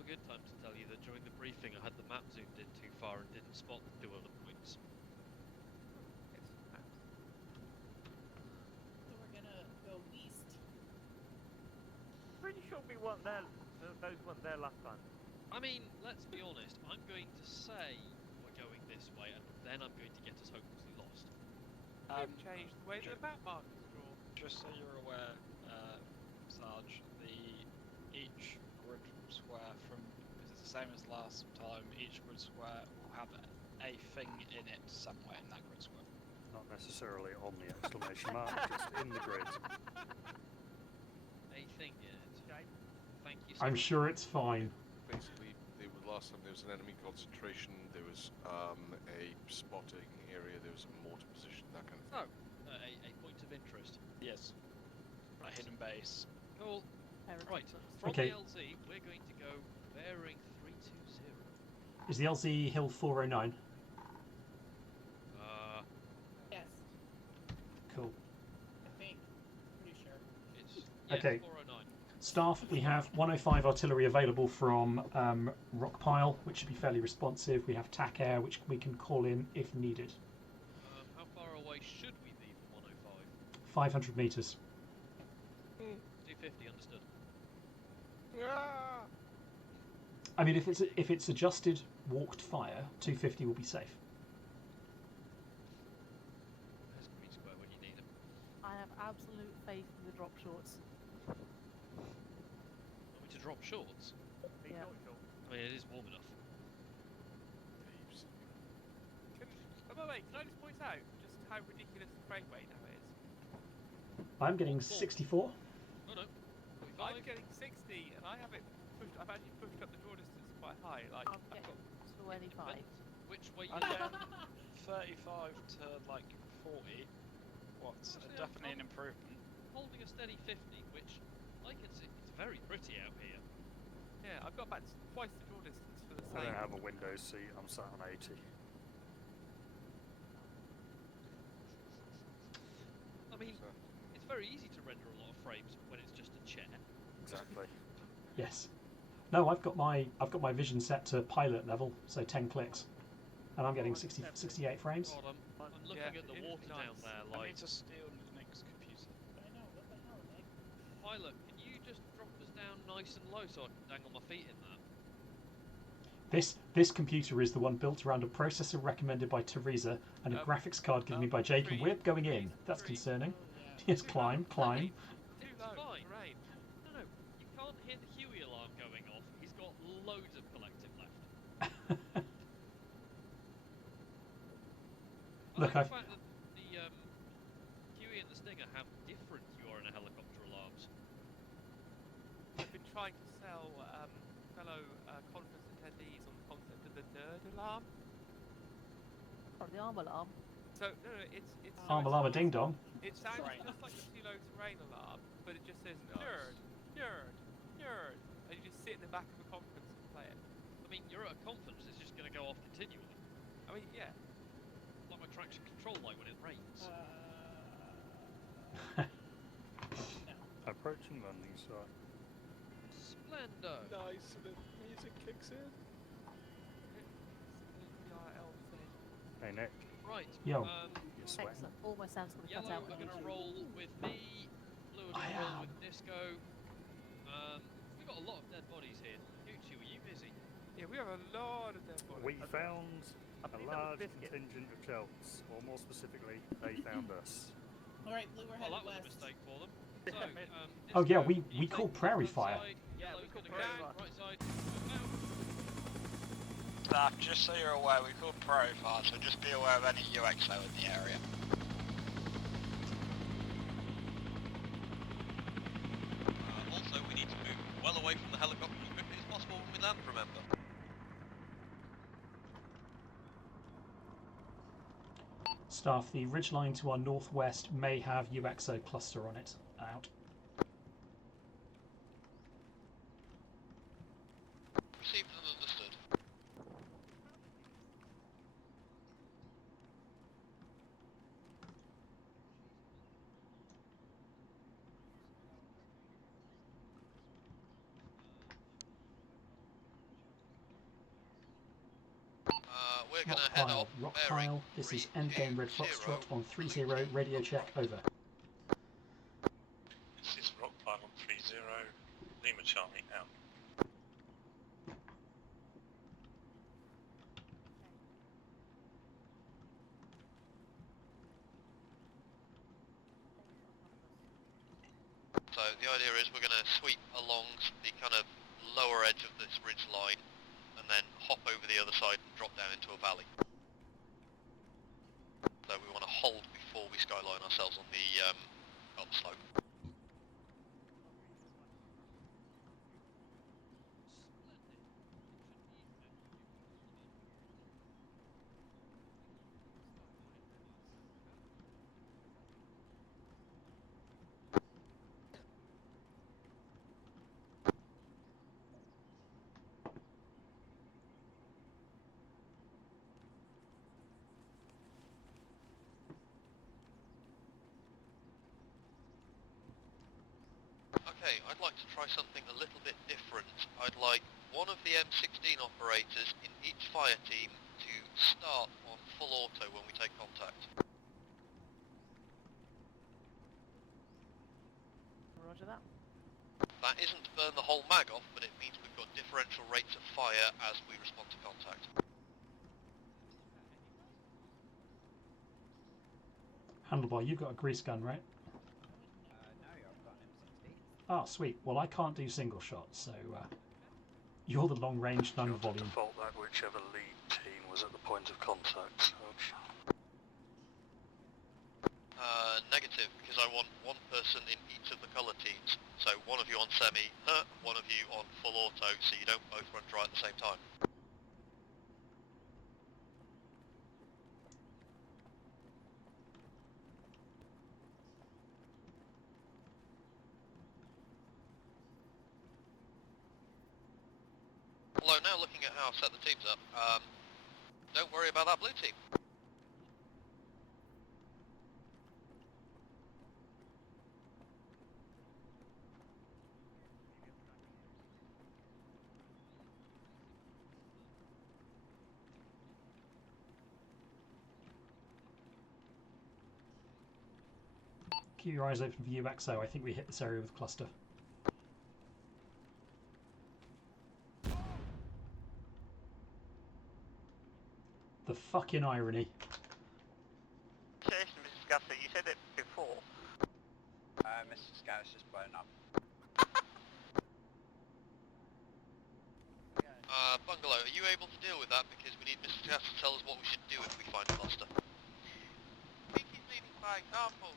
a good time to tell you that during the briefing I had the map zoomed in too far and didn't spot the 2 other points. It's maps. So we're gonna go east. Pretty sure we weren't there. Those weren't there last time. I mean, let's be honest, I'm going to say we're going this way, and then I'm going to get us hopelessly lost. We've changed the way the map markers draw. Just so you're aware, Sarge, each grid square because it's the same as last time, each grid square will have a thing in it somewhere in that grid square. Not necessarily on the exclamation mark, just in the grid. A thing in it. Okay. Thank you. I'm sure it's fine. Basically, last time there was an enemy concentration, there was a spotting area, there was a mortar position, that kind of thing. Oh, a point of interest. Yes. A hidden base. Cool. Right, from Okay. the LZ, we're going to go bearing 320. Is the LZ Hill 409? Yes, Cool. I think. Pretty sure. It's Okay. 409. Staff, we have 105 artillery available from Rockpile, which should be fairly responsive. We have TAC Air, which we can call in if needed. How far away should we be from 105? 500 metres. 250, understood. I mean, if it's adjusted walked fire, 250 will be safe. There's Green Square when you need them. I have absolute faith in the drop shorts. Want me to drop shorts? These Yeah. not sure. I mean, it is warm enough. By the way, can I just point out just how ridiculous the frame rate now is? I'm getting 64. Oh no. I'm 45? getting 60, and I have it pushed. I've actually pushed up the draw distance quite high. Like I'm I've getting got 25. Which way you I'm going? getting 35 to like 40. What's Actually, definitely an I'm improvement. holding a steady 50, which I can see it's very pretty out here. yeah, I've got about twice the draw distance for the I don't same. have a window seat, I'm sat on 80. I mean, it's very easy to render a lot of frames when it's just a chair. Exactly. Yes. No, I've got my vision set to pilot level, so 10 clicks, and I'm getting 68 frames. God, I'm looking Yeah, at the it water is down nice. there, I like, need to steal Nick's computer. I know, what the hell, Nick? pilot, can you just drop us down nice and low so I can dangle my feet in that? This computer is the one built around a processor recommended by Teresa and a graphics card given me by Jake, and we're going in. That's concerning. Oh, yeah. Yes, climb. Too low. fine. Rain. No, you can't hear the Huey alarm going off. He's got loads of collective left. Look, I like I've- the fact that the Huey and the Stinger have different "you are in a helicopter" alarms. I've been trying to sell fellow conference attendees on the concept of the nerd alarm. Oh, the arm alarm. So no, it's Arm alarm ding dong. It sounds Right. just like the Silo terrain alarm, but it just says Nice. nerd, nerd, nerd, and you just sit in the back of a conference and play it. I mean, you're at a conference, it's just going to go off continually. I mean, yeah. Like my traction control light when it rains. Approaching landing site. Splendor! Nice, and the music kicks in. VRL thing. Hey Nick, Right, Yo. you're sweating. Excellent. All my sounds going to cut yellow out are when going I to do. roll with me, blue are going to roll with Disco. We've got a lot of dead bodies here. Gucci, were you busy? Yeah, we have a lot of dead bodies. We found I a believe that was large Biscuit. contingent of Chelts, or more specifically, they found us. Alright, Blue, we're Well, headed that was a west. mistake for them. So, Oh, yeah, Disco, we you call take prairie left fire. side, Yeah, yellow's we call going to prairie go fire. right side. Move now. Staff, just so you're aware, we called profile, so just be aware of any UXO in the area. Also, we need to move well away from the helicopter as quickly as possible when we land, remember. Staff, the ridgeline to our northwest may have UXO cluster on it. Out. Received and understood. we're Rock going to head pile, off. rock bearing pile. This is 320 endgame Red Foxtrot on 30. Radio check, over. This is Rock Pile on 30, Lima Charlie out. So the idea is we're going to sweep along the kind of lower edge of this ridge line and then hop over the other side and drop down into a valley. So we want to hold before we skyline ourselves on the slope. Okay, I'd like to try something a little bit different. I'd like one of the M16 operators in each fire team to start on full auto when we take contact. Roger that. That isn't to burn the whole mag off, but it means we've got differential rates of fire as we respond to contact. Handlebar, you've got a grease gun, right? No, I've got an M16. Ah, sweet. Well, I can't do single shots, so you're the long range, none You'll volume. default that whichever lead team was at the point of contact, Sarge. Negative, because I want one person in each of the colour teams. So one of you on semi, one of you on full auto, so you don't both run dry at the same time. Although now looking at how I've set the teams up, don't worry about that blue team. Keep your eyes open for UXO. I think we hit this area with cluster. The fucking irony. Jason, Mrs. Gusser, you said it before. Mr. Scout's just blown up. Bungalow, are you able to deal with that? Because we need Mr. Gass to tell us what we should do if we find a cluster. I think he's leading by example.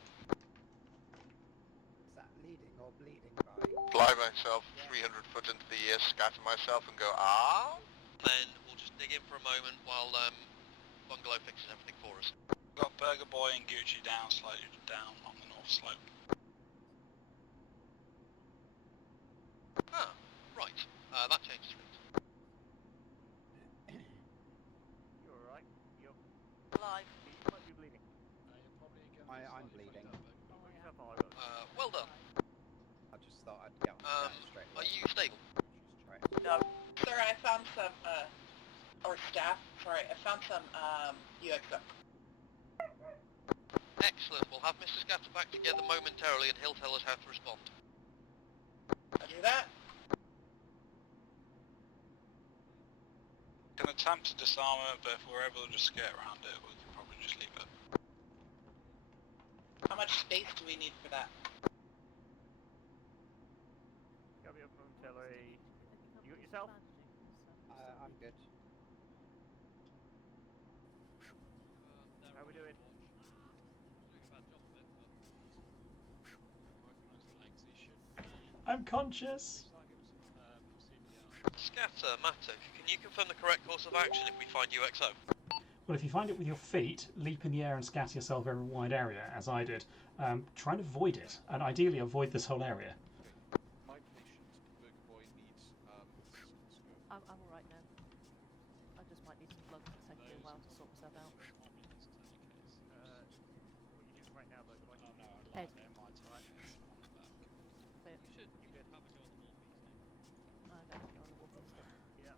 Is that leading or bleeding by? Fly myself 300 foot into the air, scatter myself and go, ah? Then we'll just dig in for a moment while Bungalow fixes everything for us. Got Burger Boy and Gucci down, slightly down on the north slope. Ah, right. That changes things. You alright? You're... Alive. You might be bleeding. I'm bleeding. Well done. I just thought I'd get on the ground straight away. Are you stable? Right. No. Sir, I found some, or staff, sorry, I found some, UXO. Excellent. We'll have Mr. Scatter back together momentarily and he'll tell us how to respond. I'll do that. Can attempt to disarm it, but if we're able to just get around it, we can probably just leave it. How much space do we need for that? Copy up from artillery. You got yourself? I'm good. How are we doing? I'm conscious. Scatter, Mato, can you confirm the correct course of action if we find UXO? Well, if you find it with your feet, leap in the air and scatter yourself over a wide area, as I did. Try and avoid it, and ideally avoid this whole area. My patient, Burger Boy, needs assistance. I'm alright now. I just might need some blood. It's taking me a while to sort myself out. What are you doing right now, Burger Boy? Head. You should have a go on the morphine stick. I don't know on the walking stick. Yeah.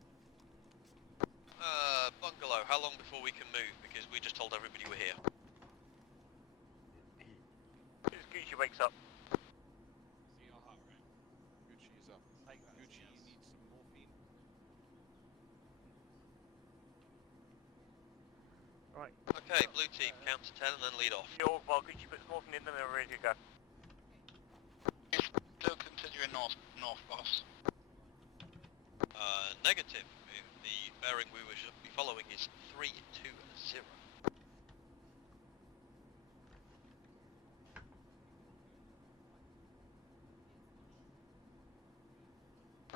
Bungalow, how long before we told everybody we're here. As Gucci wakes up. See your heart rate. Gucci is up. Take that. Gucci, Yes. you need some morphine. Right. Okay, blue team, count to 10 and then lead off. While Gucci puts morphine in them, they're ready to go. Still continuing north, boss. Negative. The bearing we should be following is 320.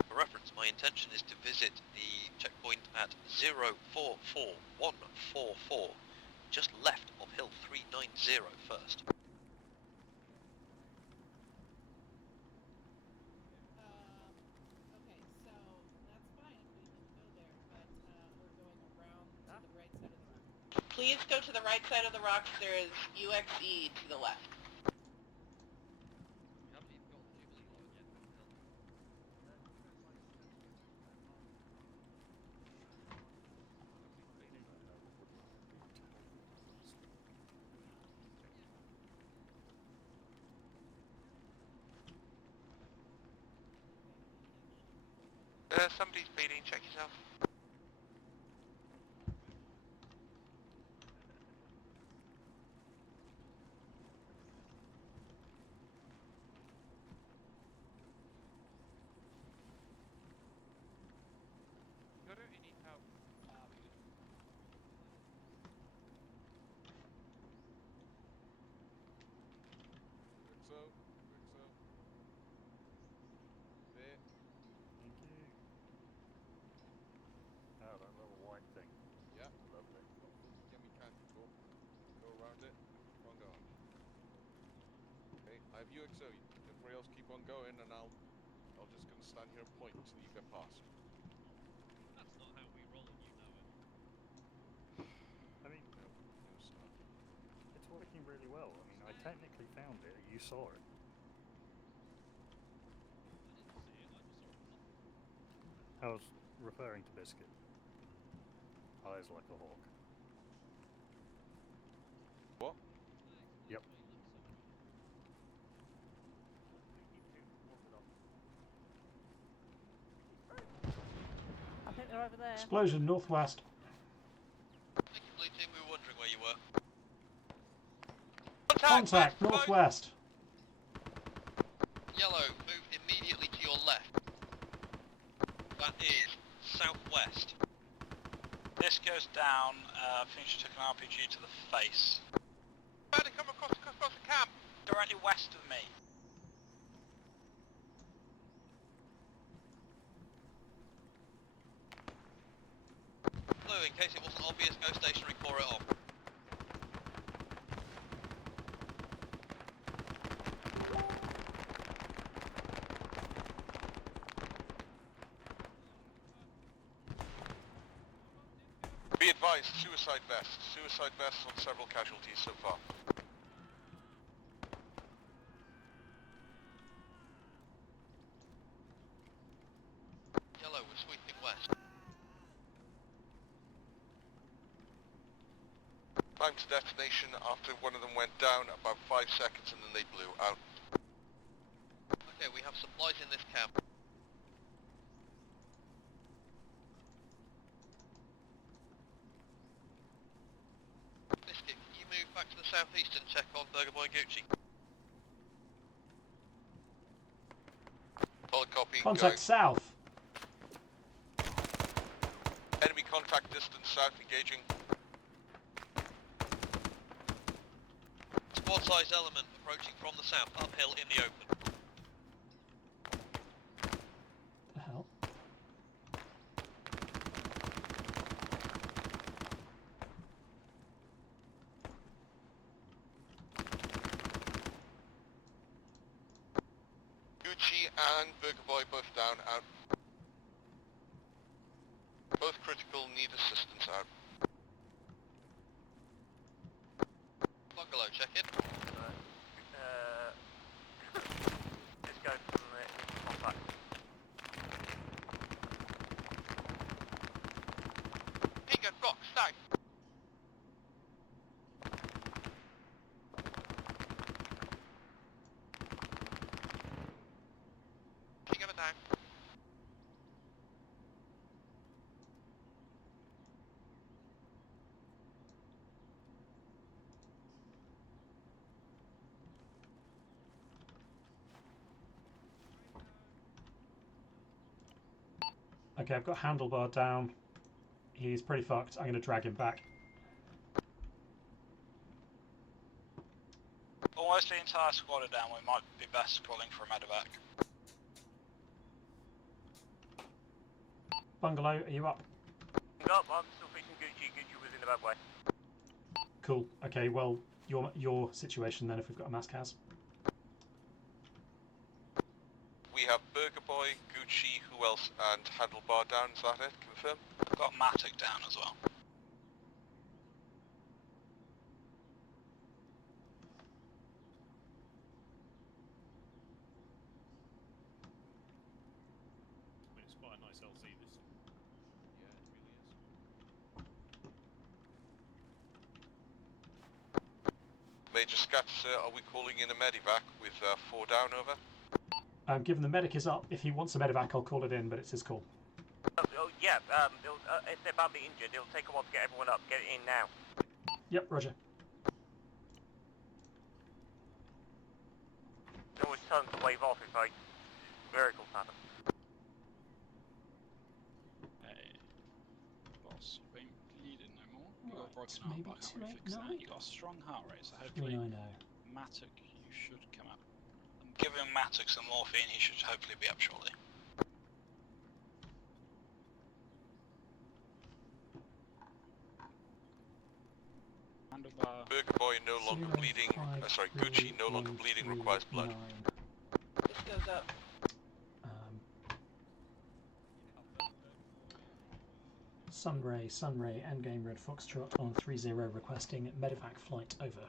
For reference, my intention is to visit the checkpoint at 044144, just left of hill 390 first. Okay, so that's fine. We can go there, but we're going around to the right side of the rock. Please go to the right side of the rocks. There is UXE to the left. We haven't even got the Jubilee line yet. Somebody's bleeding, check yourself. You don't really need help. XO. There. Thank you. Oh, that little white thing. Yeah. Lovely. Got full yummy candy corn. Go around it. Keep on going. Okay, I have UXO. Everybody else keep on going, and I'll just gonna stand here and point until you get past. That's not how we roll, and you know it. I mean, No, it's not. it's working really well. I mean, I technically found it. You saw it. I didn't see it, I just saw it. I was referring to Biscuit. Eyes like a hawk. What? Yep. I think they're over there. Explosion northwest. Thank you, blue team, we were wondering where you were. Contact northwest. Yellow, move immediately to your left. That is southwest. This goes down, I think she took an RPG to the face. Trying to come across the camp. Directly west of me. Blue, in case it wasn't obvious, go stationary, core it off. Be advised, suicide vests. Suicide vests on several casualties so far. Yellow, we're sweeping west. Time to detonation after one of them went down, about 5 seconds, and then they blew out. Okay, we have supplies in this camp. Biscuit, can you move back to the southeast and check on Burger Boy and Gucci? Solid copy. Contact south. Enemy contact distance south, engaging. Squad-sized element approaching from the south, uphill in the open. The hell? Gucci and Burger Boy both down, out. Both critical, need assistance, out. Bungalow, check in. This goes from the contact. Pico, rock, stag. back. Okay, I've got handlebar down. He's pretty fucked. I'm going to drag him back. Almost the entire squad are down. We might be best calling for a medevac. Bungalow, are you up? Up, I'm still facing Gucci. Gucci was in the bad way. Cool. Okay, well, your situation then if we've got a mass cas. We have Burger Boy, Gucci, who else, and Handlebar down, is that it? Confirm? I've got Matic down as well. It's quite a nice LC, this. Yeah, it really is. Major Scat, sir, are we calling in a medivac with 4 down, over? Given the medic is up, if he wants a medevac, I'll call it in, but it's his call. Yeah, if they're badly injured, it'll take a while to get everyone up. Get it in now. Yep, roger. You can always tell them to wave off if miracles happen. Hey, boss, you ain't bleeding no more. You got a Right, broken arm, maybe but I can't really fix that. 289. You got a strong heart rate, so hopefully 390. Matic, you should come up. I'm giving Matic some morphine. He should hopefully be up shortly. Handlebar. Burger Boy no longer bleeding, sorry, Gucci no longer bleeding, requires blood. This goes up. Sunray, Endgame Red Foxtrot on 30 requesting medevac flight over.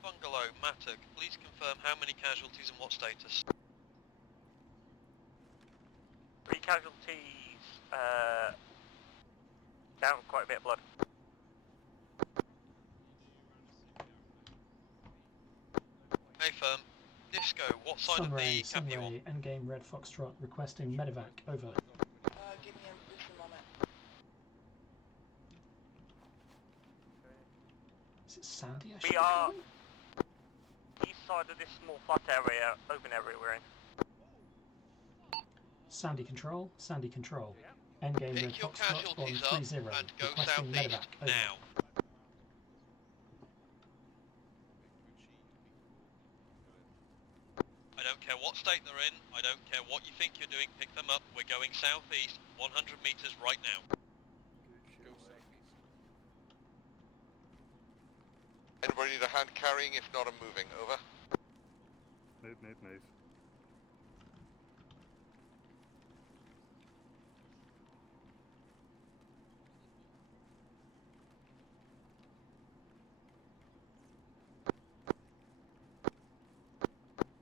Bungalow, Matic, please confirm how many casualties and what status. 3 casualties, down quite a bit of blood. Hey firm, Disco, what side of the camp are you on? Endgame Red Foxtrot requesting medevac over. Give me just a moment. Is it Sandy? We are east side of this small flat area, open area we're in. Sandy control. Endgame Red Pick your Foxtrot on casualties 30 up and go requesting southeast medevac over. now. I don't care what state they're in, I don't care what you think you're doing, pick them up. We're going southeast, 100 meters right now. Go southeast. Anybody need a hand carrying? If not, I'm moving. Over. Move.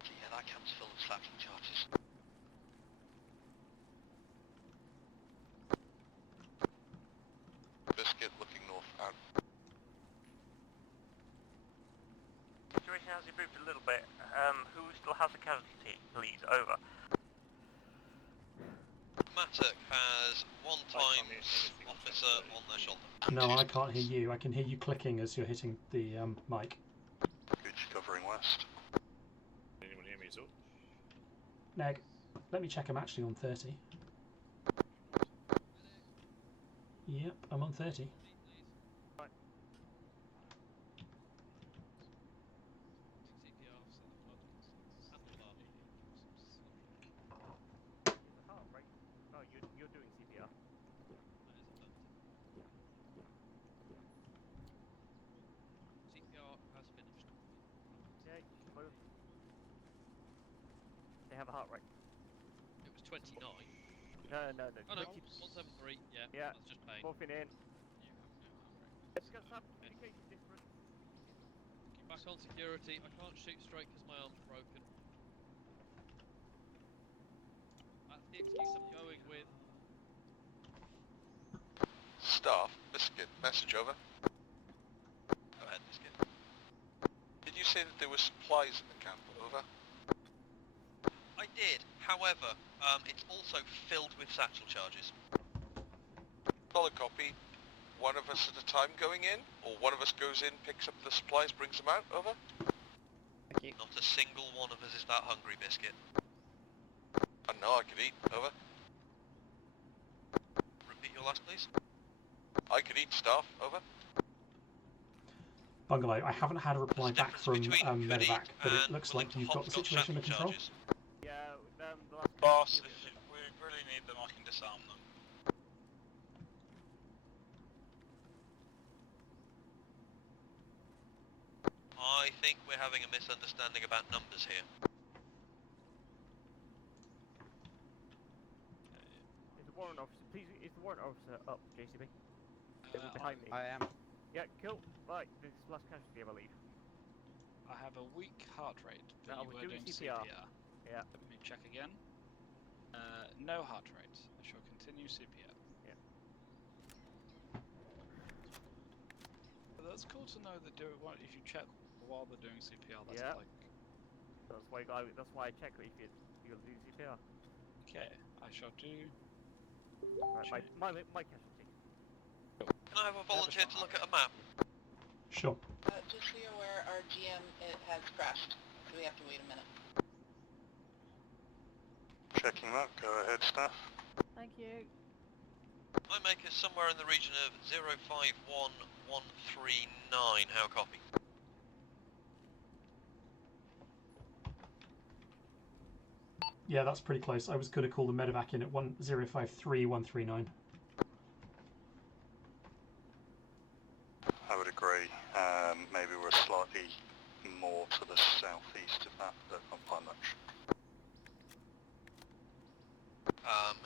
Yeah, that camp's full of slacking charges. Biscuit looking north out. Situation has improved a little bit. Who still has a casualty, please? Over. Matic has 1 times officer on their shoulder. No, I can't hear you. I can hear you clicking as you're hitting the mic. Gucci covering west. Anyone hear me, so? Neg, let me check I'm actually on 30. Yep, I'm on 30. Heart rate. Oh, you're doing CPR. CPR has finished. Yeah, move. They have a heart rate. It was 29. No. Oh no, 173, yeah, Yeah. that's just pain. Morphine in. You have no heart rate. It's got some indication difference. Back on security, I can't shoot straight because my arm's broken. That's the excuse I'm going with. Staff, Biscuit, message over. Go ahead, Biscuit. Did you say that there were supplies in the camp? Over. I did. However, it's also filled with satchel charges. Solid copy. One of us at a time going in, or one of us goes in, picks up the supplies, brings them out. Over. Thank you. Not a single one of us is that hungry, Biscuit. I know I could eat. Over. Repeat your last, please. I could eat stuff. Over. Bungalow, I haven't had a reply There's a back from difference between could Medevac, eat but it and looks willing like to you've got the hopscotch situation under satchel control. charges. Yeah, the last Boss, if we really need them, I can disarm them. I think we're having a misunderstanding about numbers here. Is the warrant officer, please, is the warrant officer up, JCB? Behind me. I am. Yeah, cool. Right, this is last casualty, I believe. I have a weak heart rate, but No, you we're were doing doing CPR. CPR. Yeah. Let me check again. No heart rate. I shall continue CPR. Yeah. But that's cool to know that if you check while they're doing CPR, that's Yeah. like... That's why I check if you're doing CPR. Okay, I shall do... Right, my casualty. Can I have a volunteer to look at a map? Sure. Just so you're aware, our GM has crashed, so we have to wait a minute. Checking that. Go ahead, staff. Thank you. I make us somewhere in the region of 051139. How copy? Yeah, that's pretty close. I was going to call the Medevac in at 1053139. I would agree. Maybe we're slightly more to the southeast of that, but not by much.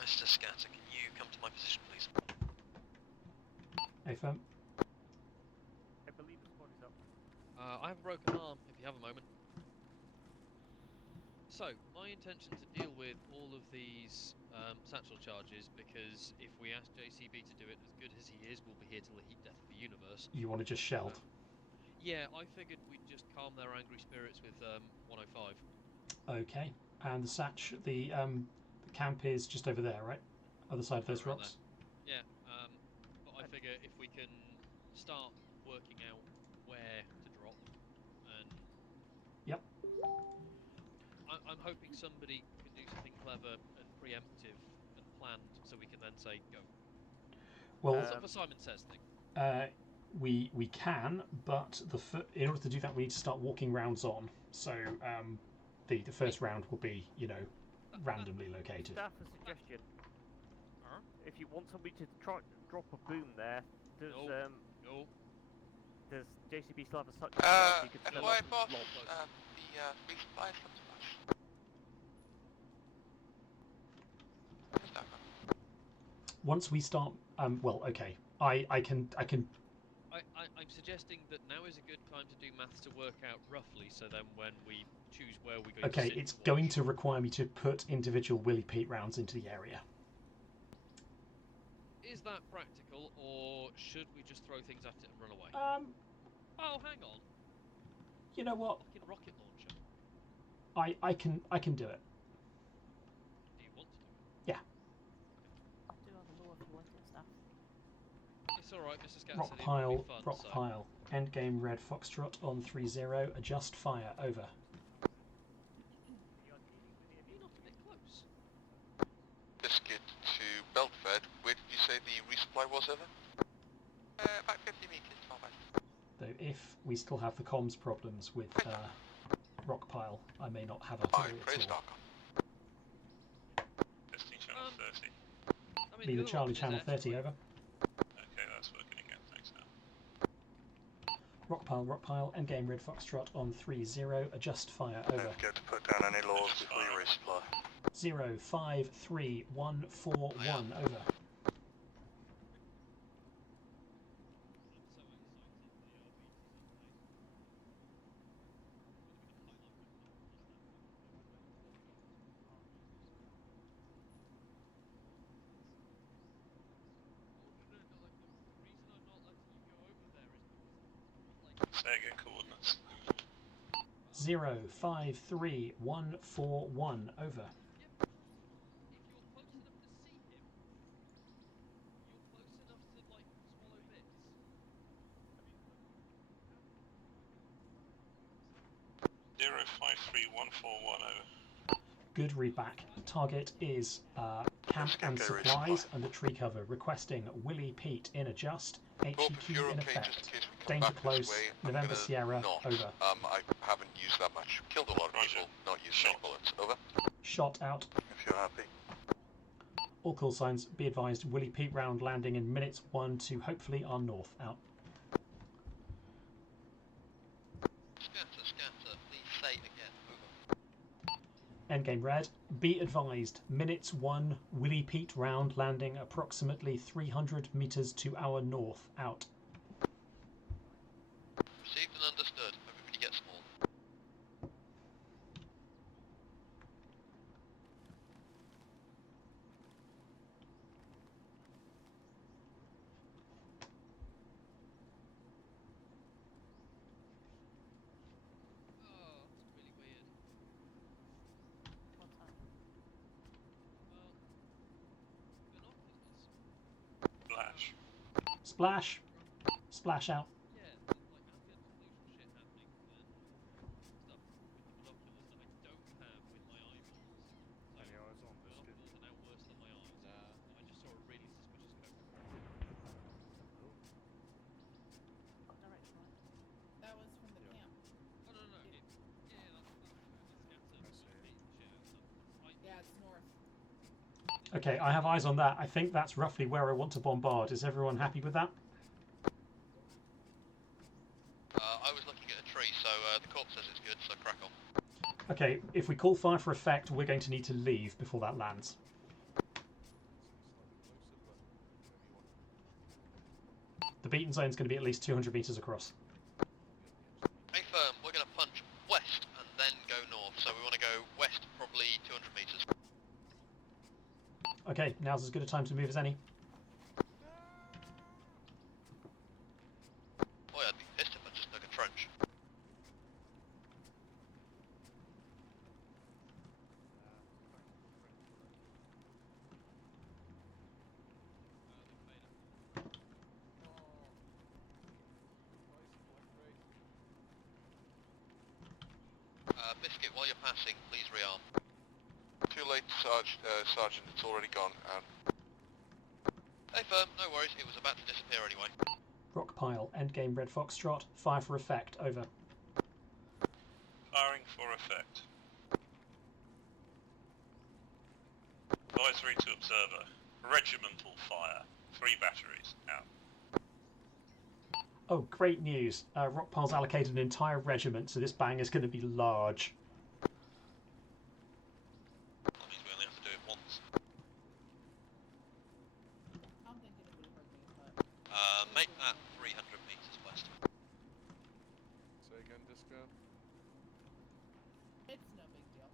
Mr. Scatter, can you come to my position, please? AFM. I believe the squad is up. I have a broken arm, if you have a moment. So, my intention to deal with all of these satchel charges, because if we ask JCB to do it, as good as he is, we'll be here till the heat death of the universe. You want to just shelled? Yeah, I figured we'd just calm their angry spirits with 105. Okay. And the camp is just over there, right? Other side of those Around rocks? There. Yeah, but I figure if we can start working out where to drop, and... Yep. I'm hoping somebody can do something clever and preemptive and planned, so we can then say, go. Well, Sort of a Simon Says thing. we can, but in order to do that, we need to start walking rounds on. So the first round will be, randomly located. Staff, a suggestion. If you want somebody to drop a boom there, does No. does JCB still have a suction? You could still FYI, boss, lob. the resupply comes to us. Once we start, well, okay, I can. I'm suggesting that now is a good time to do maths to work out roughly, so then when we choose where we're going to Okay, sit it's and going watch. to require me to put individual Willy Pete rounds into the area. Is that practical, or should we just throw things at it and run away? Oh, hang on. You know what? Fucking rocket launcher. I can do it. Do you want to do it? Yeah. I do have a law if you want it, staff. It's alright, Mr. Scat Rock said it would pile, be fun, rock so... pile. Endgame red foxtrot on 3-0. Adjust fire. Over. Are you not a bit close? Biscuit to Beltfed. Where did you say the resupply was, over? About 50 metres, not bad. Though if we still have the comms problems with rock pile, I may not have Aye, artillery praise at all. Doc. Destiny channel 30. I mean, Leader the other Charlie option channel is 30. actually- Over. Okay, that's working again, thanks now. Rock pile. Endgame red foxtrot on 3-0. Adjust fire. Over. Don't forget to put down any laws before you resupply. 053141. Over. Say again, coordinates. 053141 over. If you're close enough to see him, you're close enough to, like, swallow bits. 053141 over. Good readback. Target is camp and supplies under tree cover. Requesting Willie Pete in adjust. HEQ in effect. Danger close. November Sierra. Over. I haven't used that much. Killed a lot of people, not used any bullets. Over. Shot out. If you're happy. All call signs. Be advised. Willie Pete round landing in minutes 1 to hopefully our north. Out. Scatter. Please say again. Over. Endgame red. Be advised. Minutes 1. Willie Pete round landing approximately 300 meters to our north. Out. Received and understood. Everybody get small. Oh, it's really weird. What's that? Well, binoculars. Flash. Splash. Splash out. Yeah, like ambient occlusion shit happening, and stuff with the binoculars that I don't have with my eyeballs. So Any eyes on biscuit? binoculars are now worse than my eyes. I just saw a really suspicious coat. Got direction right. That was from the camp. Oh no, that's scatter, I see. shit and stuff. Yeah, it's north. Okay, I have eyes on that. I think that's roughly where I want to bombard. Is everyone happy with that? I was looking at a tree, so the corp says it's good, so crack on. Okay, if we call fire for effect, we're going to need to leave before that lands. The beaten zone is going to be at least 200 meters across. Hey firm, we're going to punch west and then go north, so we want to go west probably 200 meters. Okay, now's as good a time to move as any. Boy, I'd be pissed if I just dug a trench. Biscuit, while you're passing, please rearm. Too late, Sergeant, it's already gone. Hey firm, no worries, it was about to disappear anyway. Rock pile, endgame red foxtrot, fire for effect, over. Firing for effect. Advisory to observer. Regimental fire. 3 batteries. Out. Oh, great news. Rockpile's allocated an entire regiment, so this bang is going to be large. That means we only have to do it once. I don't think anybody heard me, but... Make that 300 meters west. Say again, Disco. It's no big deal.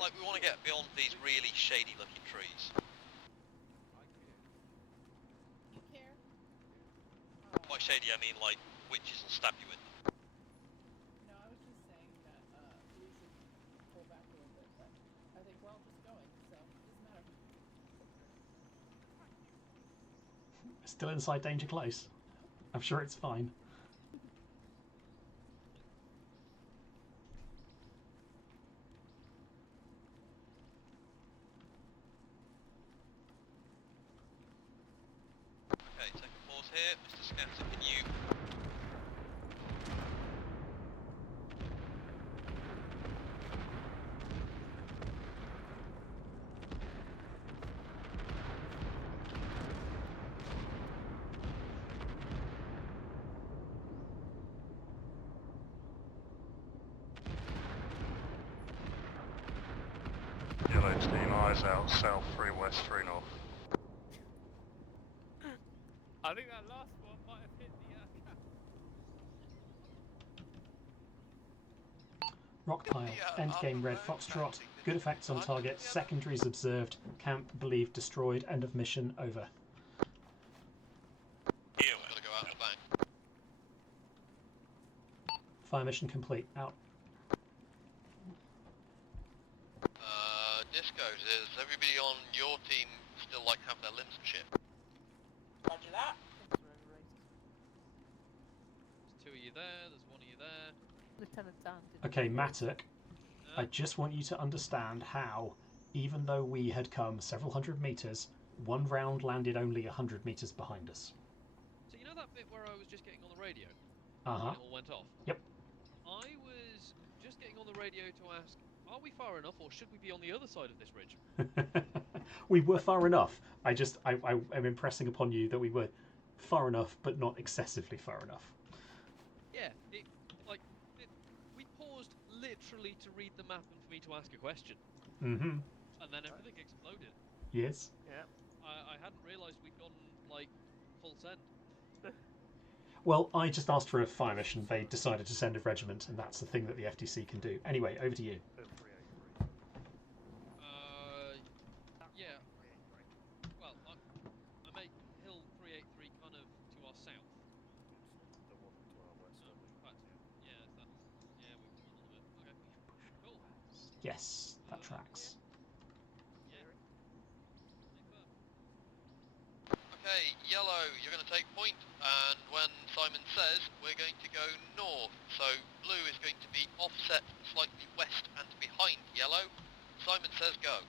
Like, we want to get beyond these really shady looking trees. I care. You care? By shady, I mean like witches will stab you in them. No, I was just saying that we should pull back a little bit, but I think we're all just going, so it doesn't matter. Still inside danger close. I'm sure it's fine. Okay, take a pause here. Mr. Scatter, can you... Yellow team, eyes out, south 3 west 3 north. I think that last one might have hit the cap. Rock pile, endgame red foxtrot, good effects on target, secondaries observed, camp believed destroyed, end of mission, over. Here Got to go out the back. Fire mission complete, out. Does everybody on your team still like have their limbs and shit? Roger that. Things are overrated. There's 2 of you there, there's 1 of you there. Lieutenant Dan did. Okay, Matic, I Uh, just want you to understand how, even though we had come several hundred metres, one round landed only 100 metres behind us. so you know that bit where I was just getting on the radio? Uh-huh. When it all went off? Yep. I was just getting on the radio to ask, are we far enough or should we be on the other side of this ridge? We were far enough. I am impressing upon you that we were far enough, but not excessively far enough. Yeah, we paused literally to read the map and for me to ask a question. Mm-hmm. And then everything exploded. Yes. Yeah. I hadn't realised we'd gone, like, full send. Well, I just asked for a fire mission. They decided to send a regiment, and that's the thing that the FTC can do. Anyway, over to you. Yeah. Well, I make Hill 383 kind of to our south. The one to our west, I think. In fact, yeah, we've come a little bit. Okay, cool. Yes, that tracks. Yeah. Confirm. Okay, yellow, you're going to take point, and when Simon says, we're going to go north. So blue is going to be offset slightly west and behind yellow. Simon says go.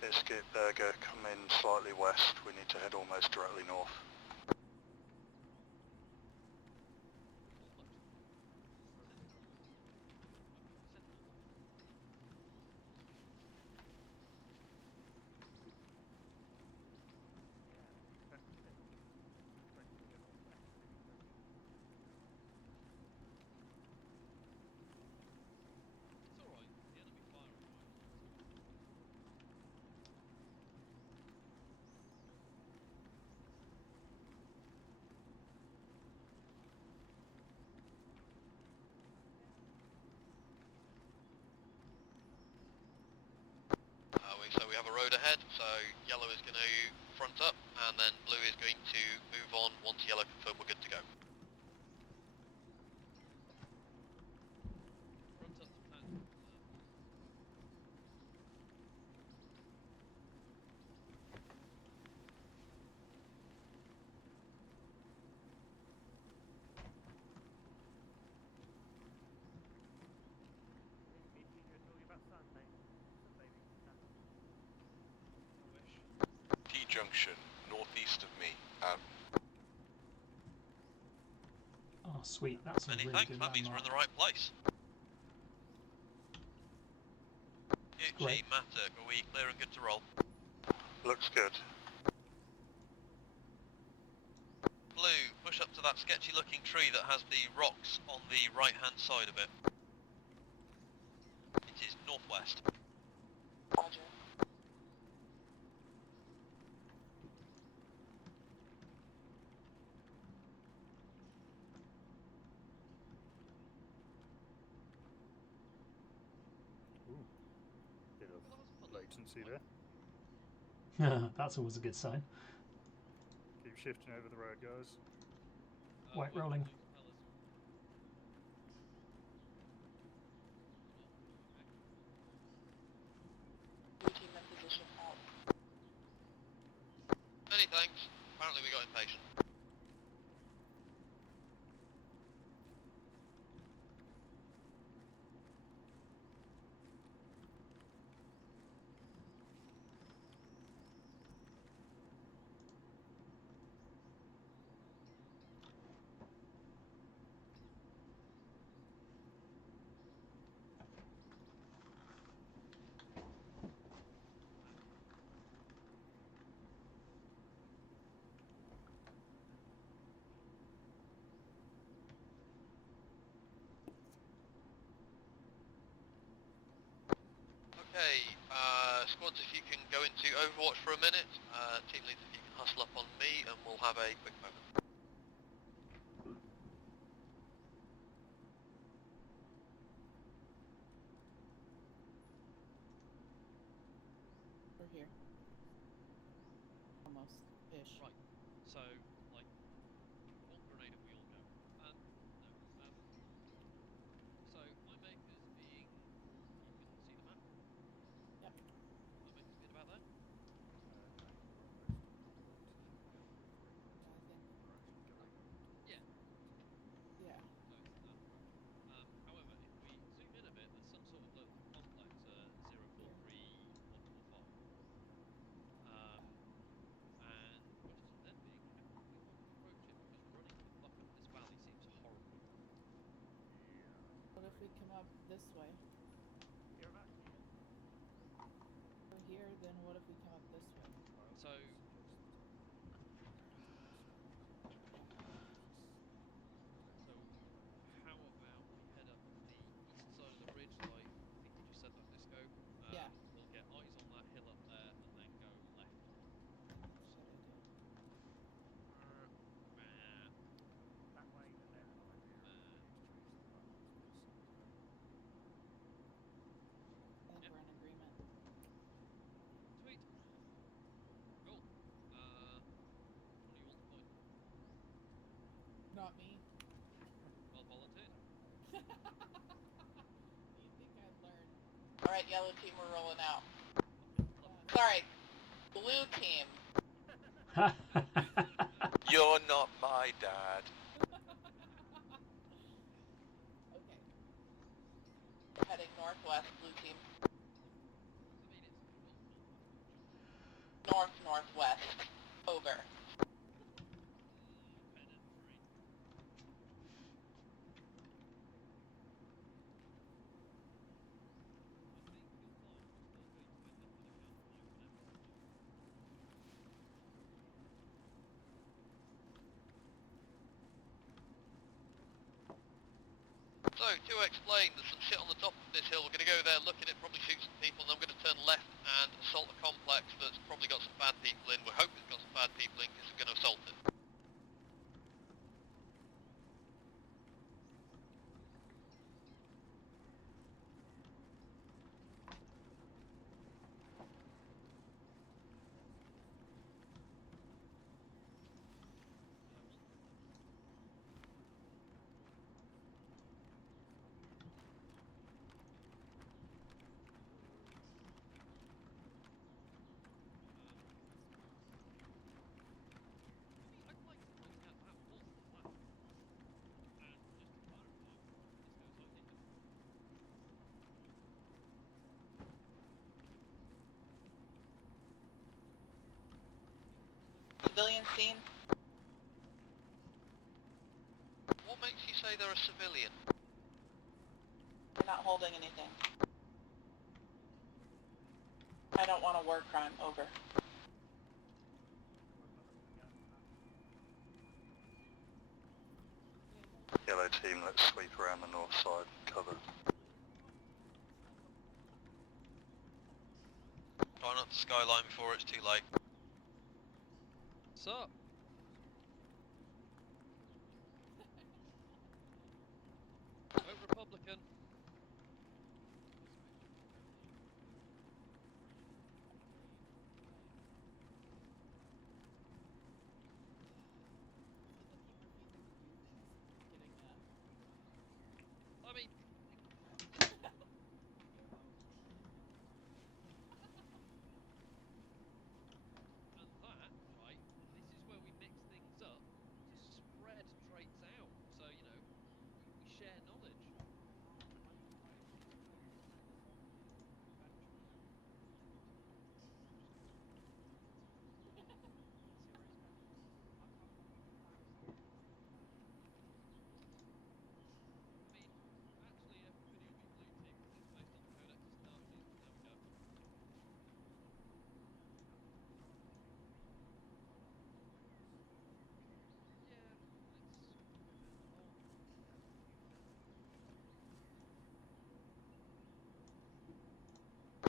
Biscuit Burger, come in slightly west. We need to head almost directly north. It's alright, the enemy fire is fine. So we have a road ahead, so yellow is going to front up, and then blue is going to move on once yellow confirm we're good to go. Front up to tank. T-junction, northeast of me. Oh, sweet. That's a Many really thanks, good that means we're landmark. in the right place. Great. Matter, are we clear and good to roll? Looks good. Blue, push up to that sketchy looking tree that has the rocks on the right hand side of it. It is northwest. Roger. Ooh, bit of latency there. That's always a good sign. Keep shifting over the road, guys. White rolling. Blue team in position out. Many thanks. Apparently we got impatient. Okay, squads, if you can go into Overwatch for a minute. Team leads, if you can hustle up on me, and we'll have a quick moment. We're here. Almost. Ish. Right. So, like, one grenade and we all go. No. So, my makers being, you can see the map. Yep. My makers being about there. No, you're almost on the point where we're actually going towards Yeah. the point. So Yeah. it's that direction. However, if we zoom in a bit, there's some sort of local complex 043145. And the question then being, how are we going to approach it? Because running the fuck up this valley seems horrible. Yeah. What if we come up this way? You're about here. We're here, then what if we come up this way? I also So- suggest getting a scout out there. So, how about we head up the east side of the ridge, like I think you just said that, Disco? Yeah. We'll get eyes on that hill up there, and then go left. Shall we do? That way, and then An idea of exchange the buttons on this side as well. I think we're in agreement. Sweet. Cool. Which one do you want to point? Not me. Well volunteered. You think I'd learn? Alright, yellow team, we're rolling out. Sorry, blue team. You're not my dad. Okay. Heading northwest, blue team. I mean, it's Northwest. Over. pedantry. I think you'll find we're still going to end up with a gunfight whenever we do. So, to explain, there's some shit on the top of this hill. We're going to go there, look at it, probably shoot some people, and then we're going to turn left and assault a complex that's probably got some bad people in. We hope it's got some bad people in because we're going to assault it. I'd like to point out that was the plan. And just to clarify, this goes idea. Civilian scene. What makes you say they're a civilian? We're not holding anything. I don't want a war crime. Over. Yellow team, let's sweep around the north side, cover. Try not to skyline before it's too late. Sup? Vote Republican. I mean, and that, right, this is where we mix things up to spread traits out. So, you know, we share knowledge. I mean,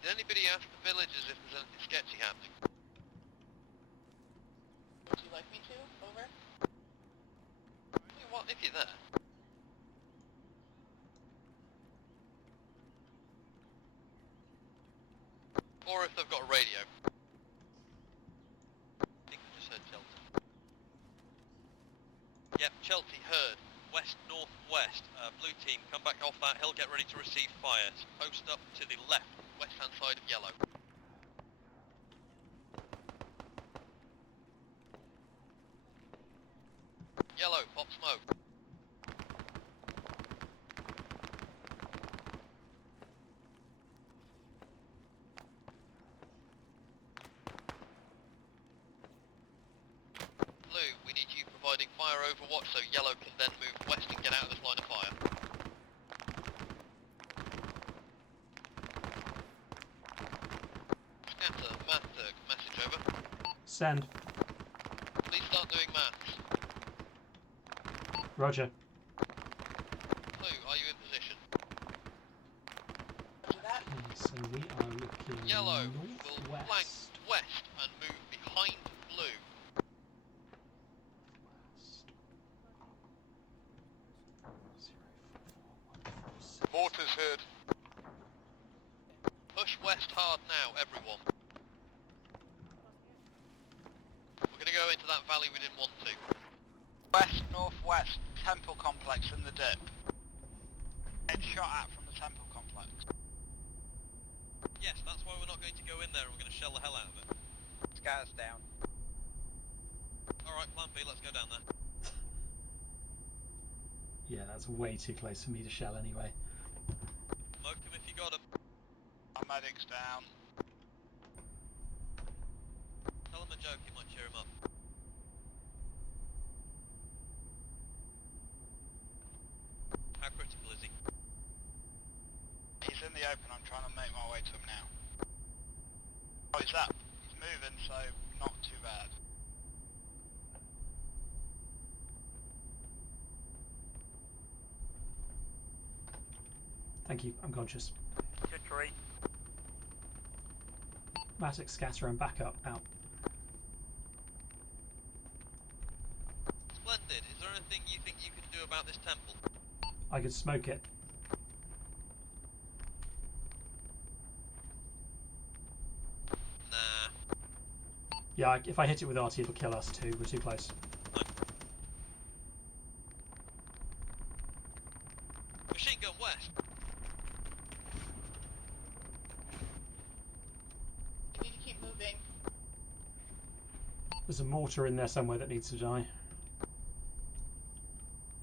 Did anybody ask the villagers if there's anything sketchy happening? Would you like me to? Over. What if you're there? Or if they've got a radio. I think we just heard Chelsea. Yep, Chelsea heard. West, northwest. Blue team, come back off that hill, get ready to receive fire. Post up to the left, west-hand side of yellow. Yellow, pop smoke. Blue, we need you providing fire overwatch so yellow can then move west and get out of this line of fire. Scatter, math, message over. Send. Please start doing maths. Roger. Blue, are you in position? Roger that. Okay, so we are looking Yellow will flank northwest. west and move behind blue. Mortars heard. Push west hard now, everyone. We're going to go into that valley we didn't want to. West, northwest, temple complex in the dip. Get shot at from the temple complex. Yes, that's why we're not going to go in there and we're going to shell the hell out of it. Scars down. Alright, plan B, let's go down there. Yeah, that's way too close for me to shell anyway. Smoke him if you got him. Our medic's down. Tell him a joke, it might cheer him up. How critical is he? He's in the open, I'm trying to make my way to him now. Oh, he's up. He's moving, so not too bad. Thank you, I'm conscious. Good tree. Matic, scatter and backup out. Splendid. Is there anything you think you can do about this temple? I could smoke it. Nah. Yeah, if I hit it with RT it'll kill us too, we're too close. Machine gun west. You need to keep moving. There's a mortar in there somewhere that needs to die.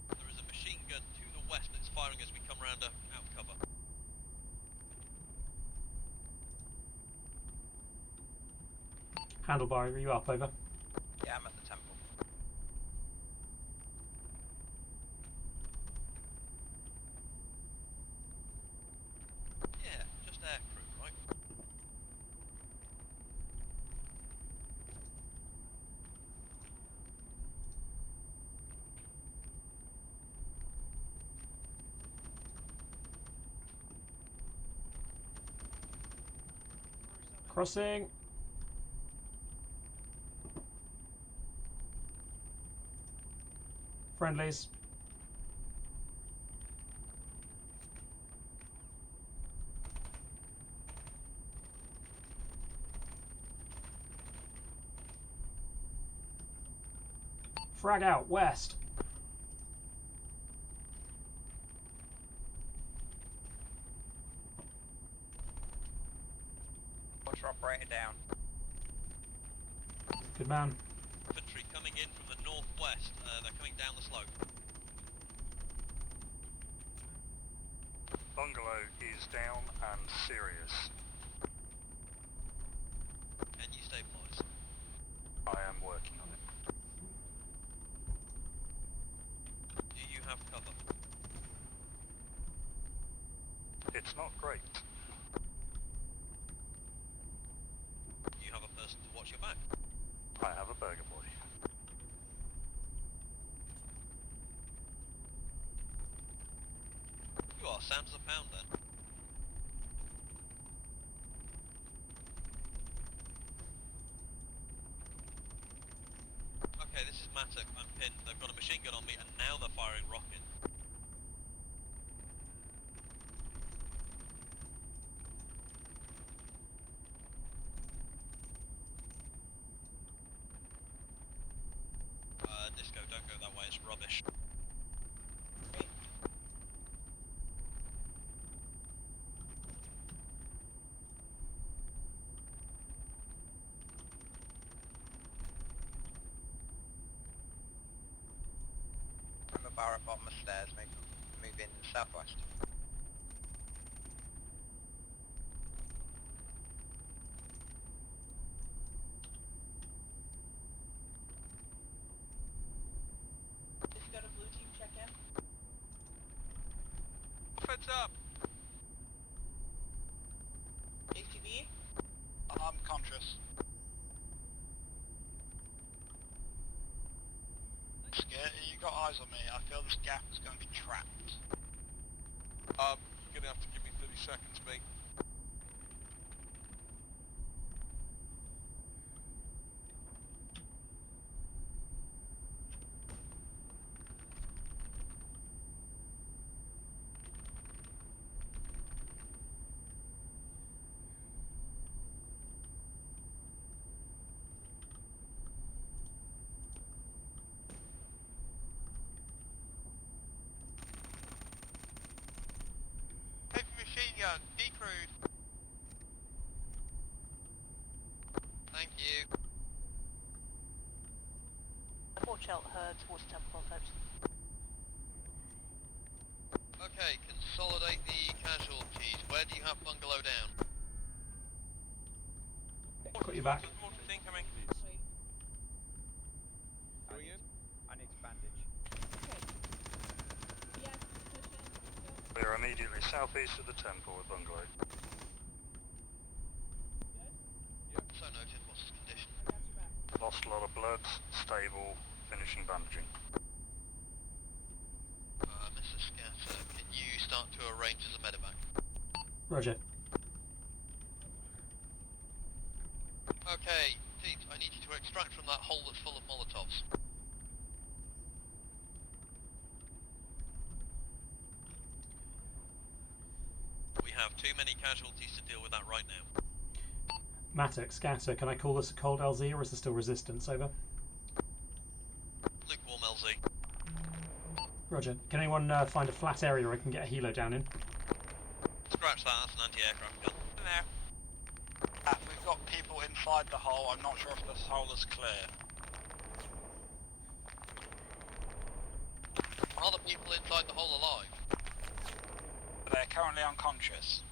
There is a machine gun to the west that's firing as we come round out cover. Handlebar, are you up? Over. Yeah, I'm at the temple. Yeah, just air crew, right? Crossing. Friendlies. Frag out, west. Watch operator down. Good man. Infantry coming in from the northwest. They're coming down the slope. Bungalow is down and serious. Can you stabilise? I am working on it. Do you have cover? It's not great. Do you have a person to watch your back? I have a burger boy. You are Sam's a pound then. theirs, move in southwest. Just go to blue team check-in. Heads up! ATV? I'm conscious. Scared? You got eyes on me. I feel this gap is going to be trapped. You're gonna have to give me 30 seconds, mate. Heavy machine gun, decrewed. Thank you. I thought Chelt heard towards temple context. Okay, consolidate the casualties. Where do you have bungalow down? Got you back. Mortars incoming. Wait. Going in? I need to bandage. Okay. Yes, position. Let's go. We are immediately southeast of the temple with bungalow. Good? So noted. What's his condition? I got your back. Lost a lot of blood, stable, finishing bandaging. Mr. Scatter, can you start to arrange as a medevac? Roger. Okay, teams, I need you to extract from that hole that's full of Molotovs. We have too many casualties to deal with that right now. Mattock, Scatter, can I call this a cold LZ or is there still resistance? Over. Lukewarm LZ. Roger. Can anyone find a flat area I can get a helo down in? Scratch that, that's an anti-aircraft gun. In there. We've got people inside the hole. I'm not sure if this hole is clear. Are the people inside the hole alive? They're currently unconscious.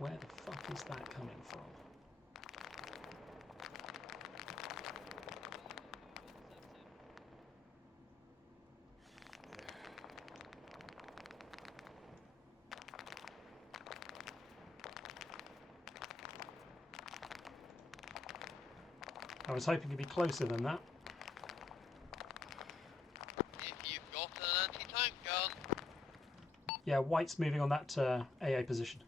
Where the fuck is that coming from? I was hoping to be closer than that. If you've got an anti-tank gun. Yeah, White's moving on that AA position.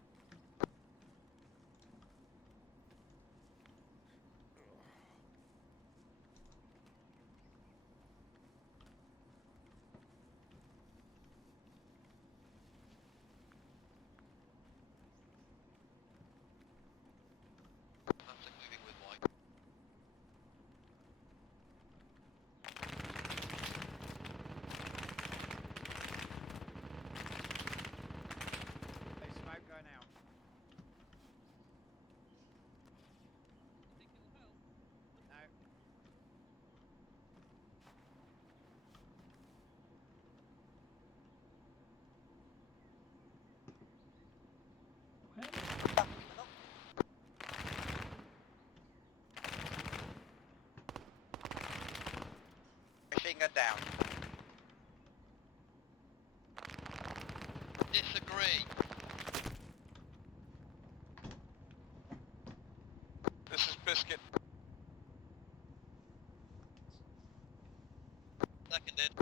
That's moving with White. There's smoke going out. Think it'll help? No. Machine gun down. Disagree. This is Biscuit. Seconded.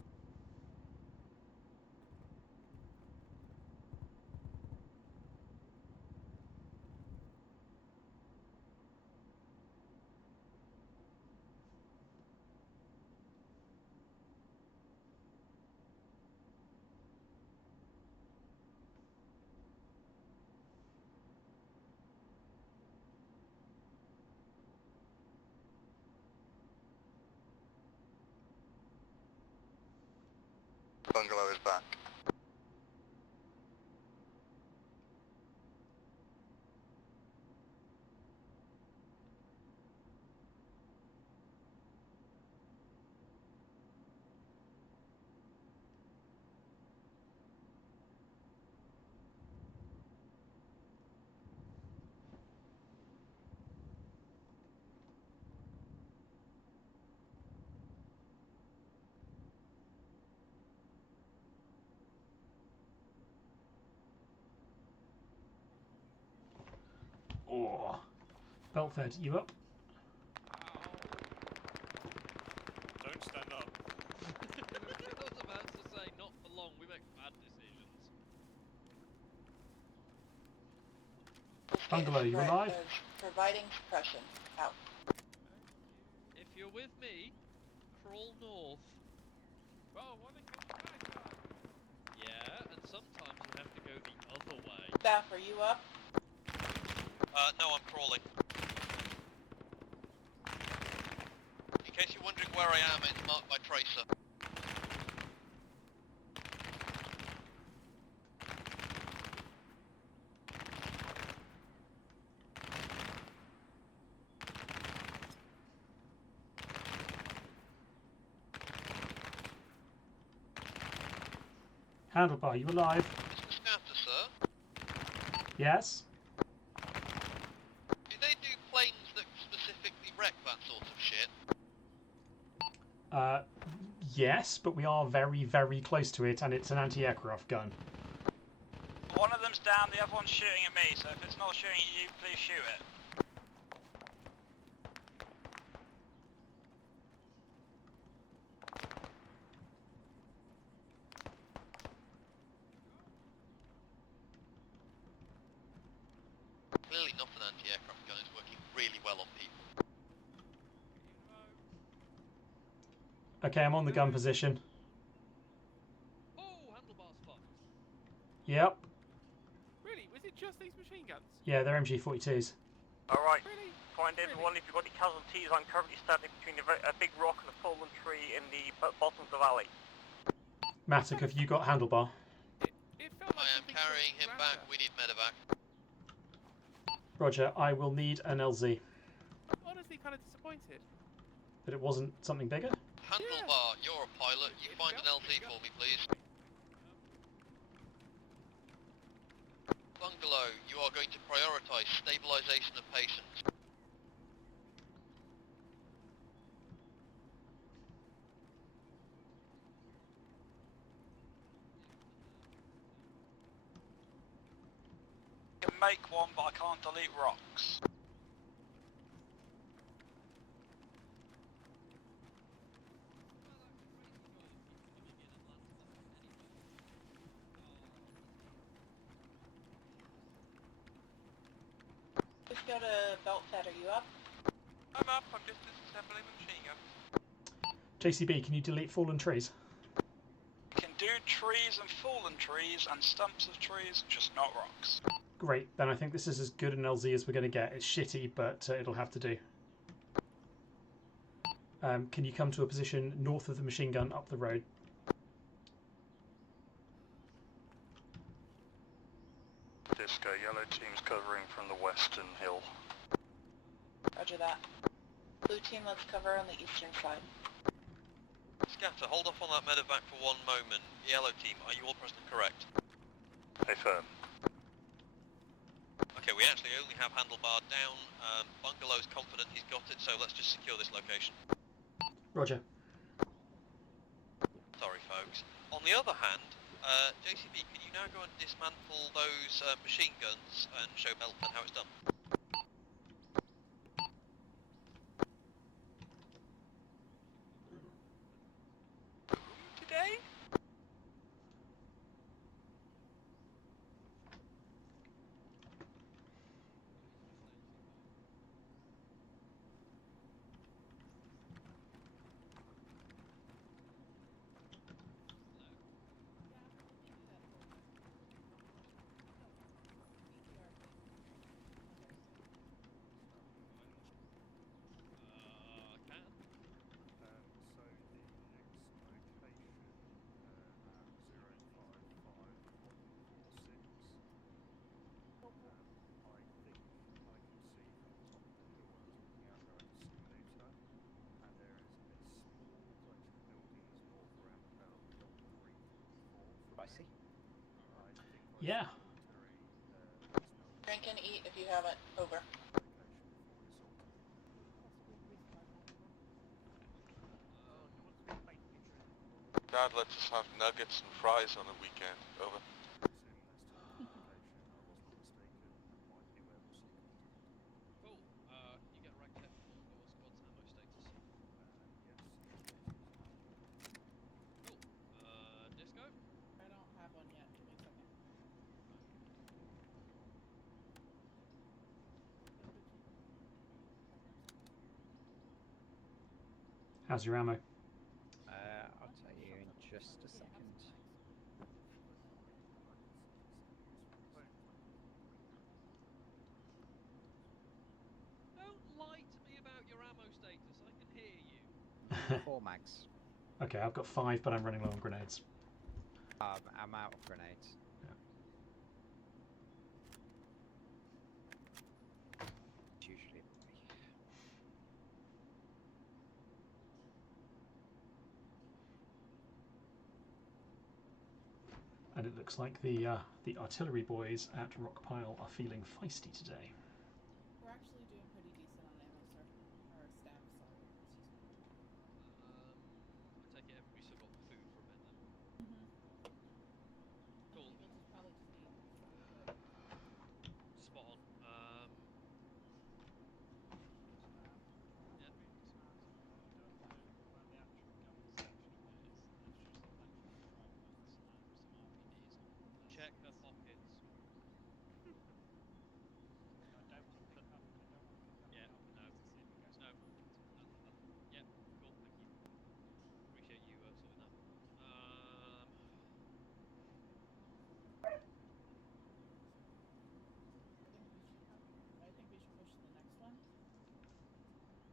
Bungalow is back. Oh. Belfed, you up? Don't stand up. I was about to say, not for long, we make bad decisions. Bungalow, you alive? Providing suppression. Out. If you're with me, crawl north. Well, what they call it? Yeah, and sometimes you have to go the other way. Staff, are you up? No, I'm crawling. In case you're wondering where I am, it's marked by Tracer. Handlebar, you alive? Mr. Scatter, sir? Yes? Do they do planes that specifically wreck that sort of shit? Yes, but we are very, very close to it, and it's an anti-aircraft gun. One of them's down, the other one's shooting at me, so if it's not shooting at you, please shoot it. Clearly not an anti-aircraft gun, it's working really well on people. Okay, I'm on the gun position. Oh, handlebar's fucked. Yep. Really? Was it just these machine guns? Yeah, they're MG42s. Alright, Really? find everyone. If you've got any casualties, I'm currently standing between a big rock and a fallen tree in the bottom of the valley. Matic, have you got handlebar? It felt like I am something carrying him back, grander. we need medevac. Roger, I will need an LZ. I'm honestly kind of disappointed. But it wasn't something bigger? Handlebar, you're a pilot, you find an LZ for me, please. Bungalow, you are going to prioritise stabilisation of patients. I can make one, but I can't delete rocks. Let's go to Belfed. Are you up? I'm up. I'm just disassembling the machine gun. JCB, can you delete fallen trees? You can do trees and fallen trees and stumps of trees, just not rocks. Great, then I think this is as good an LZ as we're going to get. It's shitty, but it'll have to do. Can you come to a position north of the machine gun up the road? Disco, yellow team's covering from the western hill. Roger that. Blue team, let's cover on the eastern side. Scatter, hold off on that medevac for one moment. Yellow team, are you all present correct? Affirm. Okay, we actually only have handlebar down. Bungalow's confident he's got it, so let's just secure this location. Roger. Sorry, folks. On the other hand, JCB, can you now go and dismantle those machine guns and show Belfed how it's done? Today? spicy? Yeah. Drink and eat if you haven't. Over. Dad lets us have nuggets and fries on the weekend. Over. Cool. Can you get a rag check on your squad's ammo status? Cool. Disco? I don't have one yet. Give me a second. How's your ammo? I'll tell you in just a second. Don't lie to me about your ammo status. I can hear you. 4 mags. Okay, I've got 5, but I'm running low on grenades. I'm out of grenades. Yeah. It's usually the way. And it looks like the artillery boys at Rockpile are feeling feisty today. We're actually doing pretty decent on ammo, sir. Or staff, sorry. I take it everybody still got food for a bit then. Mm-hmm. Cool. People just probably just need food. Spot on. Yeah. Check her pockets. Yeah, no. No. Yeah, cool, thank you. Appreciate you sorting that. I think we should push to the next one.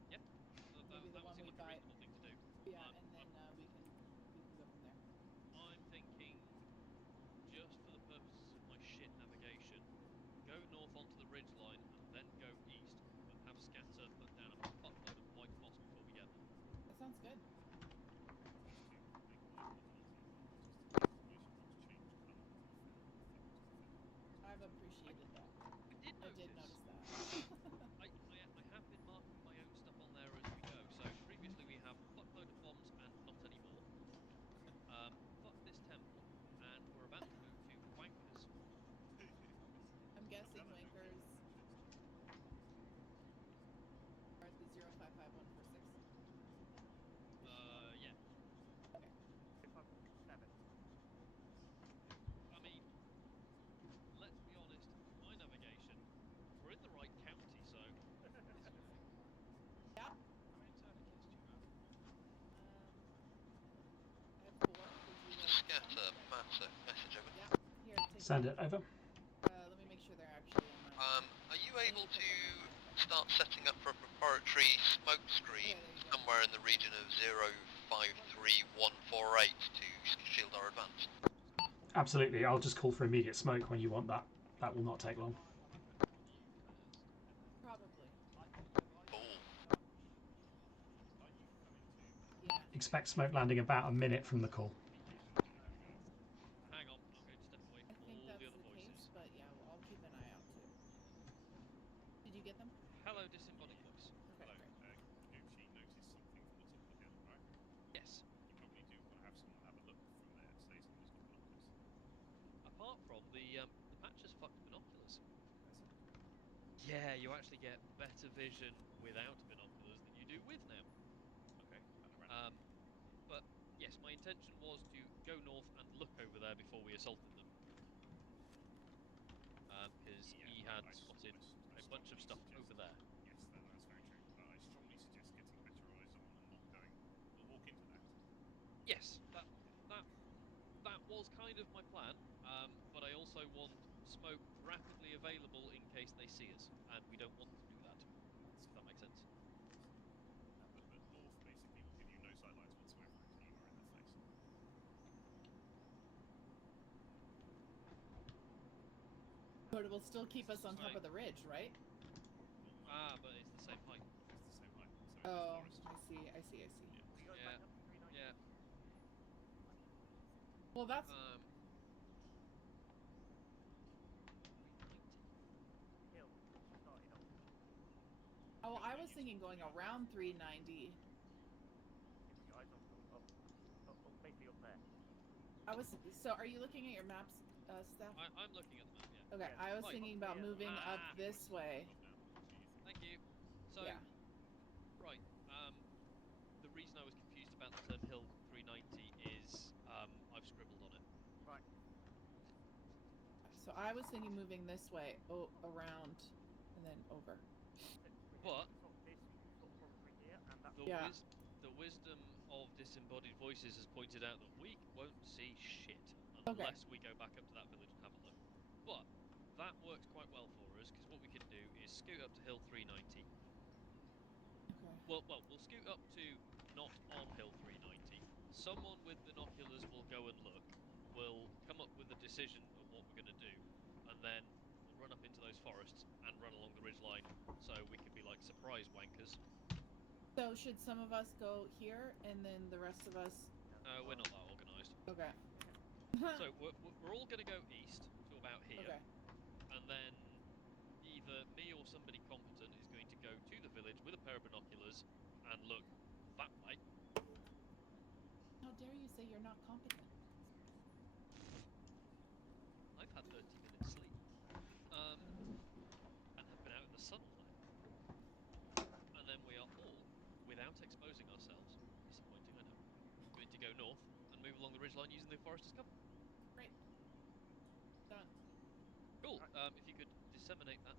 Yeah. Maybe the that one would we seem like a buy. reasonable thing to do. Yeah, and then we can go from there. I'm thinking, just for the purposes of my shit navigation, go north onto the ridge line and then go east, but have scatter put down a fuckload of white moss before we get there. That sounds good. I've appreciated that. I did notice that. I have been marking my own stuff on there as we go. So previously we have fuckload of bombs and not anymore. Fuck this temple, and we're about to move to wankers. I'm guessing wankers are at the 055146. Yeah. Okay. I mean, let's be honest, my navigation, we're in the right county, so... Yeah. How many tourniquets do you have? I have 4. Would you like Scatter, matter, message over. Yeah. Here, take Send it over. let me make sure they're actually in my... Are you able to start setting up for a preparatory smoke screen somewhere in the region of 053148 to shield our advance? Absolutely. I'll just call for immediate smoke when you want that. That will not take long. Probably. Cool. Yeah. Expect smoke landing about a minute from the call. Hang on, I'm going to step away from all the other voices. But yeah, I'll keep an eye out too. Did you get them? Hello, disembodied voice. Okay, Hello. great. If she noticed something from the top of the hill, right? Yes. You probably do want to have someone have a look from there, say somebody's got binoculars. Apart from the patches fucked binoculars. Yeah, you actually get better vision without binoculars than you do with now. Okay, But yes, my intention was to go north and look over there before we assaulted them. Because he had spotted a bunch of stuff over there. Yes, that's very true. I strongly suggest getting better eyes on and not going. We'll walk into that. Yes, that was kind of my plan. But I also want smoke rapidly available in case they see us, and we don't want to do that. If that makes sense. But north basically will give you no sightlines whatsoever until you are in their face. But it will still keep us on top of the ridge, right? But it's the same height. It's the same height. Oh, I see. Yeah. Well, that's was thinking going around 390. Basically up there. So are you looking at your maps, Steph? I'm looking at the map, yeah. Okay, Yeah, I was right. thinking about moving up this way. Thank you. So, Yeah. right, the reason I was confused about the term Hill 390 is I've scribbled on it. Right. So I was thinking moving this way, around, and then over. But Yeah. the wisdom of disembodied voices has pointed out that we won't see shit Okay. unless we go back up to that village and have a look. But that works quite well for us because what we can do is scoot up to Hill 390. Okay. Well, we'll scoot up to not on Hill 390. Someone with binoculars will go and look. We'll come up with a decision of what we're going to do, and then we'll run up into those forests and run along the ridgeline, so we can be like surprise wankers. So should some of us go here, and then the rest of us? We're not that organised. Okay. So we're all going to go east to about here, Okay. and then either me or somebody competent is going to go to the village with a pair of binoculars and look that way. How dare you say you're not competent? I've had 30 minutes sleep, and have been out in the sun all day. And then we are all, without exposing ourselves, disappointing I know, going to go north and move along the ridgeline using the forest as cover. Great. Done. Cool. If you could disseminate that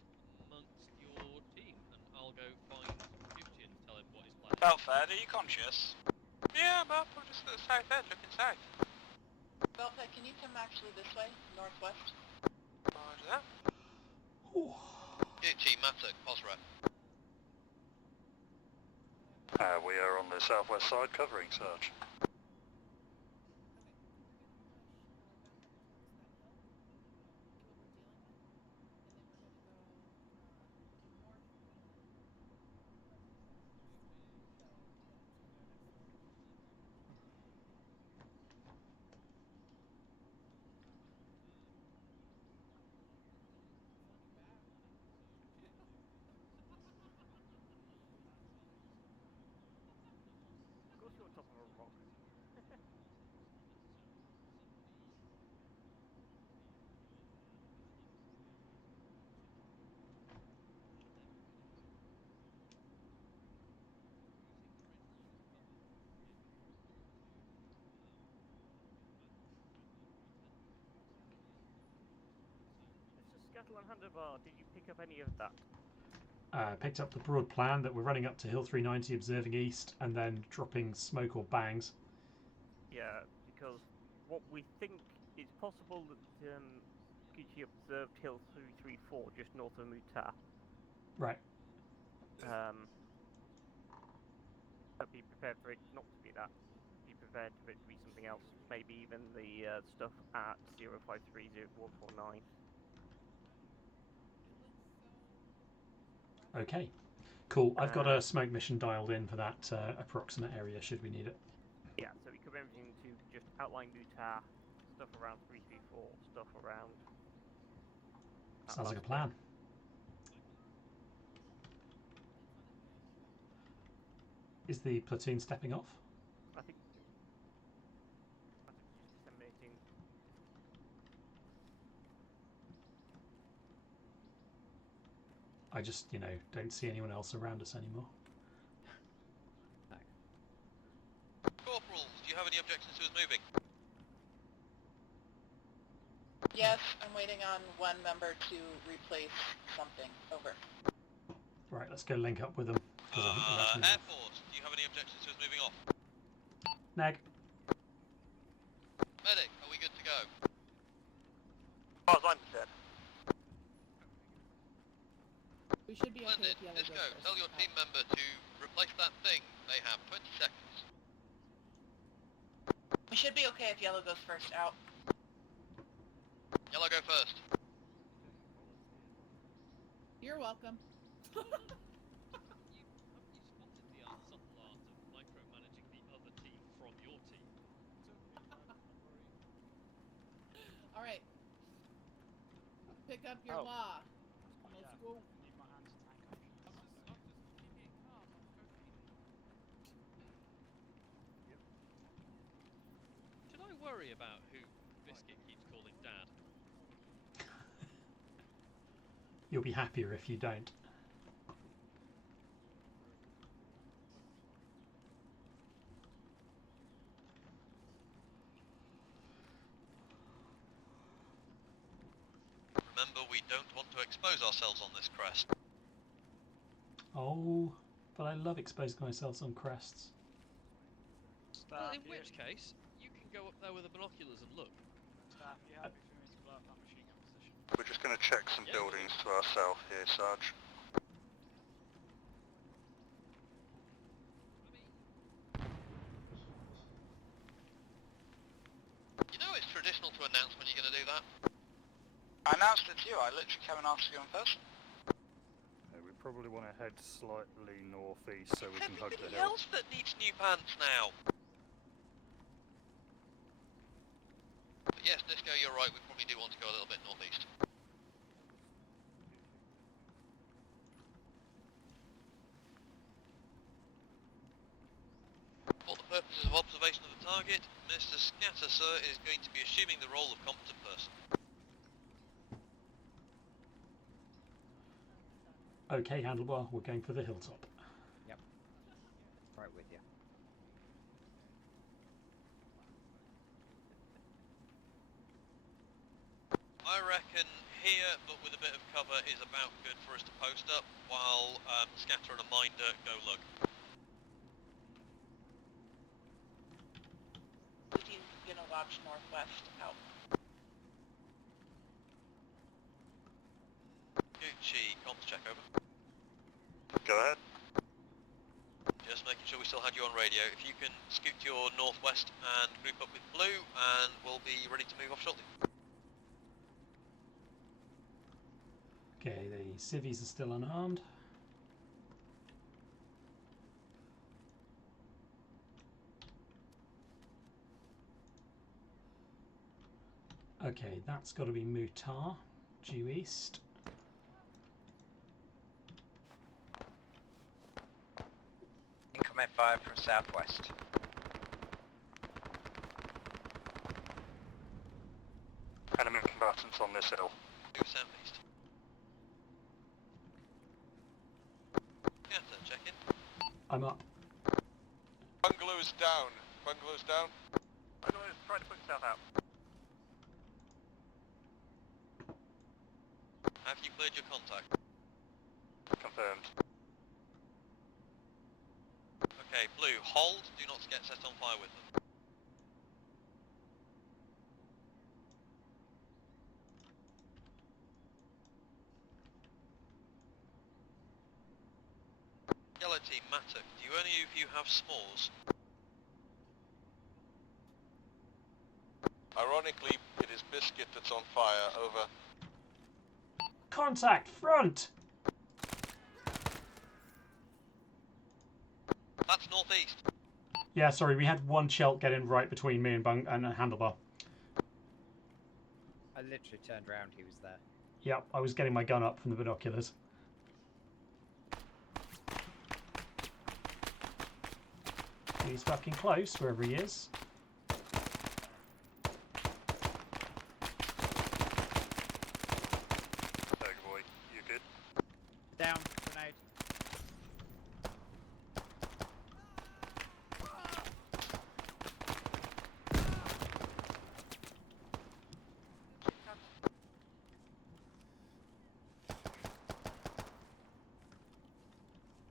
amongst your team, and I'll go find Gucci and tell him what his plan is. Belfed, are you conscious? Yeah, but we're just at the south edge, looking south. Belfed, can you come actually this way, northwest? Roger that. Gucci, Matic, Osrat. We are on the southwest side covering search. Of course you're on top of a rock. Mr. Scuttle and Handlebar, did you pick up any of that? Picked up the broad plan that we're running up to Hill 390, observing east, and then dropping smoke or bangs. Yeah, because what we think it's possible that Gucci observed Hill 334 just north of Mutar. Right. But be prepared for it not to be that. Be prepared for it to be something else. Maybe even the stuff at 0530-149. Okay. Cool. I've got a smoke mission dialed in for that approximate area, should we need it. Yeah, so we cover everything to just outline Mutar, stuff around 334, stuff around... Sounds like a plan. Is the platoon stepping off? I think just disseminating. I just, don't see anyone else around us anymore. Corporals, do you have any objections to us moving? Yes, I'm waiting on one member to replace something. Over. Right, let's go link up with them. Air Force, do you have any objections to us moving off? Neg. Medic, are we good to go? As far as I'm concerned. We should be okay Splendid. if Yellow Disco, goes first. tell your team member to replace that thing. They have 20 seconds. We should be okay if Yellow goes first. Out. Yellow, go first. You're welcome. Haven't you spotted the subtle art of micromanaging the other team from your team? All right. Pick up your law. Let's go. worry about who Biscuit keeps calling Dad. You'll be happier if you don't. Remember, we don't want to expose ourselves on this crest. Oh, but I love exposing myself on crests. Well, in which case, you can go up there with the binoculars and look. Staff, you happy for me to blow up that machine gun position? We're just going to check some buildings to our south here, Sarge. You know it's traditional to announce when you're going to do that? I announced it to you. I literally came and asked you in person. We probably want to head slightly northeast so we can hug the Anybody hill. else that needs new pants now? But yes, Disco, you're right. We probably do want to go a little bit northeast. For the purposes of observation of the target, Mr. Scatter, sir, is going to be assuming the role of competent person. Okay, Handlebar, we're going for the hilltop. Yep. Right with you. I reckon here, but with a bit of cover, is about good for us to post up, while Scatter and a Minder go look. He's gonna watch northwest out. Gucci, comms check over. Go ahead. Just making sure we still had you on radio. If you can scoot to your northwest and group up with Blue, and we'll be ready to move off shortly. Okay, the civvies are still unarmed. Okay, that's got to be Mutar, due east. Incoming fire from southwest. Enemy combatants on this hill. Move southeast. Scatter, check in. I'm up. Bungalow's down. Bungalow's down. Bungalow's trying to put himself out. Have you cleared your contact? Confirmed. Okay, Blue, hold. Do not get set on fire with them. Yellow team, Mattock, do any of you have s'mores? Ironically, it is Biscuit that's on fire. Over. Contact, front! That's northeast. Yeah, sorry, we had one Chelt get in right between me and Handlebar. I literally turned around, he was there. Yep, I was getting my gun up from the binoculars. He's fucking close, wherever he is. Hey boy, you good? Down, grenade.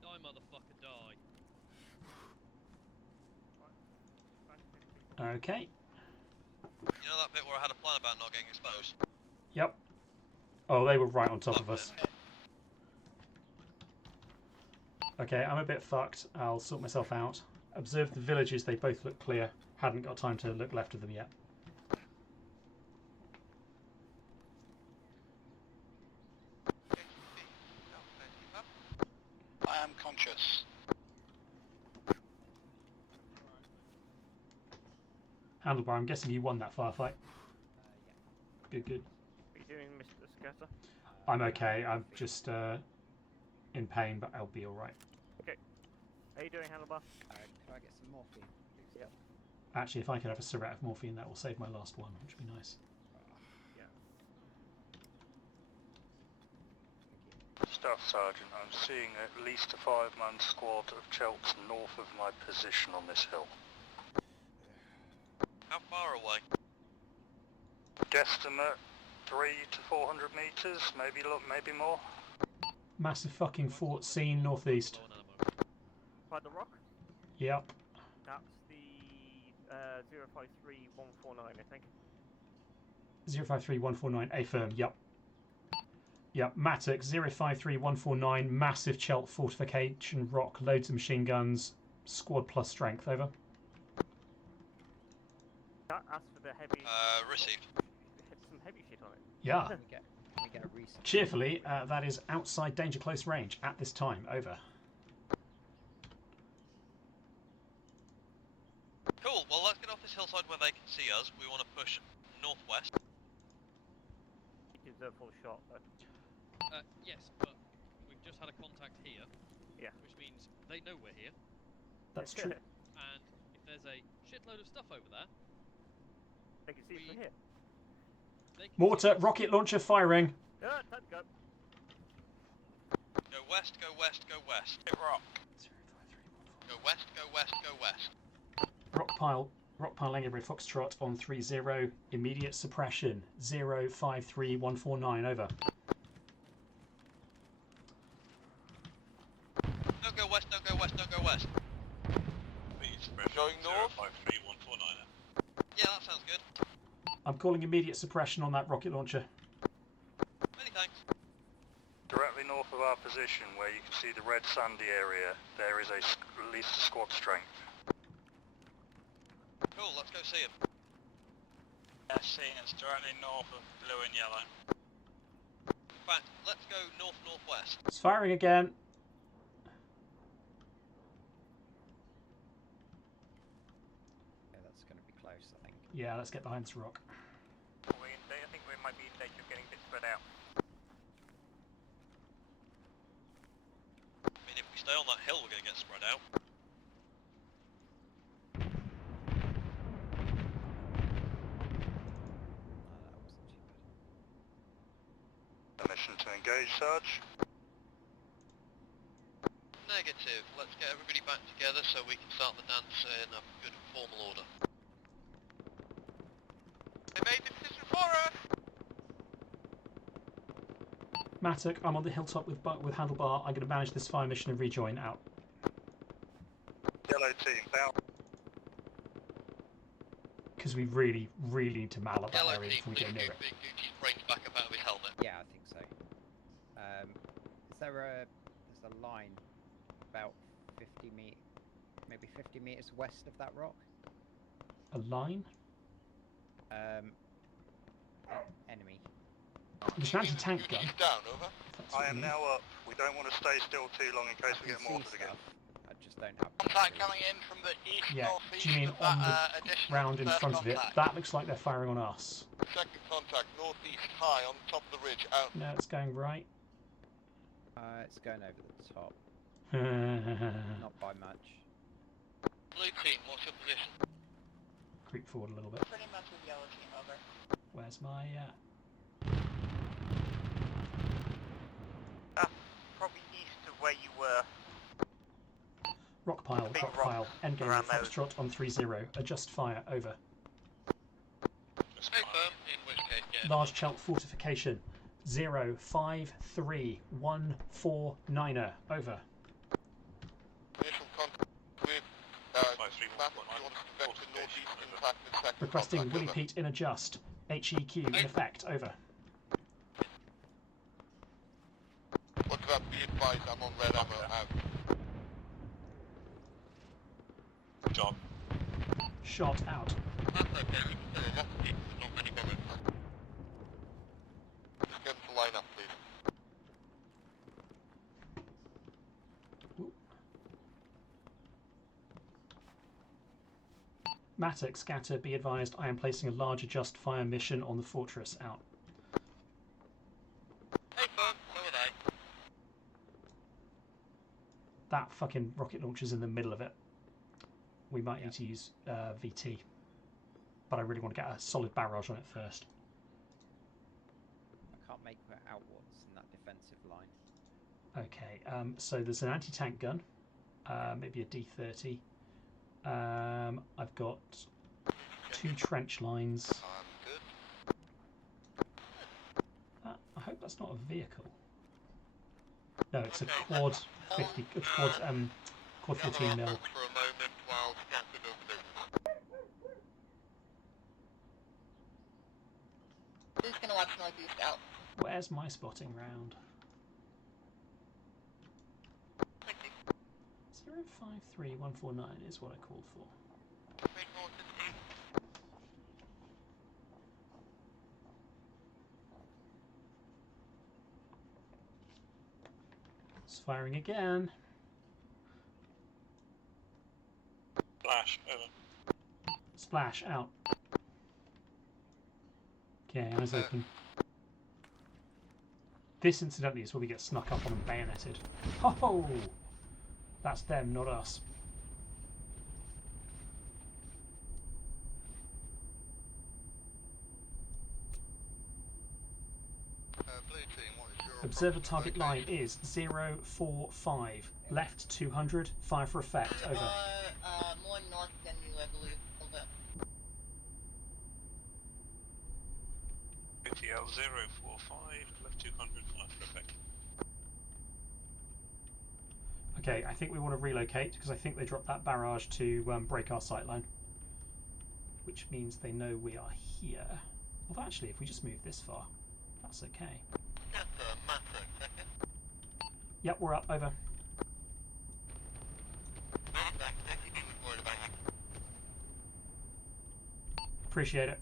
Die, motherfucker, die. Okay. You know that bit where I had a plan about not getting exposed? Yep. Oh, they were right on top of us. Okay, I'm a bit fucked. I'll sort myself out. Observe the villages, they both look clear. Hadn't got time to look left of them yet. I am conscious. Handlebar, I'm guessing you won that firefight. Yeah. Good, good. What are you doing, Mr. Scatter? I'm okay. I'm just in pain, but I'll be alright. Okay. How you doing, Handlebar? Could I get some morphine, please? Yep. Actually, if I could have a syrup of morphine, that will save my last one, which would be nice. Yeah. Staff Sergeant, I'm seeing at least a 5-man squad of Chelts north of my position on this hill. How far away? Guesstimate 300 to 400 metres, maybe more. Massive fucking fort seen northeast. By the rock? Yep. That's the 053149, I think. 053149, A firm, yep. Yep, Matic 053149, massive Chelt fortification rock, loads of machine guns, squad plus strength, over. Ask for the heavy. Received. Some heavy shit on it. Yeah. Can we get a recent? Cheerfully, that is outside danger close range at this time, over. Cool, well let's get off this hillside where they can see us. We want to push northwest. You deserve full shot, though. Yes, but we've just had a contact here. Yeah. Which means they know we're here. That's true. And if there's a shitload of stuff over there, they can see it from here. Mortar, rocket launcher firing. Time to go. Go west, go west, go west. Hit rock. Go west, go west, go west. Rockpile Langley Foxtrot on 30, immediate suppression 053149, over. Don't go west, don't go west, don't go west. Going north? 053149. Yeah, that sounds good. I'm calling immediate suppression on that rocket launcher. Many thanks. Directly north of our position, where you can see the red sandy area, there is at least a squad strength. Cool, let's go see him. Yeah, seeing it's directly north of blue and yellow. In fact, let's go north-northwest. It's firing again. Yeah, that's going to be close, I think. Yeah, let's get behind this rock. I think we might be in danger of getting a bit spread out. I mean, if we stay on that hill, we're going to get spread out. Permission to engage, Sarge. Negative. Let's get everybody back together so we can start the dance in a good formal order. They made the decision for us! Matic, I'm on the hilltop with Handlebar. I'm going to manage this fire mission and rejoin out. Yellow team, down. Because we really, really need to mal up that Yellow area team, before we go near it. Big Gucci's brains back up out of his helmet. Yeah, I think so. Is there there's a line about 50 meters, maybe 50 meters west of that rock? A line? Enemy. There's an anti-tank gun. Down, over. I am now up. We don't want to stay still too long in case we get mortared again. I just don't have. Contact coming in from the east Yeah, northeast do you mean of on that, the additional ground in first front of it? contact. That looks like they're firing on us. Second contact, northeast high on top of the ridge, out. No, it's going right. It's going over the top. Creep Not by much. Blue team, what's your position? forward a little bit. Pretty much with yellow team, over. Where's my... Probably east of where you were. Rock pile, Big rock rock pile. Endgame around those. Foxtrot on 30. Adjust fire, over. Stay firm, in which case get Large Chelt fortification. 053149er, over. initial contact with Requesting Willie Pete in adjust. HEQ in effect, over. What that be advised, I'm on red ammo, out. Job. Shot out. That's okay, you can still lock it, not many bullets. Just get to line up, please. Matic, scatter, be advised, I am placing a large adjust fire mission on the fortress, out. Hey firm, so are they. That fucking rocket launcher's in the middle of it. we might need to use VT. But I really want to get a solid barrage on it first. I can't make out what's in that defensive line. Okay, so there's an anti-tank gun, maybe a D30. I've got 2 trench lines. I hope that's not a vehicle. No, it's a quad 50, quad 14 mil. Who's gonna watch northeast out? Where's my spotting round? 053149 is what I called for. It's firing again. Splash, over. Splash, out. Okay, eyes open. This, incidentally, is where we get snuck up on and bayoneted. Ho-ho! That's them, not us. Blue team, what is your Observer target line is 045. Left 200. Fire for effect. Over. More north than you, I believe. Over. OTL 045, left 200, fire for effect. Okay, I think we want to relocate because I think they dropped that barrage to break our sight line. Which means they know we are here. Although actually, if we just move this far, that's okay. That's a matter, second. Yep, we're up. Over. Appreciate it.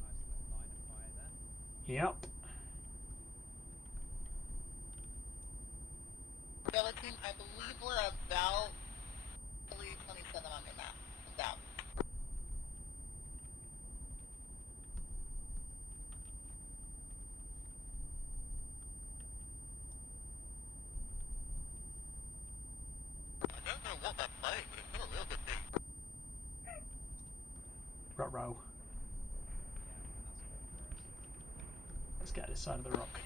Nice little line of fire there. Yep. Team, I believe we're about 327 on your map. About. I don't know what they're playing, but it's got a real good thing. Ruh-roh. Let's get this side of the rock.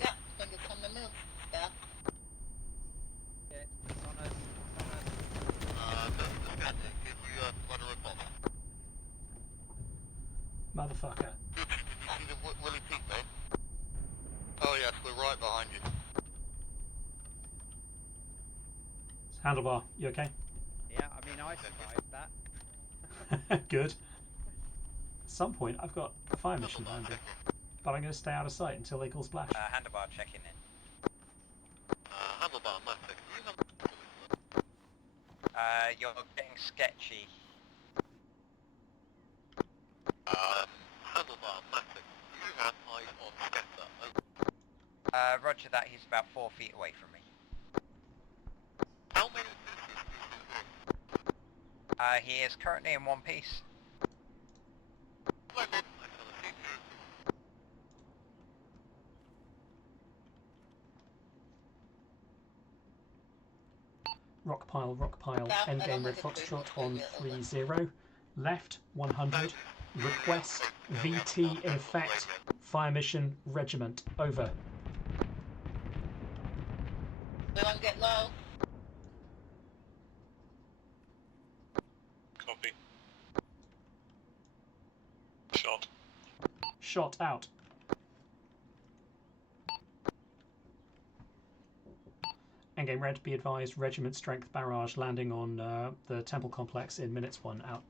Yeah, I think it's time to move. Yeah. Yeah, it's on us. The static, if you want to report. Motherfucker. See the Willie Pete, mate? Oh yes, we're right behind you. Handlebar, you okay? Yeah, I mean, I survived that. Good. At some point, I've got a fire mission landing. But I'm going to stay out of sight until they call splash. Handlebar checking in. Handlebar, Matic. You're getting sketchy. Handlebar, Matic. You have eyes on Scatter. Roger that, he's about 4 feet away from me. How many pieces? He is currently in one piece. Rock pile, endgame red foxtrot on 30. Left 100. Request VT in effect. Fire mission regiment. Over. We want to get low. Copy. Shot. Shot out. Endgame red, be advised, regiment strength barrage landing on the temple complex in minutes 1 out.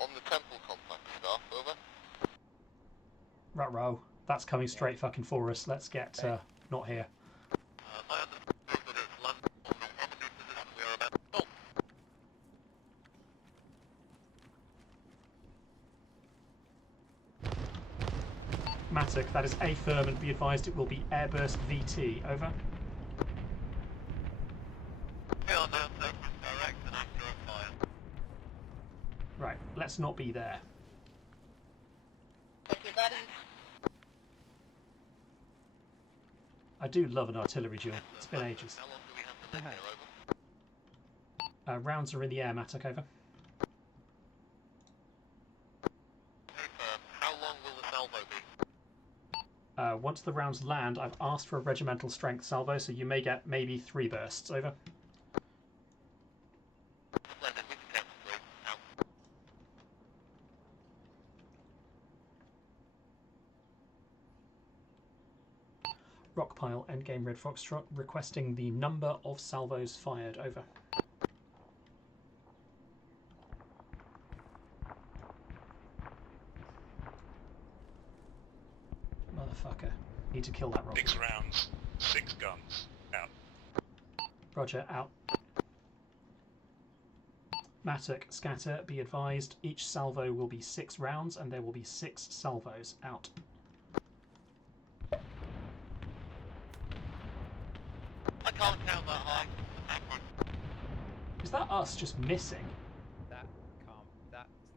On the temple complex, staff, over. Ruh-roh. That's coming straight fucking for us. Let's get not here. I understood that it's landed on the enemy position we are about. Oh! Matic, that is A firm, and be advised it will be airburst VT. Over. We are now taking direct and accurate fire. let's not be there. Check your buddies. I do love an artillery duel. It's been ages. How long do we have to live here, over? Rounds are in the air, Matic, over. How long will the salvo be? Once the rounds land, I've asked for a regimental strength salvo, so you may get maybe 3 bursts, over. Splendid, we can count to 3. Out. Rockpile, endgame Red Foxtrot, requesting the number of salvos fired, over. Motherfucker. Need to kill that rocket. 6 rounds, 6 guns. Out. Roger, out. Matic, scatter, be advised, each salvo will be 6 rounds and there will be 6 salvos, out. I can't count that high. Is that us just missing? That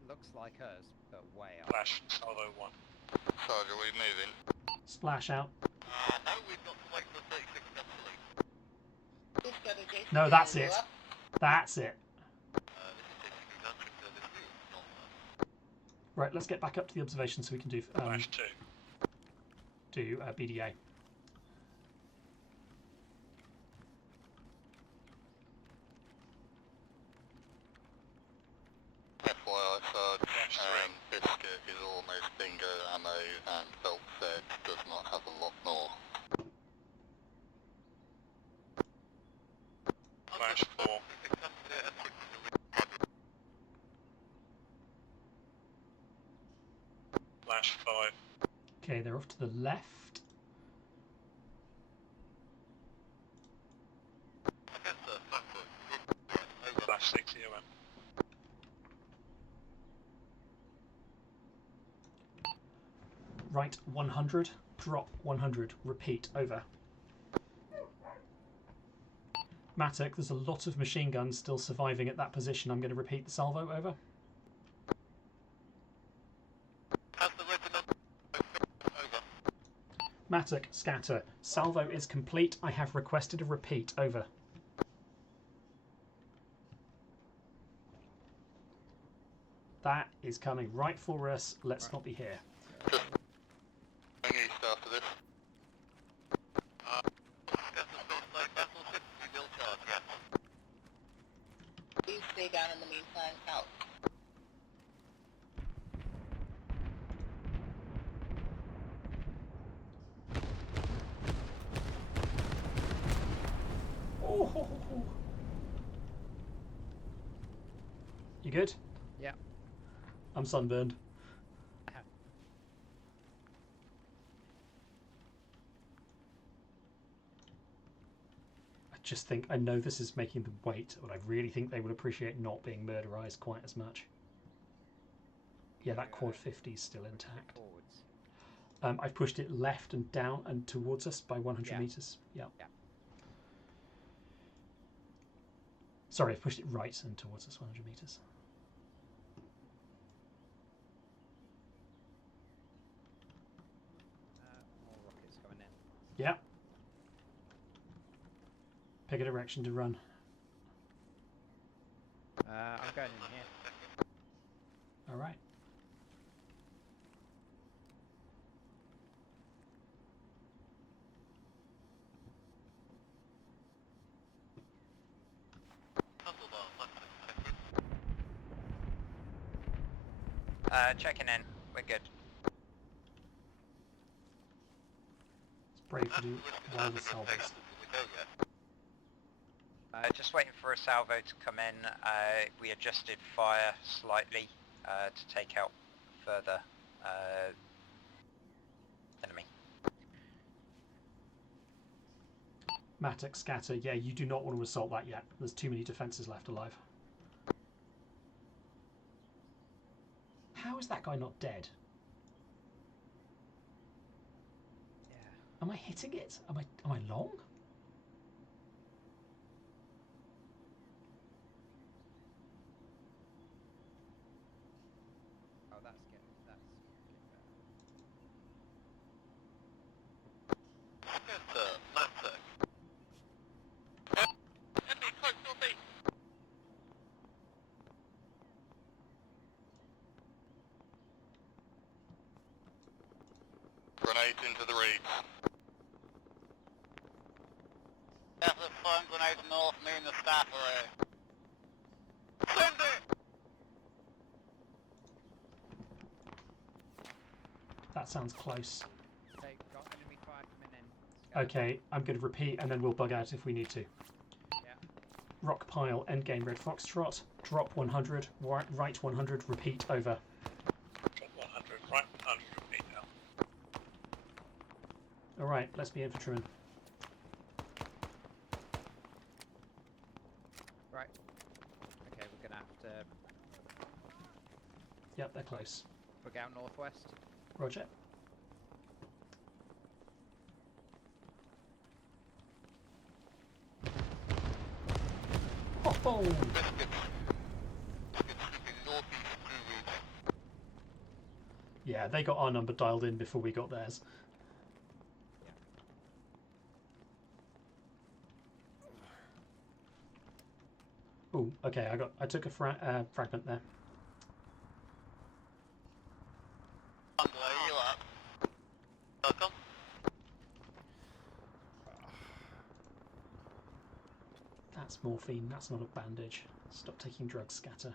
looks like us, but way up. Flash, salvo 1. Sarge, are we moving? Splash out. No, we've got to wait for a 36 gun to leave. No, that's it. That's it. Right, let's get back up to the observation so we can do Flash 2. BDA. FYI, Sarge, Biscuit is almost bingo ammo and Belt said does not have a lot more. Flash 4. Flash 5. Okay, they're off to the left. Flash 6 EOM. Right, 100. Drop 100. Repeat. Over. Matic, there's a lot of machine guns still surviving at that position. I'm going to repeat the salvo. Over. Matic, scatter. Salvo is complete. I have requested a repeat. Over. That is coming right for us. Let's not be here. Going east after this. Please stay down in the meantime. Out. Oh. You good? Yeah. I'm sunburned. I just think, I know this is making them wait, but I really think they would appreciate not being murderized quite as much. Yeah, that quad 50 is still intact. I've pushed it left and down and towards us by 100 meters. Yeah. Sorry, I've pushed it right and towards us 100 meters. More rockets coming in. Yeah. Pick a direction to run. I'm going in here. All right. Checking in. We're good. It's brave to do while the salvos. Just waiting for a salvo to come in. We adjusted fire slightly to take out further enemy. Matic, scatter. Yeah, you do not want to assault that yet. There's too many defences left alive. How is that guy not dead? Yeah. Am I hitting it? Am I long? grenades into the reeds. There's a foam grenade north near the staff array. Send it! That sounds close. They've got enemy fire coming in. Okay, I'm going to repeat and then we'll bug out if we need to. Yeah. Rock pile, endgame red foxtrot, drop 100, right 100, repeat, over. Drop 100, right 100, repeat now. Alright, let's be infantrymen. Right. Okay, we're gonna have to Yep, they're close. bug out northwest. Roger. Oh! Yeah, they got our number dialed in before we got theirs. Oh, okay. I took a fragment there. You up? Welcome. That's morphine. That's not a bandage. Stop taking drugs, Scatter.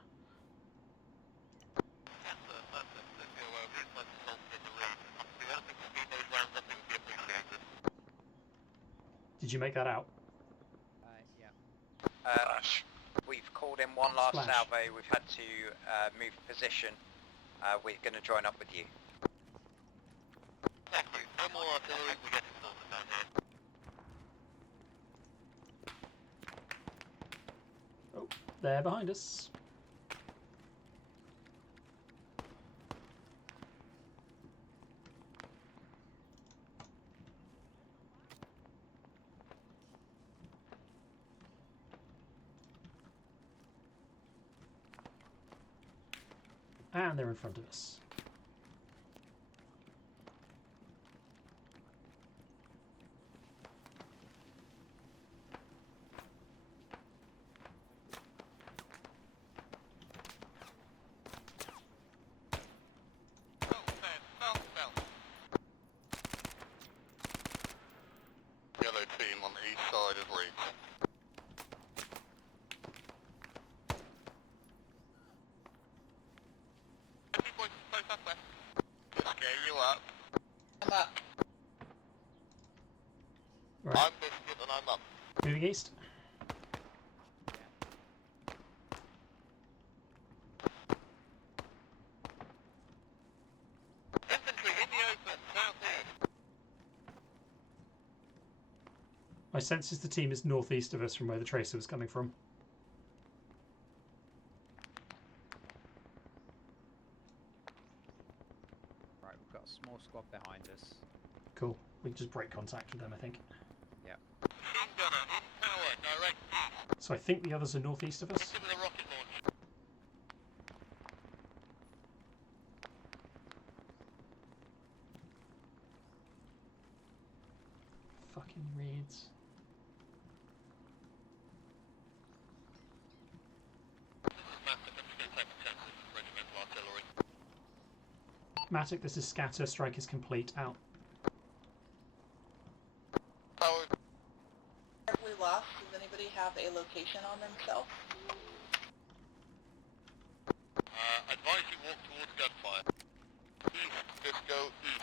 Did you make that out? Yeah. We've called in one last Splash. salvo. We've had to move position. We're going to join up with you. Thank you. No more artillery. We're getting sorted down here. Oh, they're behind us. And they're in front of us. Yellow team on the east side of reeds. You up. I'm up. Right. I'm biscuit and I'm up. Moving east. Infantry in the open, southeast. My sense is the team is northeast of us from where the tracer was coming from. Right, we've got a small squad behind us. Cool. We can just break contact with them, I think. Yep. Machine gunner in power, direct. So I think the others are northeast of us. Give it a rocket launch. Fucking reeds. Matic, this is Scatter. Strike is complete. Out. We lost. Does anybody have a location on themselves? Advise you walk towards gunfire. East, just go east.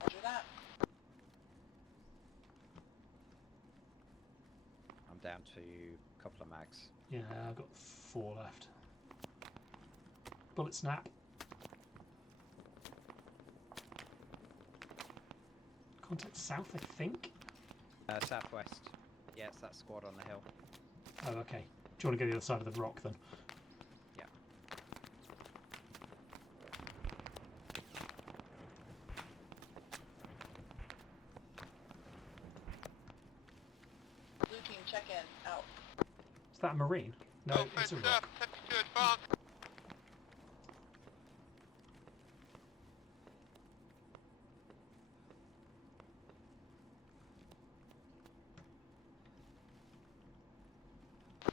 Roger that. I'm down to a couple of mags. Yeah, I've got 4 left. Bullet snap. Contact south, I think. Southwest. Yeah, it's that squad on the hill. Oh, okay. Do you want to go the other side of the rock then? Yeah. Blue team, check in. Out. Is that a marine? No, it's a rock.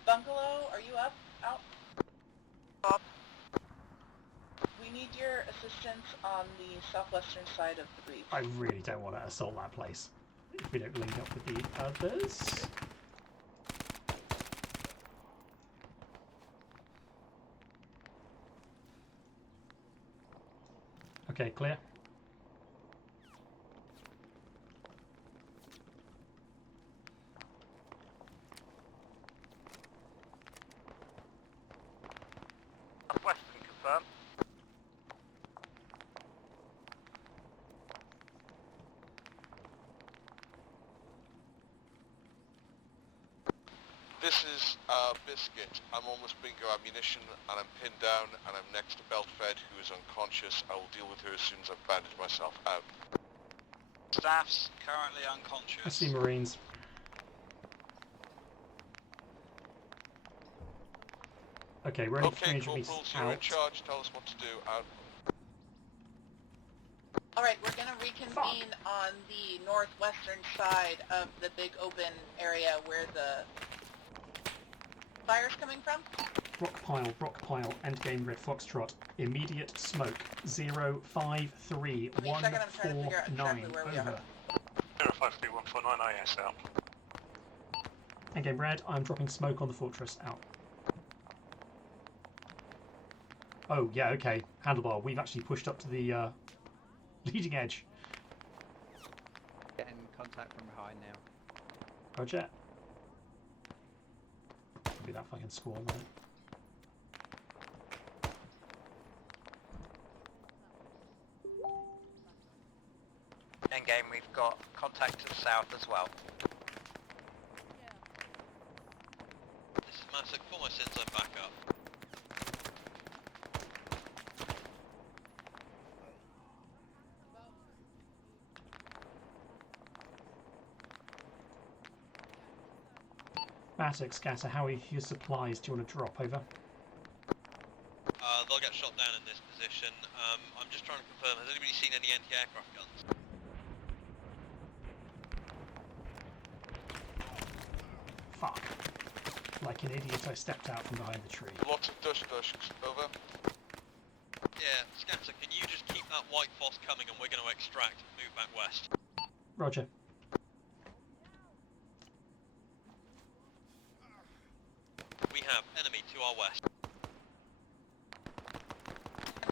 Bungalow, are you up? Out? Up. We need your assistance on the southwestern side of the breach. I really don't want to assault that place if we don't link up with the others. Okay, clear. Western confirm. This is Biscuit. I'm almost bingo ammunition and I'm pinned down and I'm next to Beltfed who is unconscious. I will deal with her as soon as I've bandaged myself out. Staff's currently unconscious. I see Marines. Okay, we're only 300 meters Corporals, you're in out. charge. Tell us what to do. Out. Alright, we're going to reconvene on the northwestern side of the big open area where the fire's coming from. Rock pile, endgame Red Foxtrot. Immediate smoke. 053149. where we are. 053149 IS out. Endgame Red, I'm dropping smoke on the fortress. Out. Oh, yeah, okay. Handlebar, we've actually pushed up to the leading edge. Getting contact from behind now. Roger. Be that fucking squall, man. Endgame, we've got contact to the south as well. This is Massive. Call my sins, I'm back up. Matic, Scatter, how are your supplies? Do you want to drop over? They'll get shot down in this position. I'm just trying to confirm, has anybody seen any anti-aircraft guns? Fuck. Like an idiot, I stepped out from behind the tree. Lots of dusks. Over. Yeah, Scatter, can you just keep that white foss coming and we're going to extract and move back west? Roger. We have enemy to our west.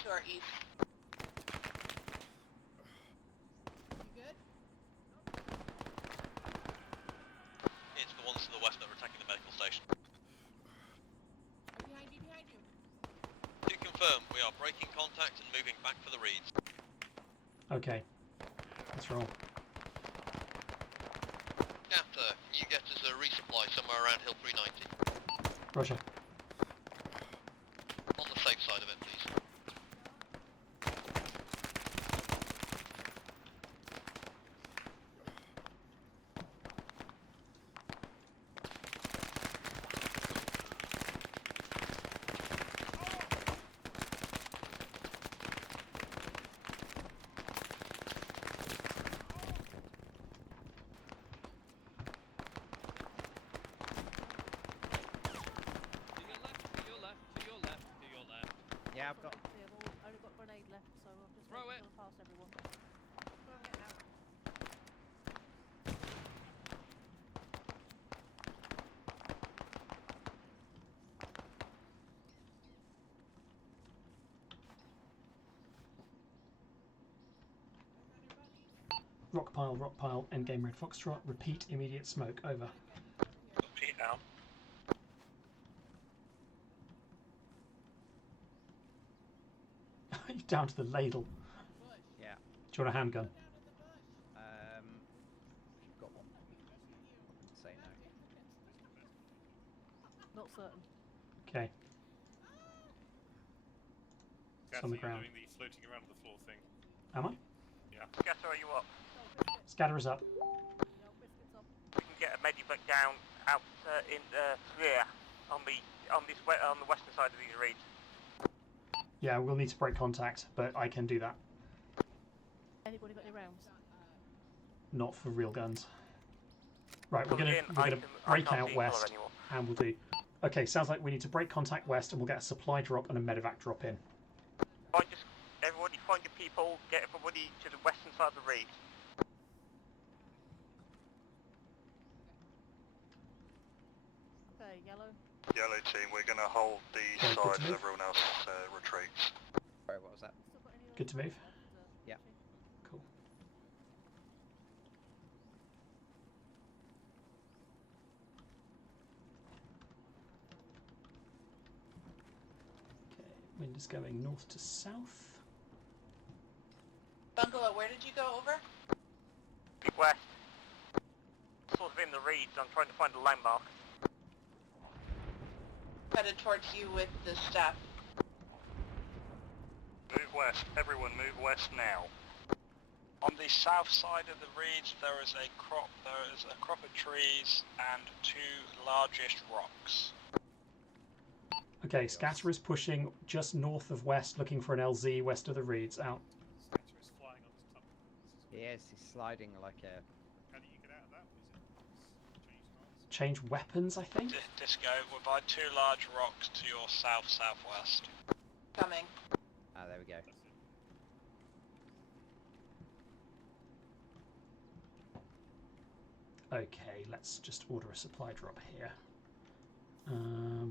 To our east. You good? It's the ones to the west that are attacking the medical station. Behind you. To confirm, we are breaking contact and moving back for the reeds. Okay. Let's roll. Scatter, can you get us a resupply somewhere around Hill 390? Roger. On the safe side of it, please. Yeah, I've got. I've only got grenade left, so I'm just Throw going it. past everyone. Rock pile, endgame Red Foxtrot. Repeat immediate smoke. Over. Repeat out. You're down to the ladle. Yeah. Do you want a handgun? If you've got one. Say no. Not certain. Okay. It's on the ground. Doing the floating around on the floor thing. Am I? Yeah. Scatter, are you up? Scatter is up. We can get a medivac down out in here on the western side of these reeds. Yeah, we'll need to break contact, but I can do that. Anybody got any rounds? Not for real guns. Right, we're Coming gonna in, break I can't out see colour west, anymore. and we'll do. Okay, sounds like we need to break contact west, and we'll get a supply drop and a medevac drop in. Everybody outside the reed. Okay, yellow. Yellow team, we're going to hold the Okay, good side to as move. everyone else retreats. Sorry, what was that? Still got any Good to move. Yeah. Cool. Okay, wind is going north to south. Bungalow, where did you go over? West. Sort of in the reeds. I'm trying to find a landmark. Headed towards you with the staff. Move west. Everyone move west now. On the south side of the reeds, there is a crop of trees and 2 largish rocks. Okay, Scatter is pushing just north of west, looking for an LZ west of the reeds. Out. Scatter is flying on his top. He is. He's sliding like a. How do you get out of that? Is it Change weapons, I think. Disco, we're by 2 large rocks to your south-southwest. Coming. Ah, there we go. Okay, let's just order a supply drop here.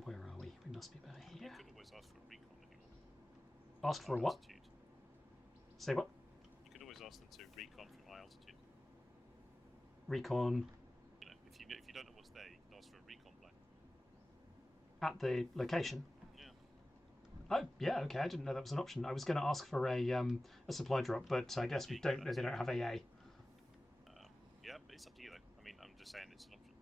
Where are we? We must be about here. You could always ask for a recon anymore. Ask for a what? Altitude. Say what? You could always ask them to recon from high altitude. Recon You know, if you don't know what's there, you can ask for a recon plane. at the location. Yeah. Oh, yeah, okay. I didn't know that was an option. I was going to ask for a supply drop, but I guess we don't. They don't have AA. Yeah, but it's up to you though. I mean, I'm just saying it's an option.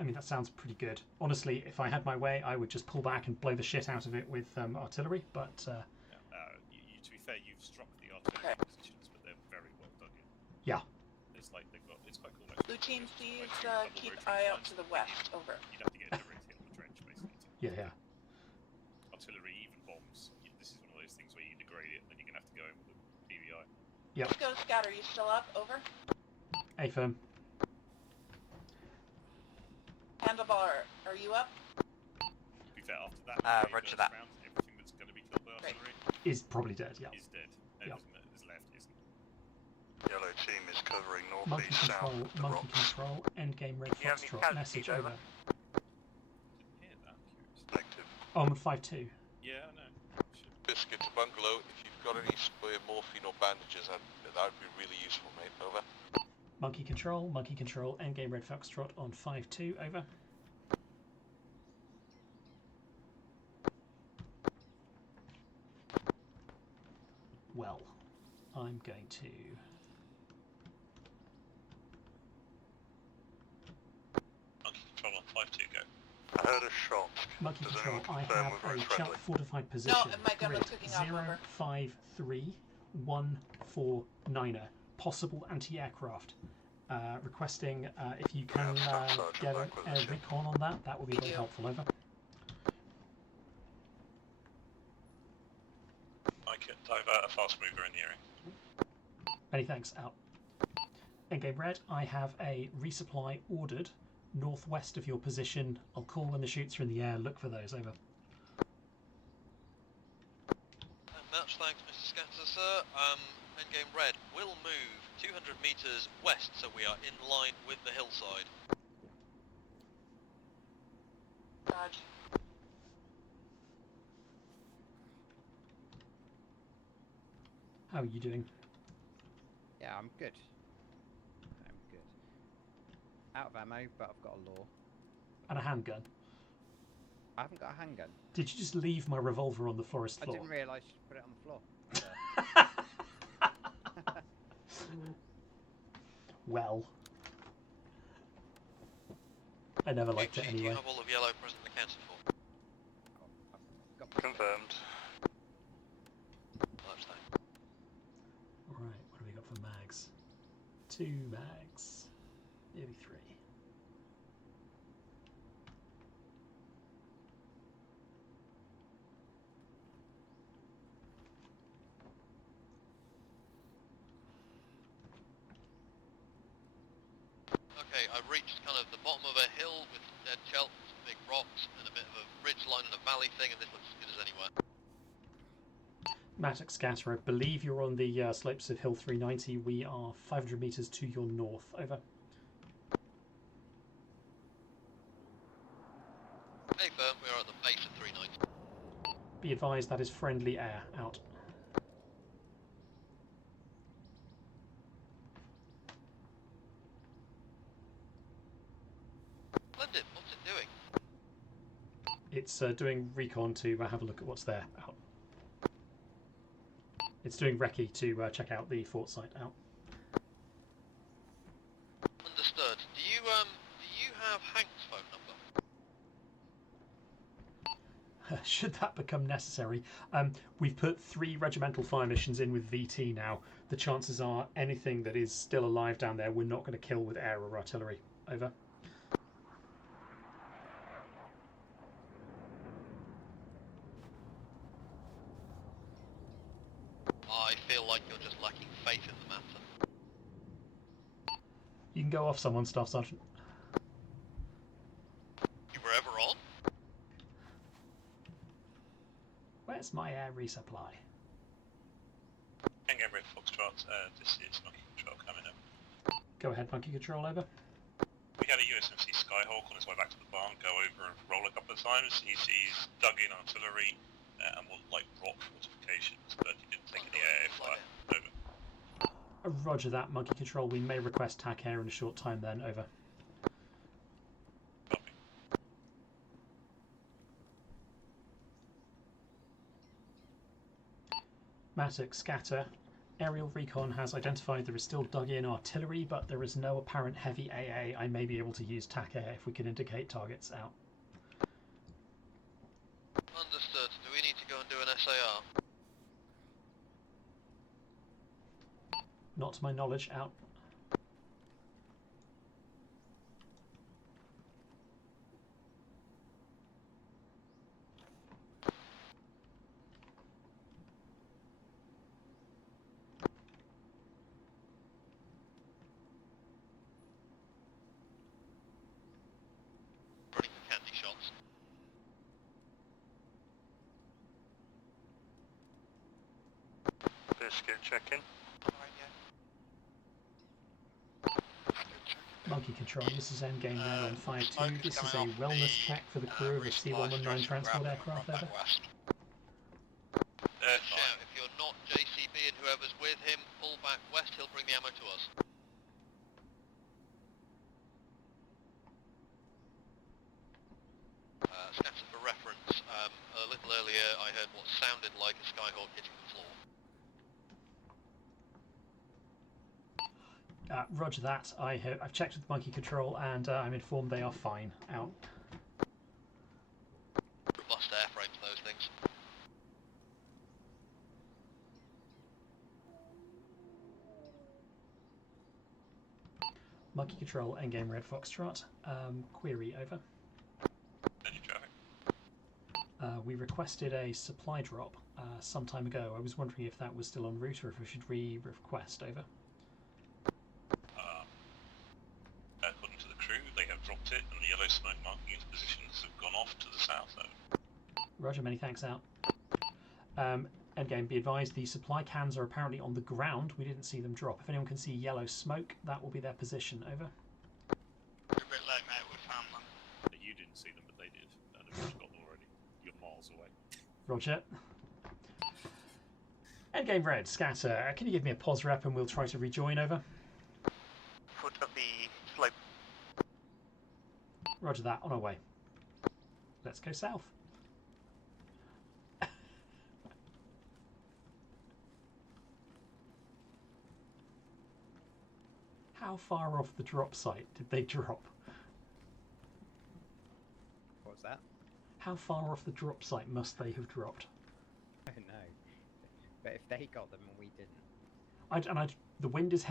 I mean, that sounds pretty good. Honestly, if I had my way, I would just pull back and blow the shit out of it with artillery. But to be fair, you've struck the artillery positions, but they're very well dug in. yeah, It's quite cool actually. Blue team, please Double keep rotary eye out lines, to the but west. Over. You'd have to get a direct hit on the trench, basically. yeah. Artillery, even bombs. This is one of those things where you degrade it, and then you're gonna have to go in with a PVI. Yep. Let's go, Scatter. You still up? Over. A firm. Handlebar, are you up? To be fair, after that, Roger that. round, everything that's going to be killed by artillery Is probably dead. Yeah. is dead. Yep. Is left, isn't. Yellow team is covering Monkey northeast south control. of the Monkey rocks. control. Endgame red Do you have any foxtrot. casualties Message over? over. Didn't hear that. Curious. Negative. Armored 5-2. Yeah, I know. Biscuit to Bungalow, if you've got any spare morphine or bandages, that would be really useful, mate. Over. Monkey control. Endgame red foxtrot on 5-2. Over. Well, I'm going to. Monkey control on 5-2, go. I heard a shot. Monkey Does control. anyone I confirm have whether a it's Chelt friendly? fortified position. my gun was Grid cooking off, over. 053149er. Possible anti-aircraft. Requesting if you can get a recon on that. That would be very helpful. Over. I could divert a fast mover in the area. Many thanks. Out. Endgame red. I have a resupply ordered northwest of your position. I'll call when the shoots are in the air. Look for those. Over. Much thanks, Mr. Scatter, sir. Endgame red will move 200 metres west, so we are in line with the hillside. Dodge. How are you doing? Yeah, I'm good. I'm good. Out of ammo, but I've got a law. And a handgun. I haven't got a handgun. Did you just leave my revolver on the forest floor? I didn't realise you put it on the floor. Well, I never liked it Do anyway. you have all of yellow present accounted for? Confirmed. Much thanks. Alright, what do we got for mags? 2 mags. Nearly 3. Okay, I've reached kind of the bottom of a hill with dead Chelt, big rocks, and a bit of a ridge line and a valley thing, and this looks as good as anywhere. Matic Scatter, I believe you're on the slopes of Hill 390. We are 500 metres to your north. Over. Hey, firm, we are at the base of 390. Be advised that is friendly air. Out. Splendid, what's it doing? It's doing recon to have a look at what's there. Out. It's doing recce to check out the fort site. Out. Understood. Do you have Hank's phone number? Should that become necessary, we've put 3 regimental fire missions in with VT now. The chances are anything that is still alive down there we're not going to kill with air or artillery. Over. I feel like you're just lacking faith in the matter. You can go off someone, Staff Sergeant. You were ever on? Where's my air resupply? Tango Red Foxtrot, this is Monkey Control coming up. Go ahead, Monkey Control, over. We had a USMC Skyhawk on his way back to the barn go over and roll a couple of times. He's dug in artillery and will like rock fortifications, but he didn't take any air fire. Over. Roger that, Monkey Control. We may request TAC air in a short time then. Over. Copy. Matic Scatter. Aerial recon has identified there is still dug-in artillery, but there is no apparent heavy AA. I may be able to use TAC air if we can indicate targets. Out. Understood. Do we need to go and do an SAR? Not to my knowledge. Out. Running for candy shots. Biscuit check-in. Monkey Control, this is Endgame Red on 5-2. This is a wellness check for the crew of a C-119 transport aircraft. Over. Shout, if you're not JCB and whoever's with him, pull back west, he'll bring the ammo to us. Scatter for reference, a little earlier I heard what sounded like a Skyhawk hitting the floor. Roger that. I've checked with Monkey Control and I'm informed they are fine. Out. Robust airframes, those things. Monkey Control, Endgame Red Foxtrot. Query, over. Any traffic? We requested a supply drop some time ago. I was wondering if that was still en route or if we should re-request. Over. According to the crew, they have dropped it, and the yellow smoke marking its positions have gone off to the south. Over. Roger, many thanks. Out. Endgame, be advised the supply cans are apparently on the ground. We didn't see them drop. If anyone can see yellow smoke, that will be their position. Over. You're a bit late, mate. We found them. You didn't see them, but they did, and they've got them already. You're miles away. Roger. Endgame Red, Scatter. Can you give me a pos rep and we'll try to rejoin. Over. Foot of the slope. Roger that. On our way. Let's go south. How far off the drop site did they drop? What was that? How far off the drop site must they have dropped? I don't know. But if they got them and we didn't. The wind was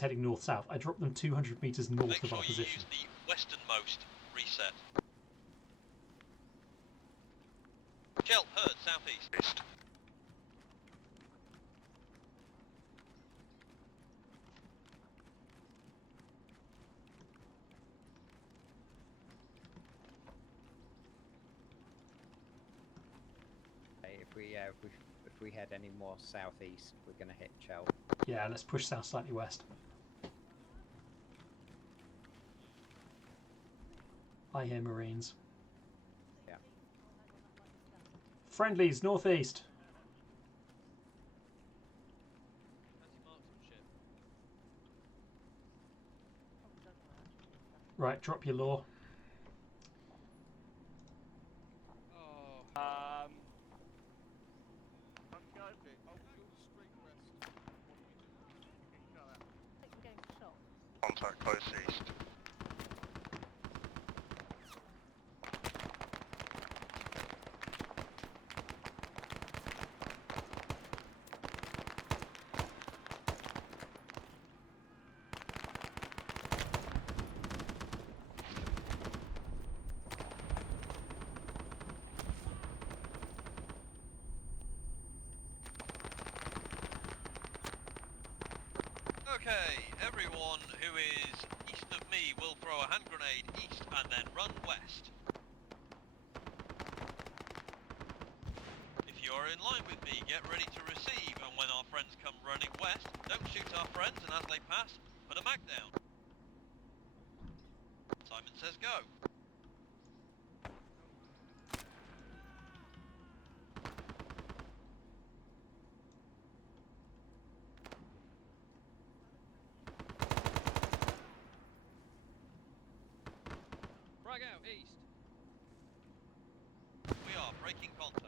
heading north-south. I dropped them 200 metres north Make of sure our you position. use the westernmost reset. Chelt, heard, southeast. East. If if we head any more southeast, we're going to hit Chelt. Yeah, let's push south slightly west. I hear Marines. Yeah. Friendlies northeast. Anti-marksmanship. Probably does work. Right, drop your law. Oh. Okay, I'll go straight west. What do we do? I think we're getting shot. Contact close east. Okay, everyone who is east of me will throw a hand grenade east and then run west. If you are in line with me, get ready to receive, and when our friends come running west, don't shoot our friends, and as they pass, put a mag down. Simon says go. Frag out east. We are breaking contact.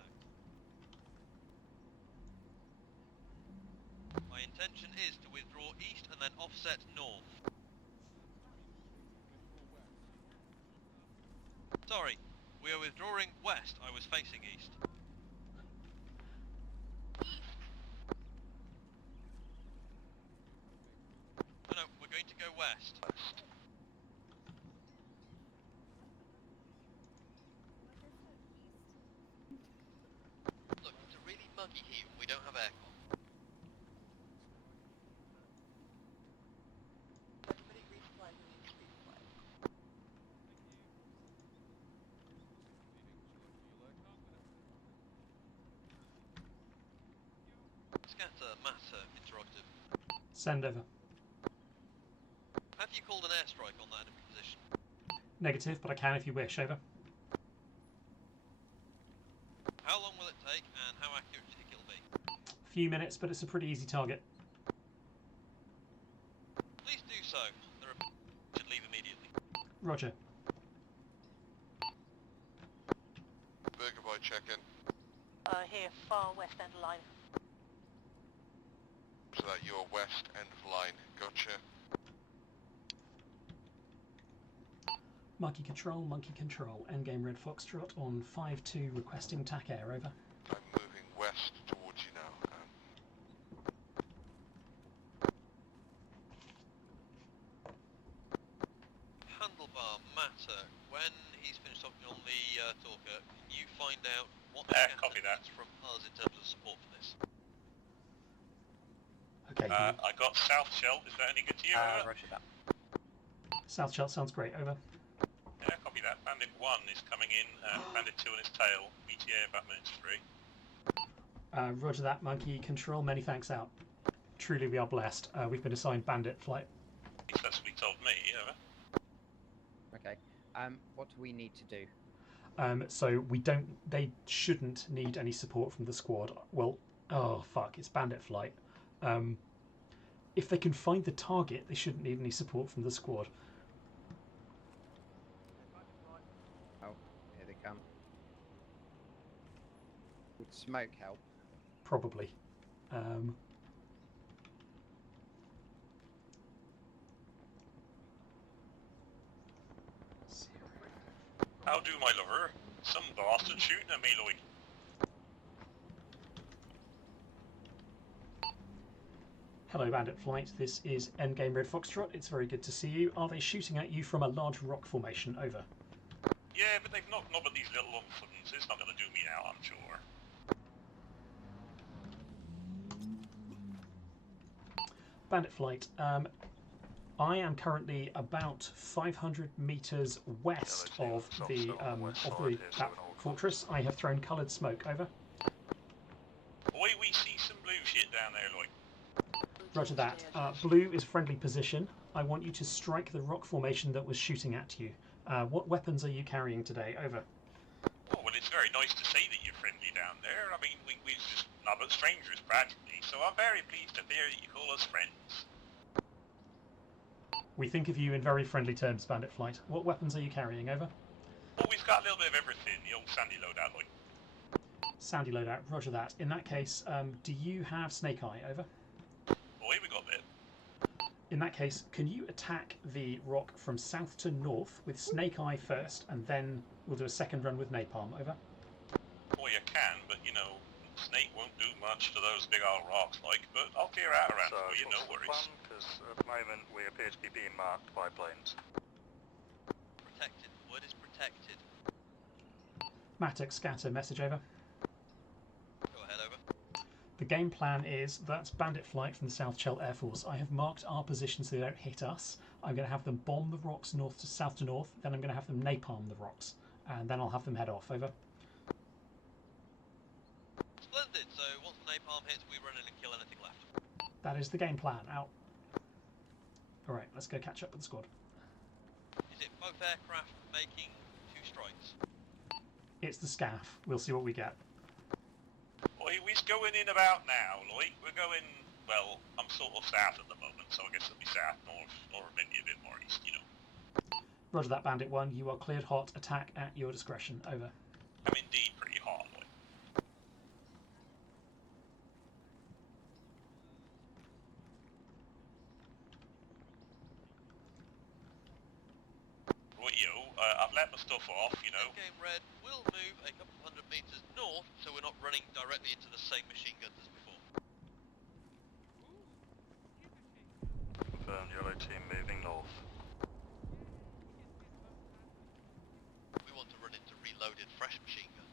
My intention is to withdraw east and then offset north. Sorry, we are withdrawing west. I was facing east. No, we're going to go west. Look, it's a really muggy heat and we don't have aircon. Everybody resupply who needs resupply. Scatter, matter, interrogative. Send over. Have you called an airstrike on that enemy position? Negative, but I can if you wish. Over. How long will it take and how accurate do you think it'll be? A few minutes, but it's a pretty easy target. Please do so. The should leave immediately. Roger. Burger Boy, check in. Here, far west end line. So that you're west end of line. Gotcha. Monkey control. Endgame Red Foxtrot on 5-2 requesting TAC air. Over. I'm moving west towards you now. Handlebar, matter. When he's finished talking on the talker, can you find out what Copy that. from us in terms of support for this? Okay. I got South Chelt. Is that any good to you? Roger that. South Chelt sounds great. Over. Yeah, copy that. Bandit 1 is coming in, Bandit 2 on its tail. ETA about minutes 3. Roger that, Monkey control. Many thanks out. Truly, we are blessed. We've been assigned bandit flight. That's what he told me, over. Okay. What do we need to do? So we don't. They shouldn't need any support from the squad. Well, oh fuck, it's bandit flight. If they can find the target, they shouldn't need any support from the squad. Oh, here they come. Would smoke help? Probably. How do, my lover? Some bastard shooting at me, Lloyd. Hello, Bandit Flight. This is Endgame Red Foxtrot. It's very good to see you. Are they shooting at you from a large rock formation? Over. Yeah, but they've not knobbed these little unfuns. It's not going to do me now, I'm sure. Bandit Flight. I am currently about 500 meters west of that fortress. I have thrown coloured smoke. Over. Roger that. Blue is friendly position. I want you to strike the rock formation that was shooting at you. What weapons are you carrying today? Over. Oh, well, it's very nice to see that you're friendly down there. I mean, we're just not but strangers practically, so I'm very pleased to hear that you call us friends. We think of you in very friendly terms, Bandit Flight. What weapons are you carrying? Over. Well, we've got a little bit of everything. The old sandy loadout, like. Sandy loadout. Roger that. In that case, do you have Snake Eye? Over. Boy, we got there. In that case, can you attack the rock from south to north with Snake Eye first, and then we'll do a second run with Napalm? Over. Boy, you can, but you know, Snake won't do much to those big old rocks, like. But I'll clear out around for you, no worries. Because at the moment we appear to be being marked by planes. Protected. The word is protected. Matic, scatter. Message over. Go ahead, over. The game plan is that's Bandit Flight from the South Chelt Air Force. I have marked our position so they don't hit us. I'm going to have them bomb the rocks north to south to north. Then I'm going to have them napalm the rocks, and then I'll have them head off. Over. Splendid. So once the napalm hits, we run in and kill anything left. That is the game plan. Out. All right, let's go catch up with the squad. Is it both aircraft making 2 strikes? It's the SCAF. We'll see what we get. Boy, we're going in about now, like. We're going, well, I'm sort of south at the moment, so I guess it'll be south, north, or maybe a bit more east, you know. Roger that, Bandit 1. You are cleared hot. Attack at your discretion. Over. I'm indeed pretty hot, like. I've let my stuff off, you know. Game Red will move a couple of 100 meters north, so we're not running directly into the same machine guns as before. Confirmed, yellow team moving north. We want to run into reloaded fresh machine gun.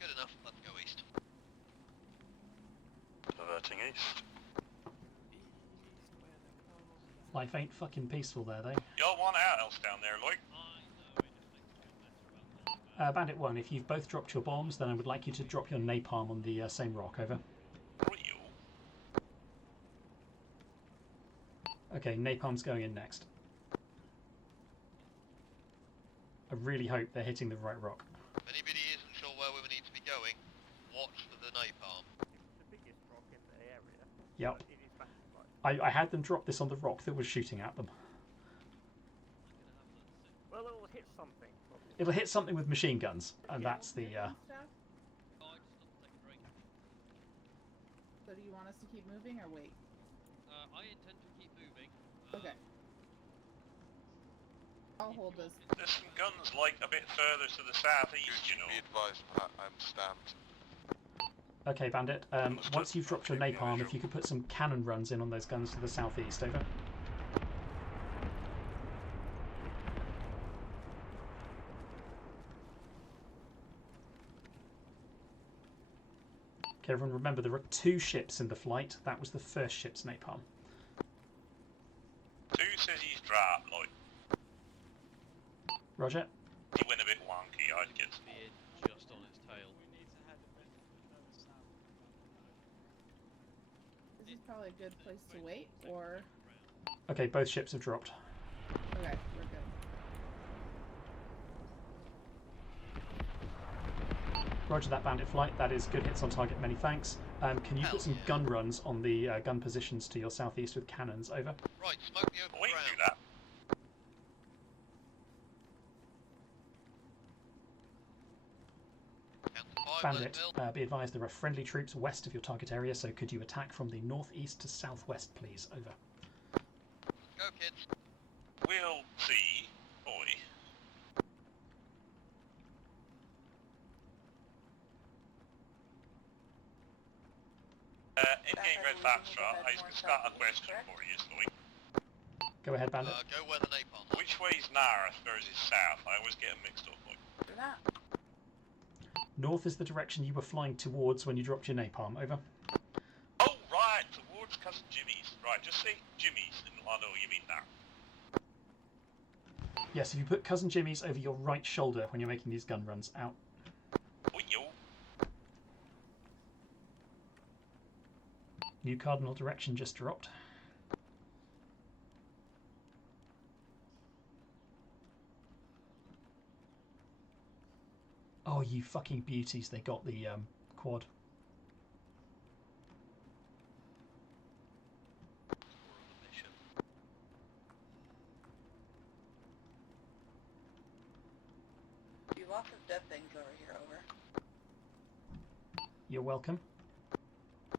Good enough, let's go east. Diverting east. Life ain't fucking peaceful there, though. Y'all want out else down there, like? Bandit 1, if you've both dropped your bombs, then I would like you to drop your napalm on the same rock. Over. Okay, napalm's going in next. I really hope they're hitting the right rock. If anybody isn't sure where we need to be going, watch for the napalm. The biggest rock in the area. Yep. It is massive, like. I had them drop this on the rock that was shooting at them. Well, it will hit something. It'll hit something with machine guns, and that's the... So do you want us to keep moving or wait? I intend to keep moving. Okay. I'll hold this. There's some guns, like, a bit further to the southeast, you know. Be advised, I'm stamped. Okay, Bandit. Once you've dropped your napalm, if you could put some cannon runs in on those guns to the southeast. Over. Okay, everyone remember there are 2 ships in the flight. That was the first ship's napalm. 2 says he's dropped, like. Roger. He went a bit wonky, I'd get Being just on its tail. This is probably a good place to wait, or... Okay, both ships have dropped. Okay, we're good. Roger that, Bandit Flight. That is good hits on target. Many thanks. Can you put some gun runs on the gun positions to your southeast with cannons? Over. Right, smoke the open ground. Do that. Bandit, be advised there are friendly troops west of your target area, so could you attack from the northeast to southwest, please? Over. Go, kids. We'll see, boy. In-game Red Foxtrot, I've just got a question for you, Sloy. Go ahead, Bandit. Go where the napalm. Which way's north versus south? I always get them mixed up, like. Do that. North is the direction you were flying towards when you dropped your napalm. Over. Oh, right, towards Cousin Jimmy's. Right, just say Jimmy's, and I know you mean that. Yes, if you put Cousin Jimmy's over your right shoulder when you're making these gun runs, out. New cardinal direction just dropped. Oh, you fucking beauties, they got the quad. You lots of dead things over here, over. You're welcome.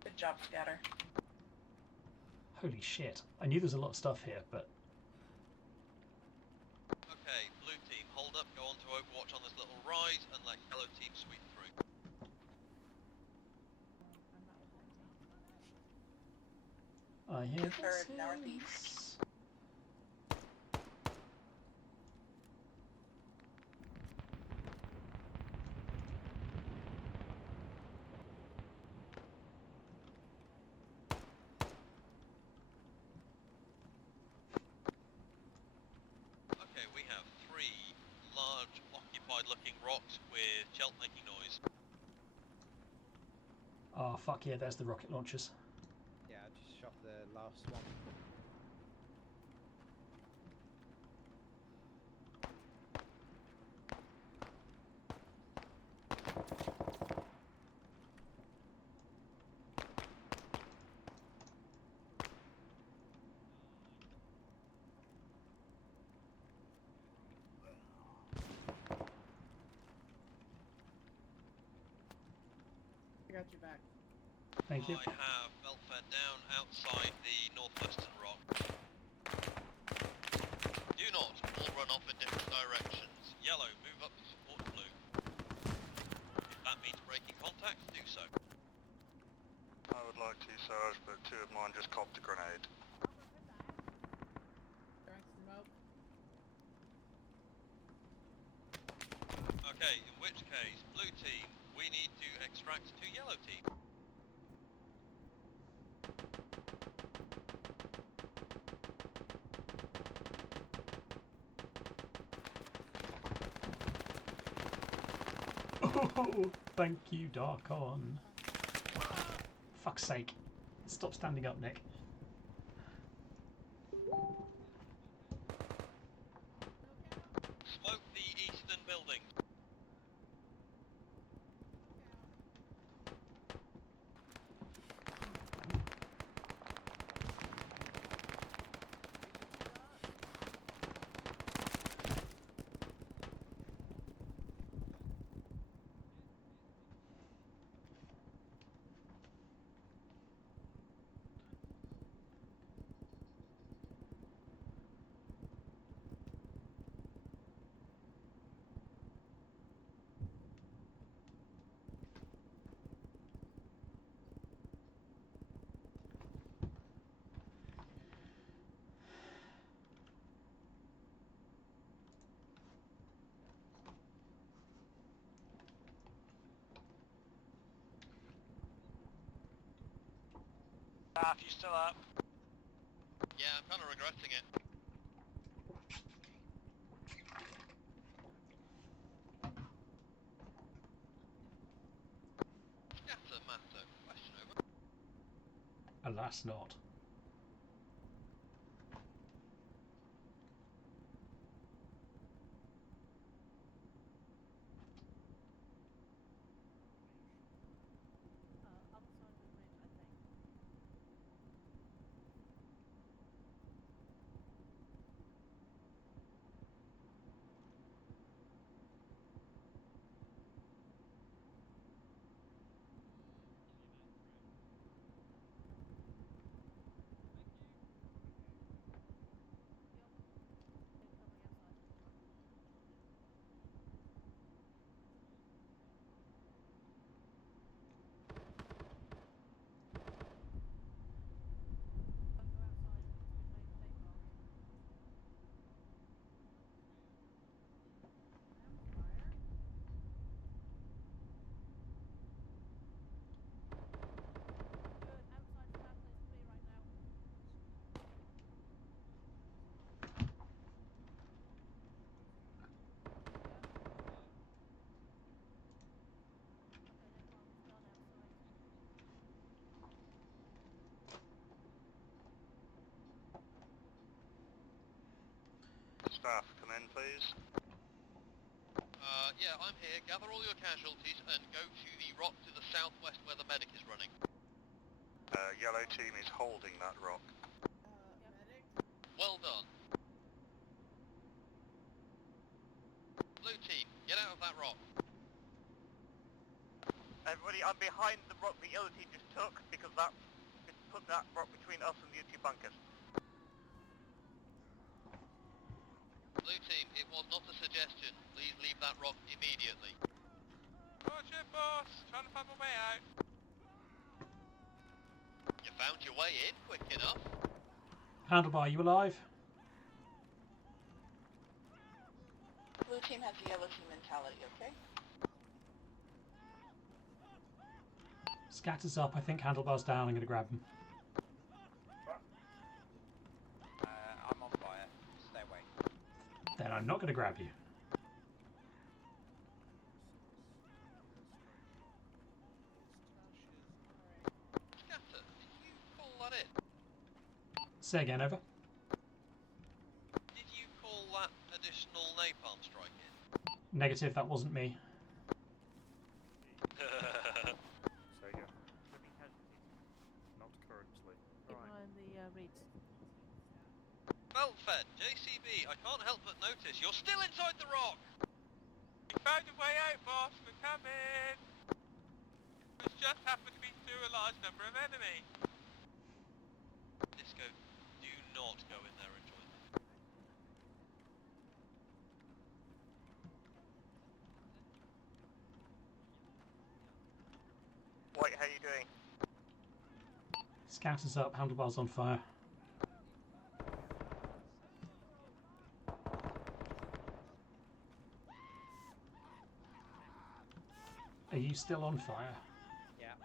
Good job, Scatter. Holy shit. I knew there was a lot of stuff here, but... Okay, blue team, hold up, go on to Overwatch on this little rise, and let yellow team sweep through. I hear Third northeast. Okay, we have 3 large occupied looking rocks with Chelt making noise. Oh, fuck yeah, there's the rocket launchers. Yeah, I just shot the last one. I got your back. Thank you. I have belt fed down outside the northwestern rock. Do not all run off in different directions. Yellow, move up to support blue. If that means breaking contact, do so. I would like to, Sarge, but 2 of mine just copped a grenade. Throwing smoke. Okay, in which case, blue team, we need to extract to yellow team. Oh, thank you, Darkon. Fuck's sake. Stop standing up, Nick. Smoke the eastern building. You still up? Yeah, I'm kind of regretting it. Scatter matter. Question over. Alas not. Other side of the ridge, I think. staff come in, please? Yeah, I'm here. Gather all your casualties and go to the rock to the southwest where the medic is running. Yellow team is holding that rock. Medic? Well done. Blue team, get out of that rock. Everybody, I'm behind the rock the other team just took, because it put that rock between us and the other two bunkers. Blue team, it was not a suggestion. Please leave that rock immediately. Roger, boss. Trying to find my way out. You found your way in quick enough. Handlebar, you alive? Blue team has the yellow team mentality, okay? Scatter's up. I think Handlebar's down. I'm going to grab him. I'm on fire. Stay away. Then I'm not going to grab you. Scatter, did you call that in? Say again, over. Did you call that additional napalm strike in? Negative, that wasn't me. Sega. Not currently. Behind the reeds. Well fed, JCB, I can't help but notice you're still inside the rock! We found a way out, boss. We're coming. It's just happened to be through a large number of enemies. Disco, do not go in there and join them. White, how you doing? Scatter's up. Handlebar's on fire. Are you still on fire? Yeah.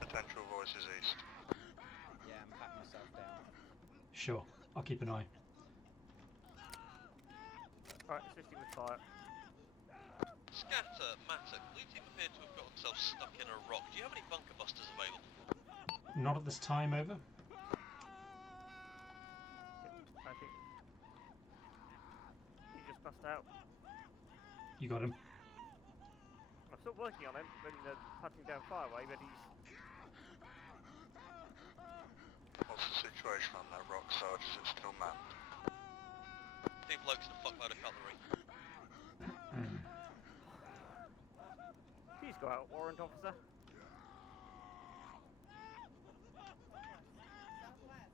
Potential voices east. Yeah, I'm patting myself down. Sure. I'll keep an eye. Alright, assisting with fire. Scatter, Matter, Blue team appear to have got themselves stuck in a rock. Do you have any bunker busters available? Not at this time, over. I think he just passed out. You got him. I'm still working on him, when patting down Fireway, but he's... What's the situation on that rock, Sarge? Is it still manned? Two blokes and a fuckload of cutlery. Please go out, warrant officer. Southwest.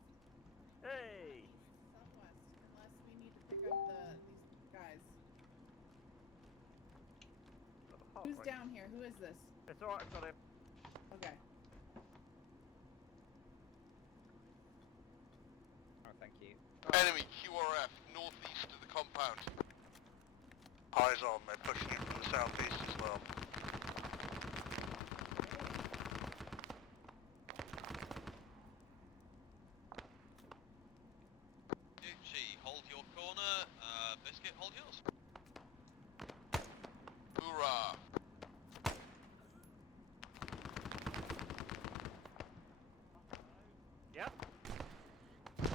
Hey! Southwest. Unless we need to pick up these guys. Who's down here? Who is this? It's alright, I've got him. Okay. Oh, thank you. Enemy QRF northeast of the compound. Eyes on, they're pushing in from the southeast as well. Gucci, hold your corner. Biscuit, hold yours. Hoorah! Yep.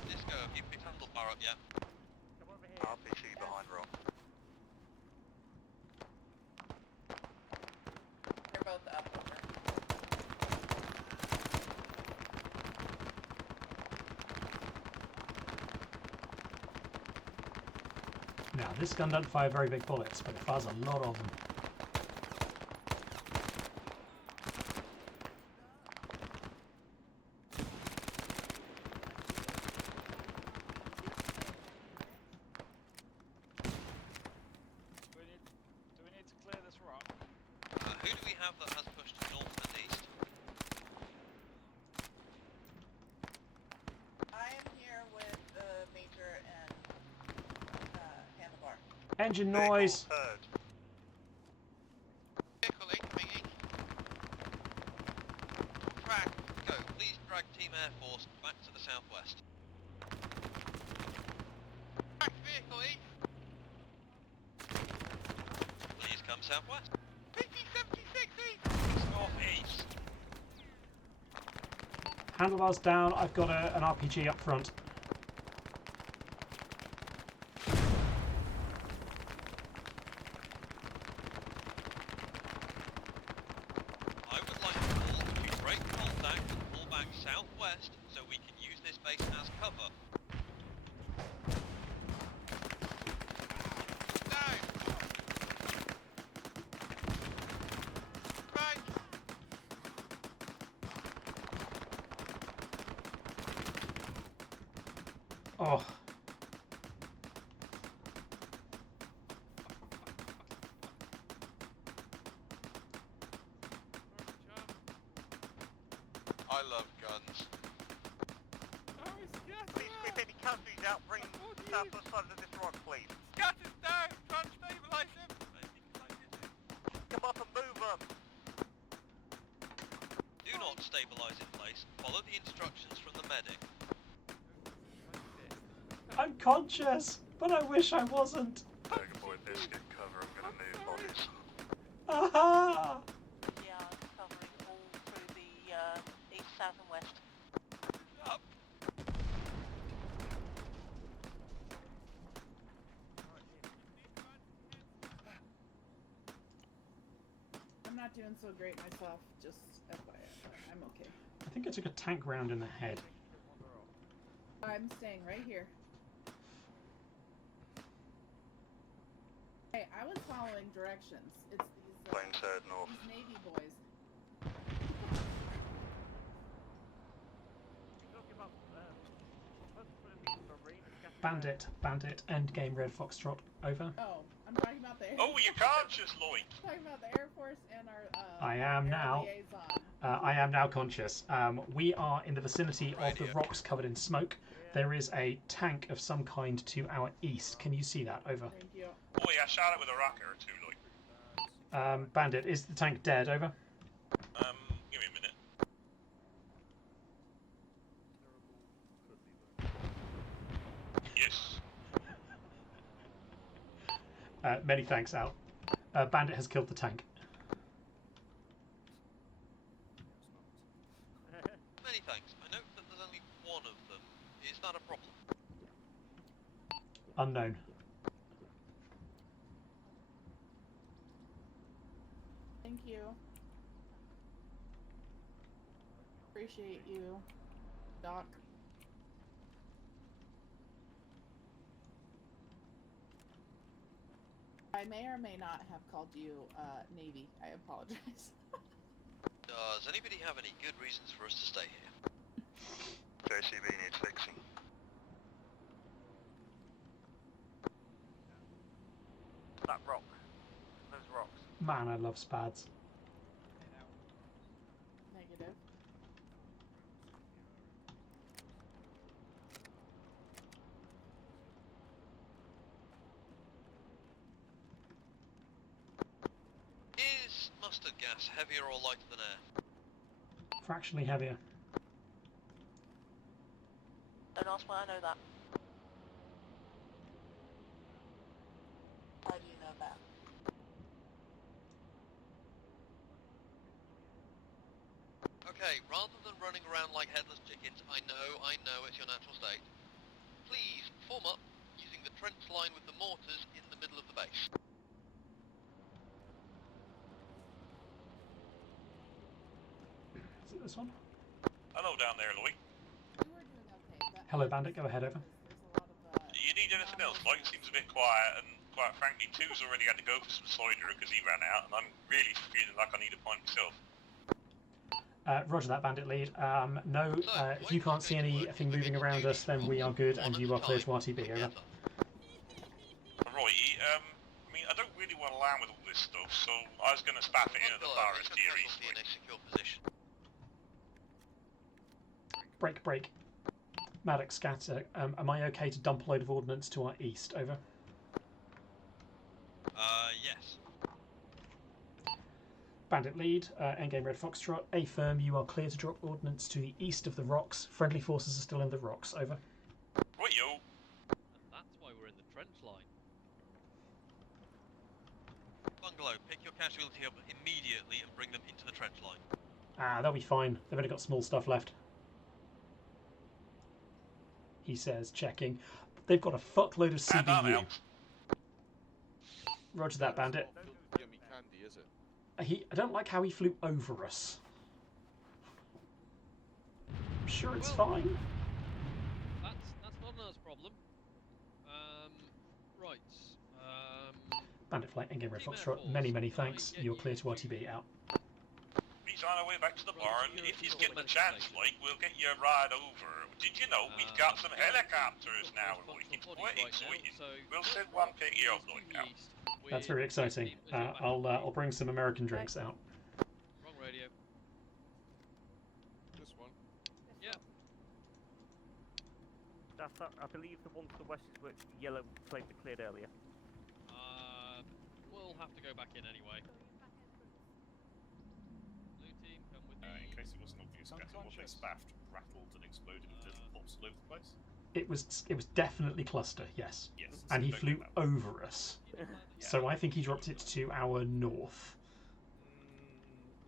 Disco, have you picked Handlebar up yet? Come over here. RPG behind rock. They're both up over. Now, this gun doesn't fire very big bullets, but it fires a lot of them. Do we need to clear this rock? Who do we have that has pushed north and east? I am here with Major and Handlebar. Engine noise! Heard. Vehicle incoming east. Track, go. Please drag Team Air Force back to the southwest. Track vehicle east. Please come southwest. PT-76 east. Northeast. Handlebar's down. I've got an RPG up front. cover. Down! Right! Oh. I love guns. Please sweep any countries out, bring the southwest side of this rock, please. Scatters down! Try and stabilise him! Come up and move them. Do not stabilise in place. Follow the instructions from the medic. I'm conscious, but I wish I wasn't. Take a boy biscuit cover, I'm gonna move bodies. Aha! Yeah, I'm covering all through the east, south, and west. Up! I'm not doing so great myself, just FYI. I'm okay. I think I took a tank round in the head. I'm staying right here. Hey, I was following directions. It's these, Planes head north. these Navy boys. Bandit, endgame red foxtrot, over. Oh, I'm talking about the Air Oh, you're conscious, Lloyd. I'm talking about the Air Force and our I am air now. liaison. I am now conscious. We are in the vicinity of the rocks covered in smoke. There is a tank of some kind to our east. Can you see that? Over. Thank you. Oh, yeah, I shot it with a rocket or two, Lloyd. Bandit, is the tank dead? Over. Give me a minute. Yes. Many thanks, Al. Bandit has killed the tank. Many thanks. I note that there's only one of them. Is that a problem? Unknown. Thank you. Appreciate you, Doc. I may or may not have called you Navy. I apologize. Does anybody have any good reasons for us to stay here? JCB needs fixing. That rock. Those rocks. Man, I love spads. Negative. Is mustard gas heavier or lighter than air? Fractionally heavier. Don't ask why I know that. How do you know that? Okay, rather than running around like headless chickens, I know it's your natural state. Please form up using the trench line with the mortars in the middle of the base. Is it this one? Hello down there, Lloyd. We were doing okay, but Hello, Bandit. Go ahead, over. there's a lot of You need anything else? Lloyd seems a bit quiet, and quite frankly, Two's already had to go for some cider because he ran out, and I'm really feeling like I need a pint myself. Roger that, Bandit lead. No, if you can't see anything moving around us, then we are good, and you are clear to RTB, over. Right, I mean, I don't really want to land with all this stuff, so I was going to staff it in at the far as tier east. In a secure position. Break. Maddox scatter. Am I okay to dump a load of ordnance to our east? Over. Yes. Bandit lead. Endgame red foxtrot. A firm. You are clear to drop ordnance to the east of the rocks. Friendly forces are still in the rocks. Over. Right, yo. And that's why we're in the trench line. Bungalow, pick your casualty up immediately and bring them into the trench line. Ah, they'll be fine. They've only got small stuff left. He says, checking. They've got a fuckload of CBU. Roger that, Bandit. Yummy candy, is it? I don't like how he flew over us. I'm sure it's fine. That's problem. Right. Bandit Flight, in-game Red Team Air Foxtrot, many, Force, many can I thanks. get You're you clear to RTB, out. He's on our way back to the Run barn. security If he's for getting the medical chance, station. like, we'll get you a ride over. Did you know we've got some Guys, helicopters we've got now, like? It's cross-functional quite bodies right now, exciting. so We'll send Rock one pick you up, is to like, the now. east That's with very exciting. team as your backup. I'll bring some American drinks out. Wrong radio. This one. Yeah. That's, I believe the one to the west is where yellow claimed it cleared earlier. We'll have to go back in anyway. Blue team, come with me. In case it wasn't obvious, Captain, what they spaffed, rattled, and exploded with little pops all over the place. It was definitely cluster, yes. Yes. And he don't flew get that. over us. So I think he dropped it to our north.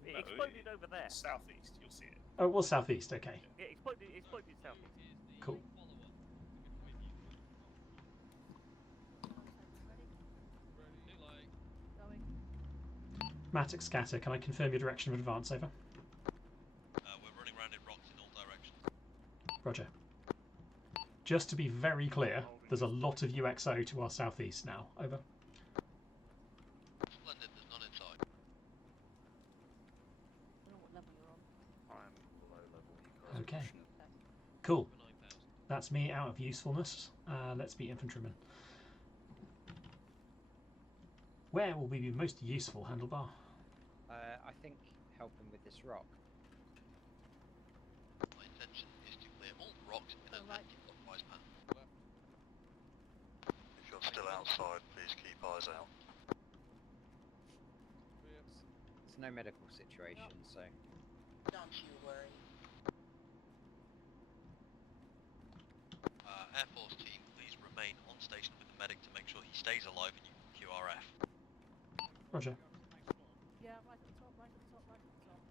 It No, exploded over there. Southeast, you'll see it. Oh, it was southeast, okay. It exploded southeast. Cool. Matic Scatter, can I confirm your direction of advance, over? We're running around in rocks in all directions. Roger. Just to be very clear, there's a lot of UXO to our southeast now, over. Splendid, there's none inside. I don't know what level you're on. I'm low level. You guys Okay. are pushing it. Cool. That's me out of usefulness. Let's be infantrymen. Where will we be most useful, Handlebar? I think helping with this rock. My intention is to clear all the rocks in an anti-clockwise path. If you're still outside, please keep eyes out. It's no medical situation, so. Don't you worry. Air Force team, please remain on station with the medic to make sure he stays alive and you can QRF. Roger. Yeah, right at the top, right at the top, right at the top.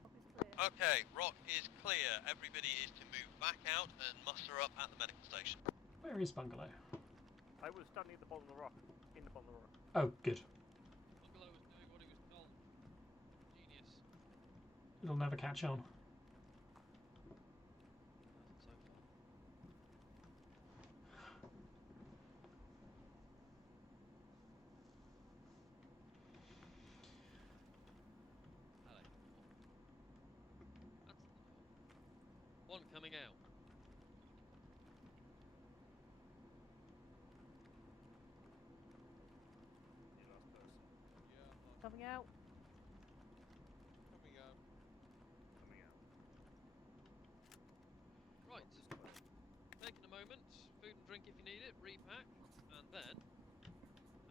Top is clear. Okay, rock is clear. Everybody is to move back out and muster up at the medical station. Where is Bungalow? I was standing at the bottom of the rock. In the bottom of the rock. Oh, good. Bungalow was doing what he was told. Genius. It'll never catch on. So far. One coming out. Coming out. Coming out. Right. Taking a moment. Food and drink if you need it. Repack. And then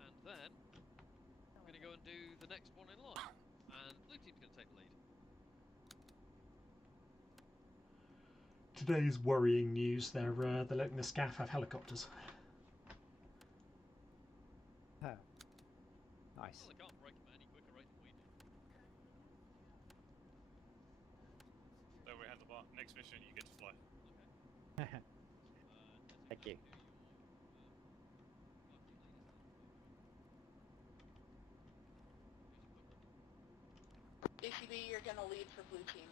I'm going to go and do the next one in line. And blue team's going to take the lead. Today's worrying news. They're letting the SCAF have helicopters. Oh. Nice. Well, they can't break them at any quicker rate than we do. There we have the bar. Next mission, you get to fly. Thank you. JCB, you're gonna lead for blue team.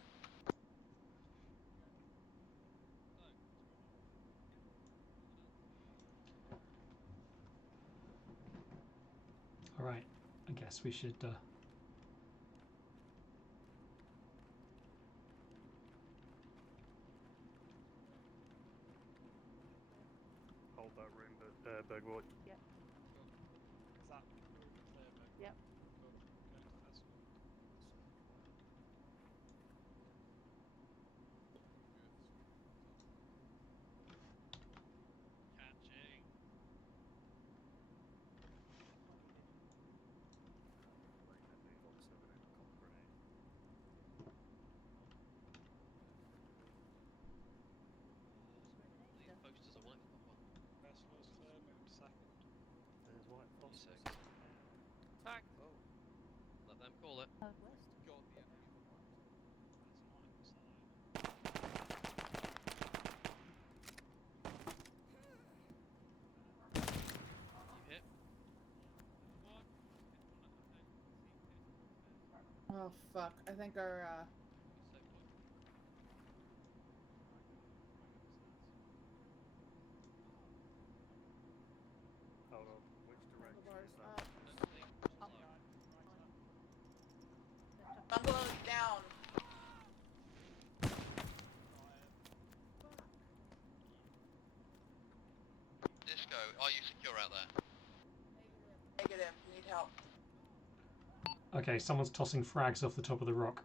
All right. I guess we should. Hold that room, Bergwood. Yep. Is that clear, Meg? Yep. Cool. Going to first one. Catching. These posters are white pop on. First floor's clear, moving to second. There's white One phosphorus. sec. Attack! Let them call it. West. Got the enemy on the right. You hit. Oh fuck! I think our Bungalow's down. Disco, are you secure out there? Negative. Need help. Okay, someone's tossing frags off the top of the rock.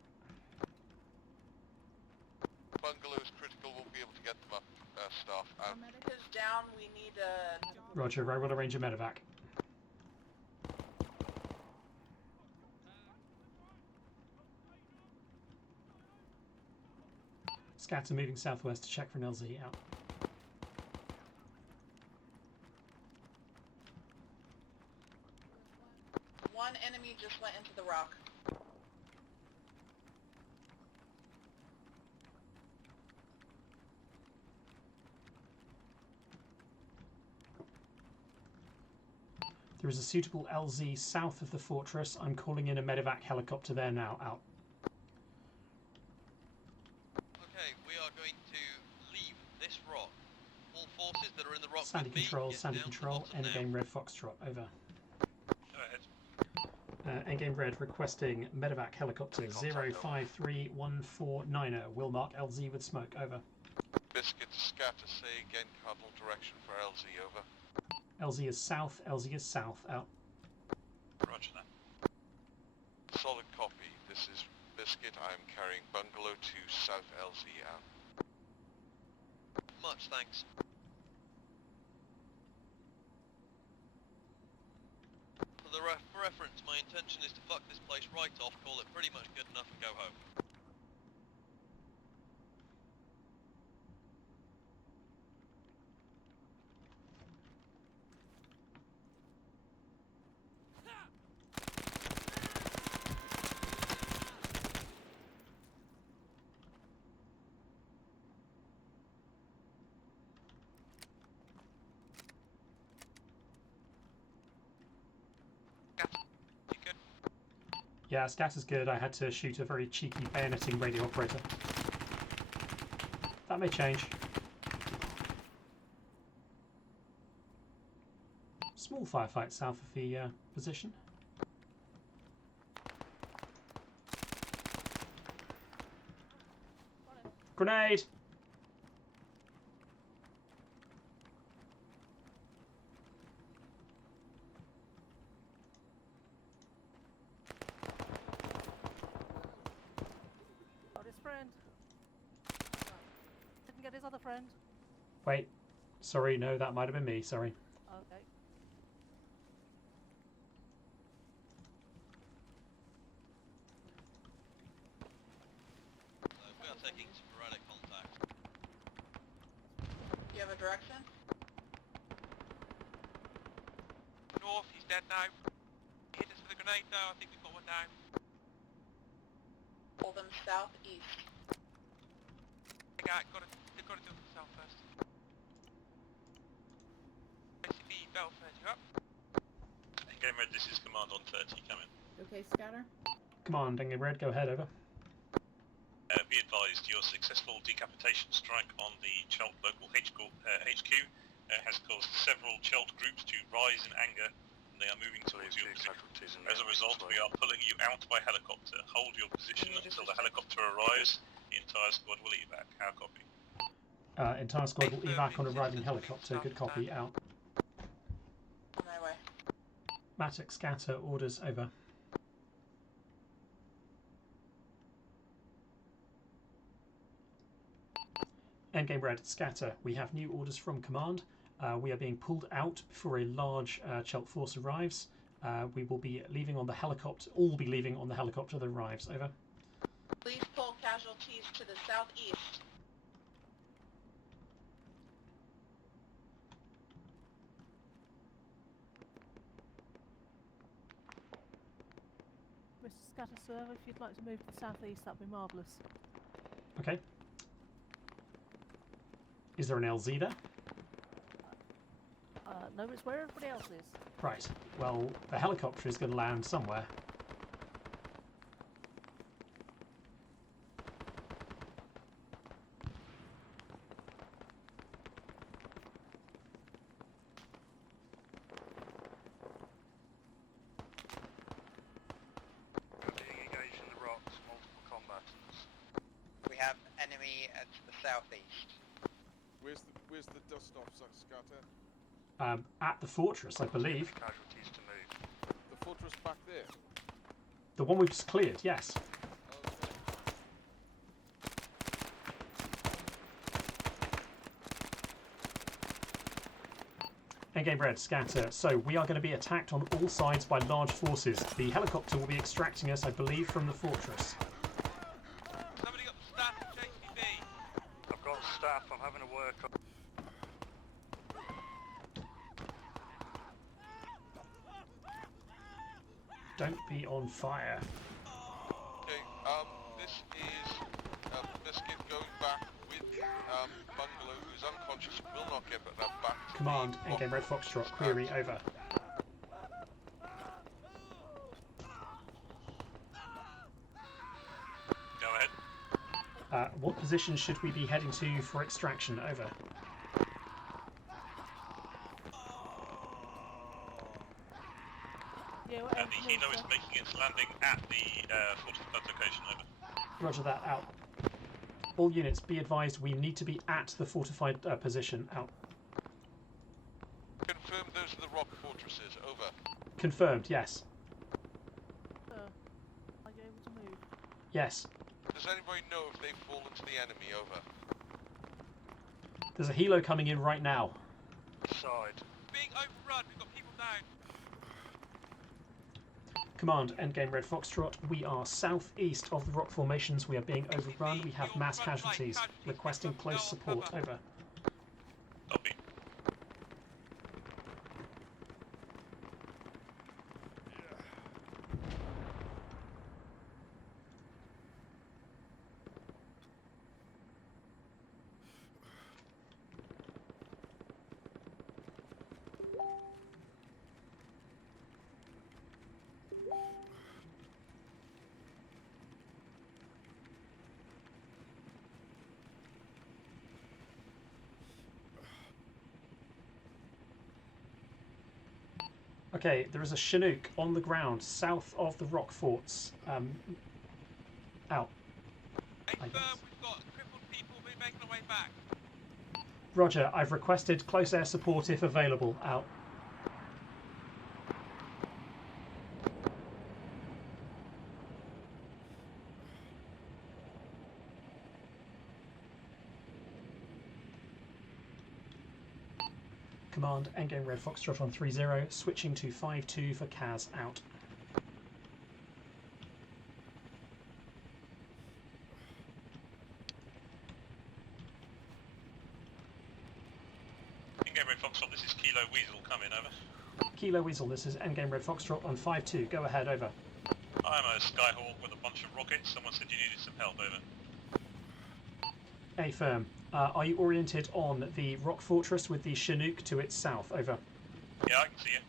Bungalow's critical, won't be able to get them up, staff. Out. Medic is down. We need a... Roger, I will arrange a medevac. Scatter moving southwest to check for an LZ. Out. One enemy just went into the rock. There is a suitable LZ south of the fortress. I'm calling in a medevac helicopter there now. Out. Okay, we are going to leave this rock. All forces that are in the rock Sandy with me, control, get Sandy down to the control, bottom now. endgame red Foxtrot, over. Go ahead. Endgame red requesting medevac helicopter 053149er. Will mark LZ with smoke, over. Biscuit to scatter, say again, cardinal direction for LZ, over. LZ is south, LZ is south, out. Roger that. Solid copy. This is Biscuit. I am carrying Bungalow to South LZ, out. Much thanks. For reference, my intention is to fuck this place right off, call it pretty much good enough and go home. Yeah, scatter's good. I had to shoot a very cheeky bayoneting radio operator. That may change. Small firefight south of the position. Grenade! Friend. Didn't get his other friend. Wait. Sorry, no, that might have been me. Sorry. Okay. We are taking sporadic contact. Do you have a direction? North, he's dead now. Hit us with a grenade though, I think we've got one down. Pull them southeast. They've got to do it themselves first. Basically, Belfast, you up? Game Red, this is command on 30, come in. Okay, scatter. Command, Endgame red, go ahead, over. Be advised, your successful decapitation strike on the Chelt local HQ has caused several Chelt groups to rise in anger, and they are moving towards your position. As a result, we are pulling you out by helicopter. Hold your position until the helicopter arrives. The entire squad will evac. How copy? Entire squad will evac on arriving helicopter. Good copy, out. On my way. Matic, scatter, orders, over. Endgame red, scatter. We have new orders from command. We are being pulled out before a large Chelt force arrives. We will be leaving on the helicopter. All will be leaving on the helicopter that arrives. Over. Please pull casualties to the southeast. Mr. Scatter, sir, if you'd like to move to the southeast, that'd be marvellous. Okay. Is there an LZ there? No, it's where everybody else is. Right. Well, the helicopter is going to land somewhere. Being engaged in the rocks. southeast. Where's the dust off scatter? At the fortress, I believe. Casualties to move. The fortress back there. The one we've just cleared, yes. Endgame red, scatter. So we are going to be attacked on all sides by large forces. The helicopter will be extracting us, I believe, from the fortress. Somebody got the staff from JCB. I've got staff. I'm having to work on. Don't be on fire. Okay, this is Biscuit going back with Bungalow, who's unconscious, will not get back to Command, the Endgame red Foxtrot, query over. Go ahead. What position should we be heading to for extraction? Over. Yeah, And the helo is making its landing at the fortified location. Over. Roger that, out. All units, be advised we need to be at the fortified position, out. Confirm those are the rock fortresses, over. Confirmed, yes. Are you able to move? Yes. Does anybody know if they've fallen to the enemy, over? There's a helo coming in right now. Side. Being overrun, we've got people down. Command, Endgame red Foxtrot, we are southeast of the rock formations. We are being overrun. We have mass casualties. Requesting close support, over. Copy. Okay, there is a Chinook on the ground south of the rock forts. Out. We've got crippled people making their way back. Roger, I've requested close air support if available. Out. Command, Endgame red Foxtrot on 3-0, switching to 5-2 for Kaz, out. Endgame red Foxtrot, this is Kilo Weasel, coming, over. Kilo Weasel, this is Endgame red Foxtrot on 5-2, go ahead, over. I'm a Skyhawk with a bunch of rockets. Someone said you needed some help, over. A firm. Are you oriented on the rock fortress with the Chinook to its south? Over. Yeah, I can see you.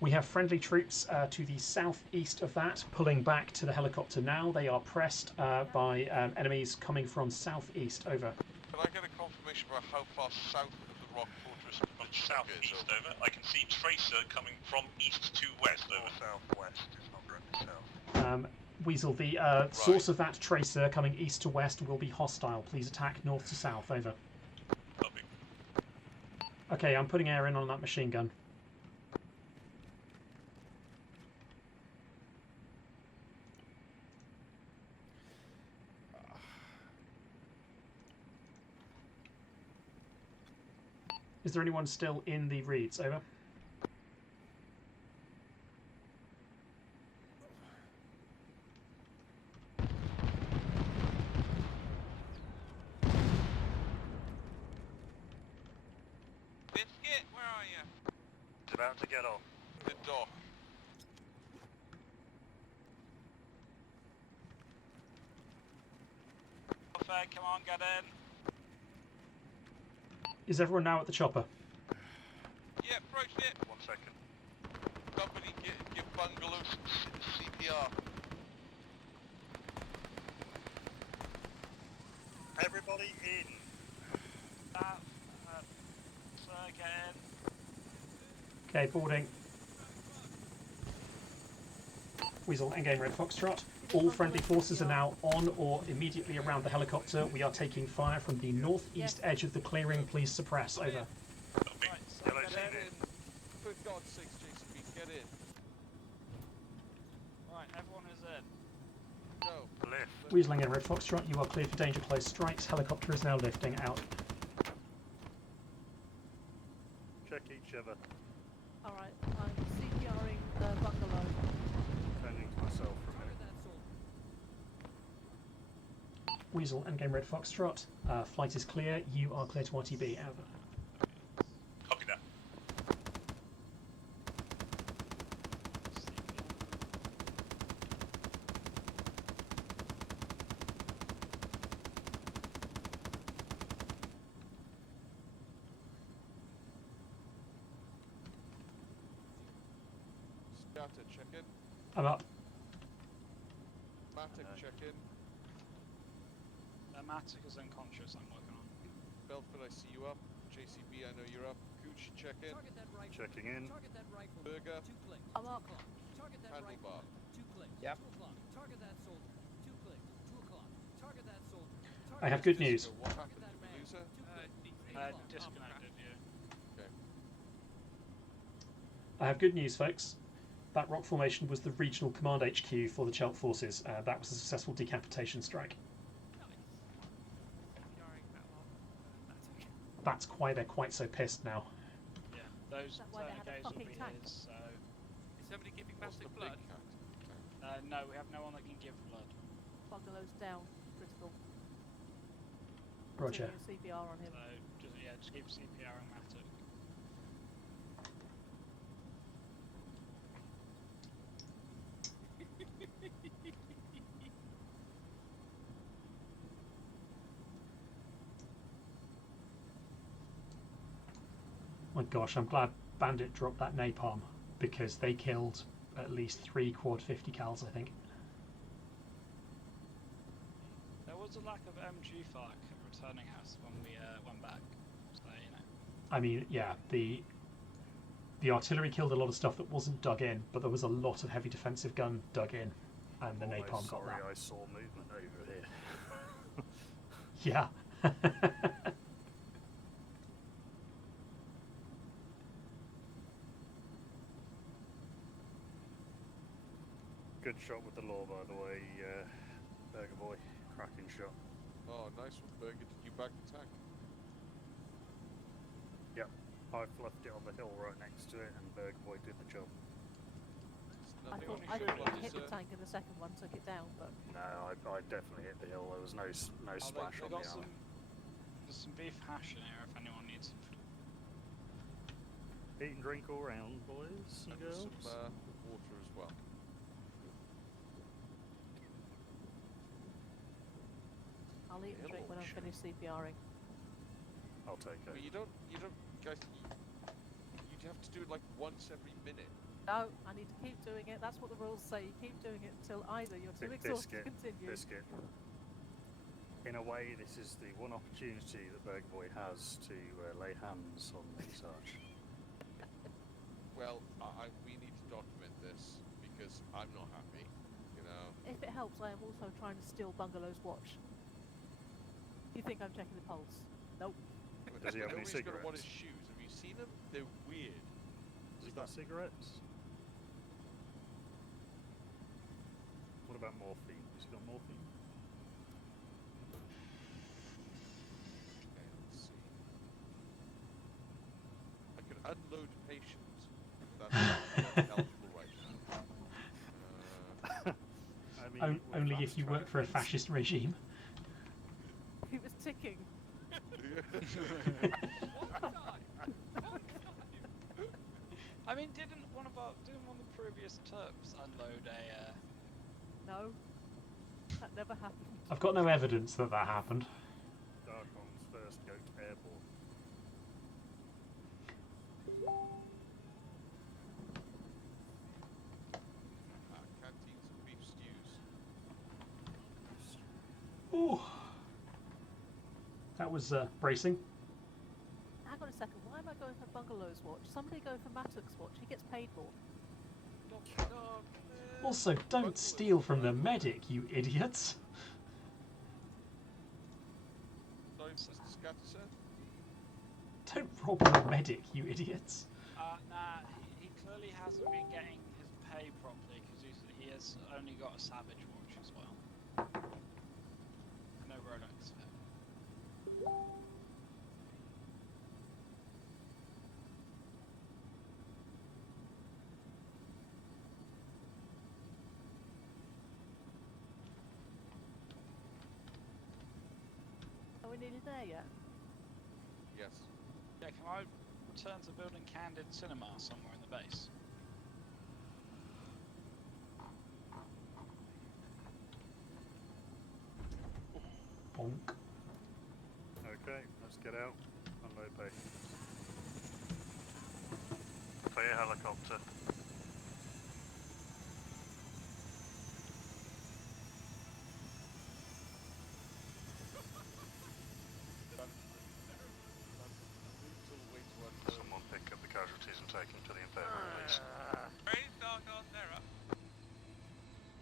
We have friendly troops to the southeast of that, pulling back to the helicopter now. They are pressed by enemies coming from southeast. Over. Can I get a confirmation about how far south of the rock fortress From southeast, over. I can see Tracer coming from east to west, over. Southwest, it's not going south. Weasel, the source of that tracer coming east to west will be hostile. Please attack north to south. Over. Copy. Okay, I'm putting air in on that machine gun. Is there anyone still in the reeds? Over. Biscuit, where are you? It's about to get off. The dock. Come on, get in. Is everyone now at the chopper? Yeah, approach it. 1 second. Company, give Bungalow CPR. Everybody in. Sir, get in. Okay, boarding. Weasel, Endgame red Foxtrot. All friendly forces are now on or immediately around the helicopter. We are taking fire from the northeast edge of the clearing. Please suppress. Over. Right, so get in. For God's sakes, JCB, get in. Right, everyone is in. Go. Lift. Weaseling in Red Foxtrot, you are clear for danger close strikes. Helicopter is now lifting out. Check each other. Alright, I'm CPRing bungalow. Turning to myself for a minute. Weasel, endgame Red Foxtrot. Flight is clear. You are clear to RTB. Over. Copy that. Scatter, check in. I'm up. Matic, check in. Matic is unconscious, I'm working on. Belford, I see you up. JCB, I know you're up. Gooch, check in. Checking in. Burger. I'm up. Handlebar. Yep. I have good news. So what happened? Did we lose her? Disconnected, yeah. Okay. I have good news, folks. That rock formation was the regional command HQ for the Chelt forces. That was a successful decapitation strike. That's why they're quite so pissed now. Yeah, those That's why they had a tourniquets will fucking be tank. his, so... Is somebody giving What's the massive big blood? cat? No, we have no one that can give blood. Bungalow's down. Critical. Roger. Doing CPR on him. So, just keep CPR and Matic. My gosh, I'm glad Bandit dropped that napalm because they killed at least 3 quad 50 cals, I think. There was a lack of MG fire returning us when we went back, so you know. I mean, yeah, the artillery killed a lot of stuff that wasn't dug in, but there was a lot of heavy defensive gun dug in, and the napalm got Sorry, that. I saw movement over here. Yeah. Good shot with the law, by the way, Burger Boy. Cracking shot. Oh, nice one, Burger. Did you back the tank? Yep. I fluffed it on the hill right next to it, and Burger Boy did the job. I thought I hit the tank and the second one took it down, but... No, I definitely hit the hill. There was no splash they on got the some, armor. there's some beef hash in here if anyone needs some. Eat and drink all round, boys and girls. Some water as well. I'll eat and drink when I'm finished CPRing. I'll take it. But you don't, guys, you'd have to do it like once every minute. No, I need to keep doing it. That's what the rules say. You keep doing it until either you're too exhausted to continue. Biscuit. In a way, this is the one opportunity that Burger Boy has to lay hands on the Sarge. Well, we need to document this because I'm not happy, you know. If it helps, I am also trying to steal Bungalow's watch. You think I'm checking the pulse? Nope. Does he have any Nobody's gonna want his cigarettes? shoes. Have you seen them? They're weird. Has he got cigarettes? What about morphine? Has he got morphine? Okay, let's see. I can unload patients. That's not helpful right now. I mean, Only if you work for a fascist regime. He was ticking. I mean, didn't one of the previous Terps unload a? No, that never happened. I've got no evidence that that happened. Darkon's first goat airborne. Canteens and beef stews. Ooh. That was bracing. Hang on a second. Why am I going for Bungalow's watch? Somebody go for Matuk's watch. He gets paid more. Also, don't steal from the medic, you idiots. Sorry, Mr. Scatter, sir? Don't rob the medic, you idiots. Nah, he clearly hasn't been getting his pay properly because he has only got a Savage watch as well. No Rolex for him. Are we nearly there yet? Yes. Yeah, can I return to building Candid Cinema somewhere in the base? Bonk. Okay, let's get out. Unload patients. Clear helicopter. Someone pick up the casualties and take them to the infirmary, please.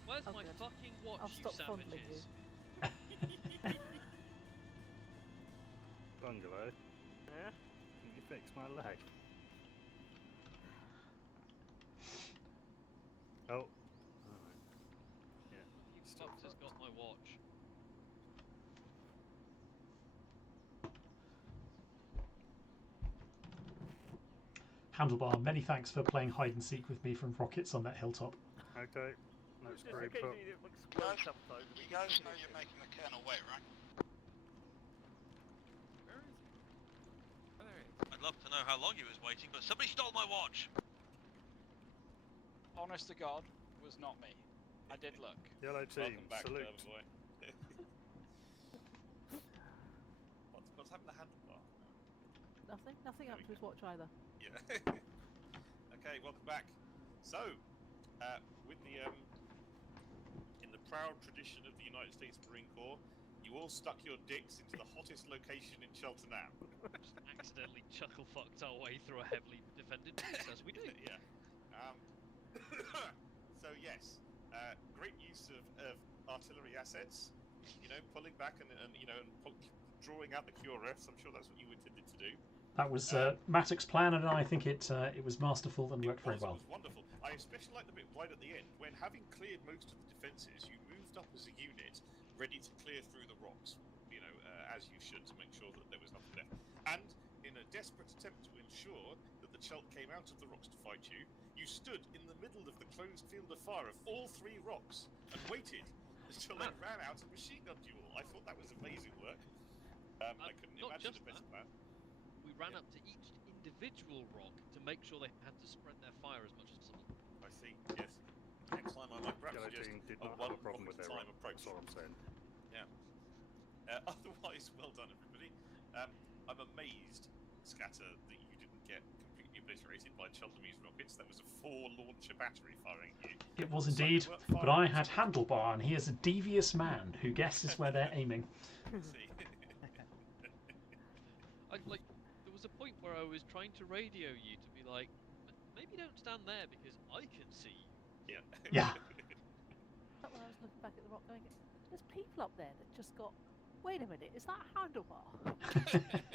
Where's Oh, my good. fucking watch, I'll you stop fondling savages? Bungalow. Yeah? Can you fix my leg? Oh. Alright. Yeah. You Still fucked has fucked. got my watch. Handlebar, many thanks for playing hide and seek with me from rockets on that hilltop. Okay. Let's Just group up. occasionally it looks squirrel sometimes. You guys know you're making the kernel wait, right? Where is he? Oh, there he is. I'd love to know how long he was waiting, but somebody stole my watch! Honest to God, was not me. I did look. Yellow team, Welcome back, salute. boy. What's happened to handlebar? Nothing up to his watch either. Yeah. Okay, welcome back. So, with the in the proud tradition of the United States Marine Corps, you all stuck your dicks into the hottest location in Cheltenham. Just accidentally chuckle fucked our way through a heavily defended base, as we do. Yeah. So yes, great use of artillery assets. You know, pulling back and drawing out the QRFs. I'm sure that's what you intended to do. That was Matic's plan, and I think it was masterful and worked very well. It was wonderful. I especially like the bit right at the end, when having cleared most of the defences, you moved up as a unit, ready to clear through the rocks, you know, as you should, to make sure that there was nothing left. And in a desperate attempt to ensure that the Chelt came out of the rocks to fight you, you stood in the middle of the closed field of fire of all three rocks and waited until they ran out and machine gunned you all. I thought that was amazing work. I couldn't imagine a better plan. We ran up to each individual rock to make sure they had to spread their fire as much as possible. I see, yes. Next time I might perhaps Yellow suggest team did a not one have a problem rock with at a their time approach. That's all I'm saying. Yeah. Otherwise, well done, everybody. I'm amazed, Scatter, that you didn't get completely obliterated by Cheltenham's rockets. That was a 4-launcher battery firing at you. It was indeed, but I had Handlebar, and he is a devious man who guesses where they're aiming. See. There was a point where I was trying to radio you to be like, maybe don't stand there because I can see you. Yeah. Yeah. When I was looking back at the rock going, there's people up there that just got, wait a minute, is that Handlebar?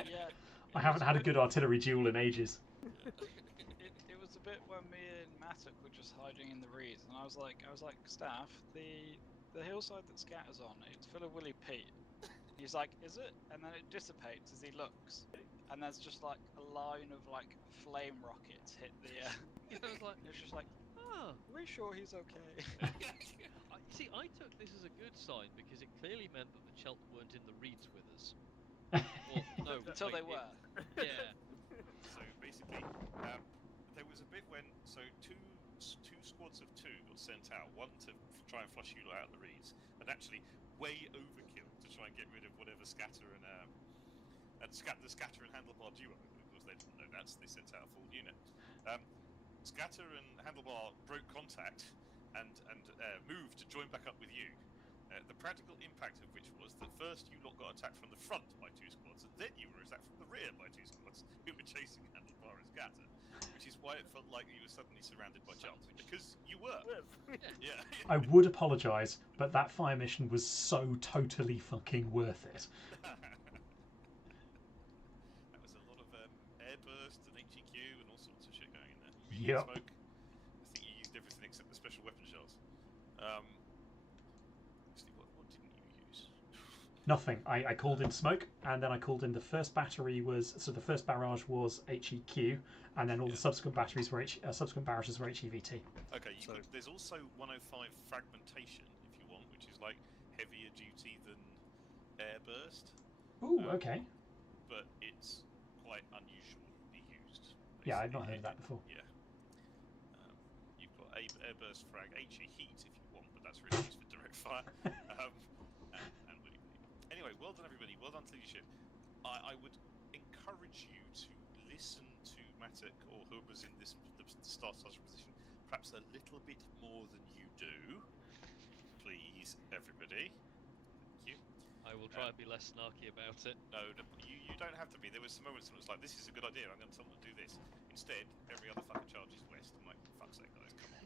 Yeah. I haven't had a good artillery duel in ages. It was a bit when me and Matic were just hiding in the reeds, and I was like, Staff, the hillside that Scatter's on, it's full of Willie Pete. He's like, is it? And then it dissipates as he looks, and there's just like a line of like flame rockets hit the. I was like, it's just like, ah, are we sure he's okay? See, I took this as a good sign because it clearly meant that the Chelt weren't in the reeds with us. Or, no, Until wait, they were. Yeah. So basically, there was a bit when two squads of 2 got sent out, one to try and flush you out of the reeds, and actually way overkill to try and get rid of whatever Scatter and the Scatter and Handlebar duo. Of course, they didn't know that, so they sent out a full unit. Scatter and Handlebar broke contact and moved to join back up with you. The practical impact of which was that first you lot got attacked from the front by 2 squads, and then you were attacked from the rear by 2 squads who were chasing Handlebar and Scatter, which is why it felt like you were suddenly surrounded by Chelt, because you were. Yeah. I would apologise, but that fire mission was so totally fucking worth it. That was a lot of airburst and HEQ and all sorts of shit going in there. Yep. Smoke. I think you used everything except the special weapon shells. What didn't you use? Nothing. I called in smoke, and then I called in the first battery was the first barrage was HEQ, and then all the subsequent batteries were subsequent barrages were HEVT. Okay, there's also 105 fragmentation if you want, which is like heavier duty than airburst. Ooh, okay. But it's quite unusually used. Yeah, I've not heard of that before. Yeah. You've got airburst frag, HE heat if you want, but that's really used for direct fire. And really. Anyway, well done everybody. Well done to leadership. I would encourage you to listen to Matic or whoever's in the Star Sergeant position perhaps a little bit more than you do. Please, everybody. Thank you. I will try and be less snarky about it. No, you don't have to be. There was some moments when it was like, this is a good idea, I'm going to tell them to do this. Instead, every other fucking charge is west. I'm like, fuck's sake, guys, come on.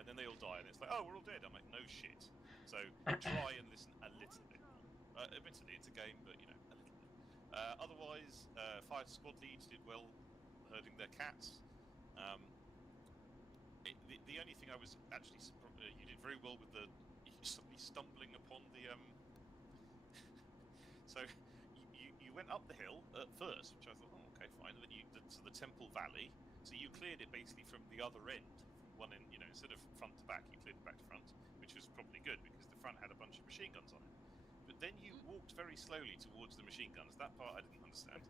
And then they all die, and it's like, oh, we're all dead. I'm like, no shit. So try and listen a little bit more. Admittedly, it's a game, but, you know, a little bit. Otherwise, fire squad leads did well herding their cats. The only thing I was actually you did very well with the suddenly stumbling upon the so you went up the hill at first, which I thought, oh, okay, fine. And then to the Temple Valley, so you cleared it basically from the other end, from one end, you know, instead of front to back, you cleared it back to front, which was probably good because the front had a bunch of machine guns on it. But then you walked very slowly towards the machine guns. That part I didn't understand.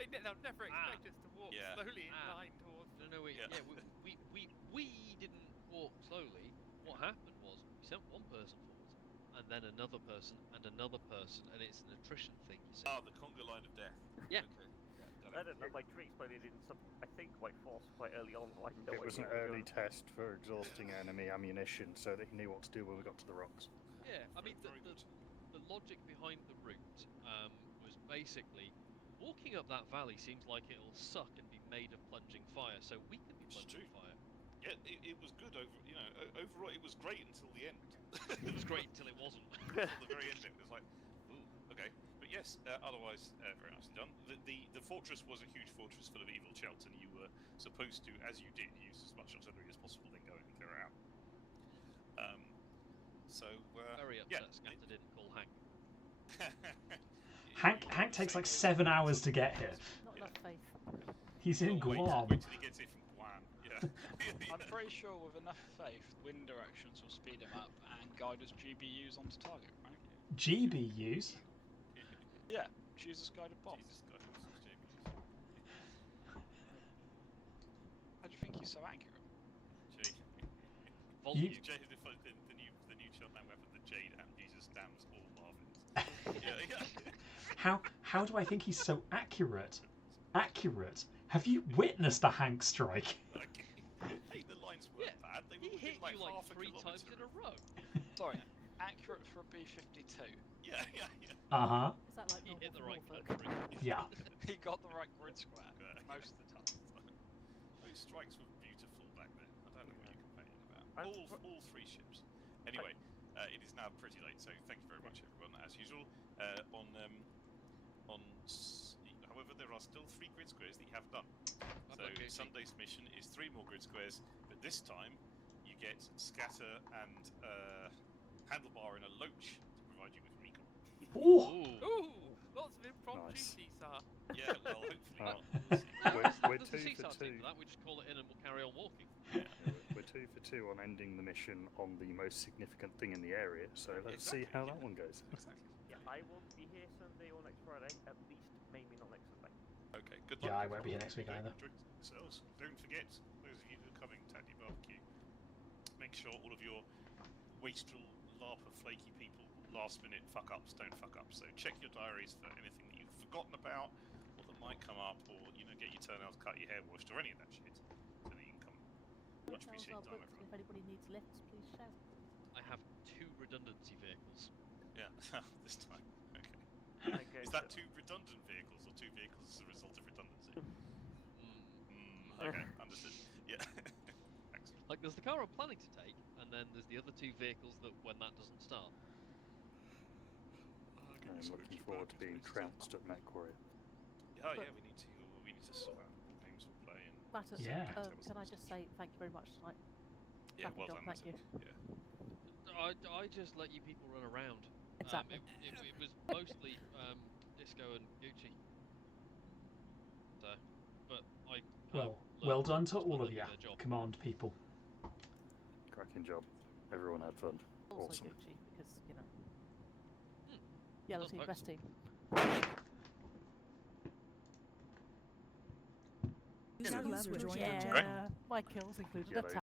They'll never expect us to walk slowly in line towards them. No, we didn't walk slowly. What happened was we sent one person forward, and then another person, and another person, and it's an attrition thing, you see. Oh, the conga line of death. Yeah. Okay. I don't know, my tree exploded in some, I think, quite fast, quite early on. I had no It was an idea early test for exhausting enemy ammunition so that he knew what to do when we got to the rocks. Yeah, I mean, the logic behind the route was basically walking up that valley seems like it'll suck and be made of plunging fire, so we could be plunging fire. Yeah, it was good overall it was great until the end. It was great until it wasn't. Until the very end, it was like, ooh, okay. But yes, otherwise, very nicely done. The fortress was a huge fortress full of evil Chelt, and you were supposed to, as you did, use as much artillery as possible, then go and clear it out. Very upset Scatter didn't call Hank. Hank takes like 7 hours to get here. Not enough faith. He's in Guam. Wait till he gets here from Guam. Yeah. I'm pretty sure with enough faith, wind directions will speed him up and guide us GBUs onto target, right? GBUs? Yeah, Jesus guided bombs. How do you think he's so accurate? Volume. The new Chiltman weapon, the Jade and Jesus damns all Marvins. Yeah. How do I think he's so accurate? Accurate? Have you witnessed a Hank strike? Hey, the lines weren't bad. They were hit like you like half a 3 kilometre. times in a row. Sorry, accurate for a B-52. Yeah. Uh-huh. Is that like He hit the normal right for Norfolk? country. Yeah. He got the right grid square most of the time. Those strikes were beautiful back then. I don't know what you're complaining about. All 3 ships. Anyway, it is now pretty late, so thank you very much, everyone, as usual. However, there are still 3 grid squares that you have done. So Sunday's mission is 3 more grid squares, but this time you get Scatter and Handlebar in a loach to provide you with recon. Ooh, lots of impromptu CSAR. Yeah, well, hopefully not. We're Does 2 the for CSAR 2. team for that? We just call it in and we'll carry on walking. Yeah, we're 2 for 2 on ending the mission on the most significant thing in the area, so let's see how that one goes. Exactly. Yeah, I won't be here Sunday or next Friday, at least maybe not next Sunday. Okay, good luck. Yeah, I won't be here next week either. Don't forget, those of you who are coming to Taddy Barbecue, make sure all of your wastrel, larper, flaky people, last minute fuck-ups don't fuck up. So check your diaries for anything that you've forgotten about, or that might come up, or, you know, get your toenails cut, your hair washed, or any of that shit, so that you can come. Much appreciated time, everyone. If anybody needs lifts, please shout. I have 2 redundancy vehicles. Yeah, this time. Okay. Is that 2 redundant vehicles, or 2 vehicles as a result of redundancy? Okay, understood. Yeah. Excellent. Like, there's the car I'm planning to take, and then there's the other 2 vehicles that when that doesn't start. I'm looking forward to being trounced at Mech Warrior. Oh yeah, we need to sort out what games we'll play and. Matter, Yeah. can I just say thank you very much tonight? Yeah, Cracking well job, done. thank you. Yeah. I just let you people run around. Exactly. It was mostly Disco and Gucci. So, but I. Well done to all of you you, their job. command people. Cracking job. Everyone had fun. Also Awesome. Gucci, because, you know. Yellow team, best team. User left, joined your Yeah, channel. my kills included Yellow a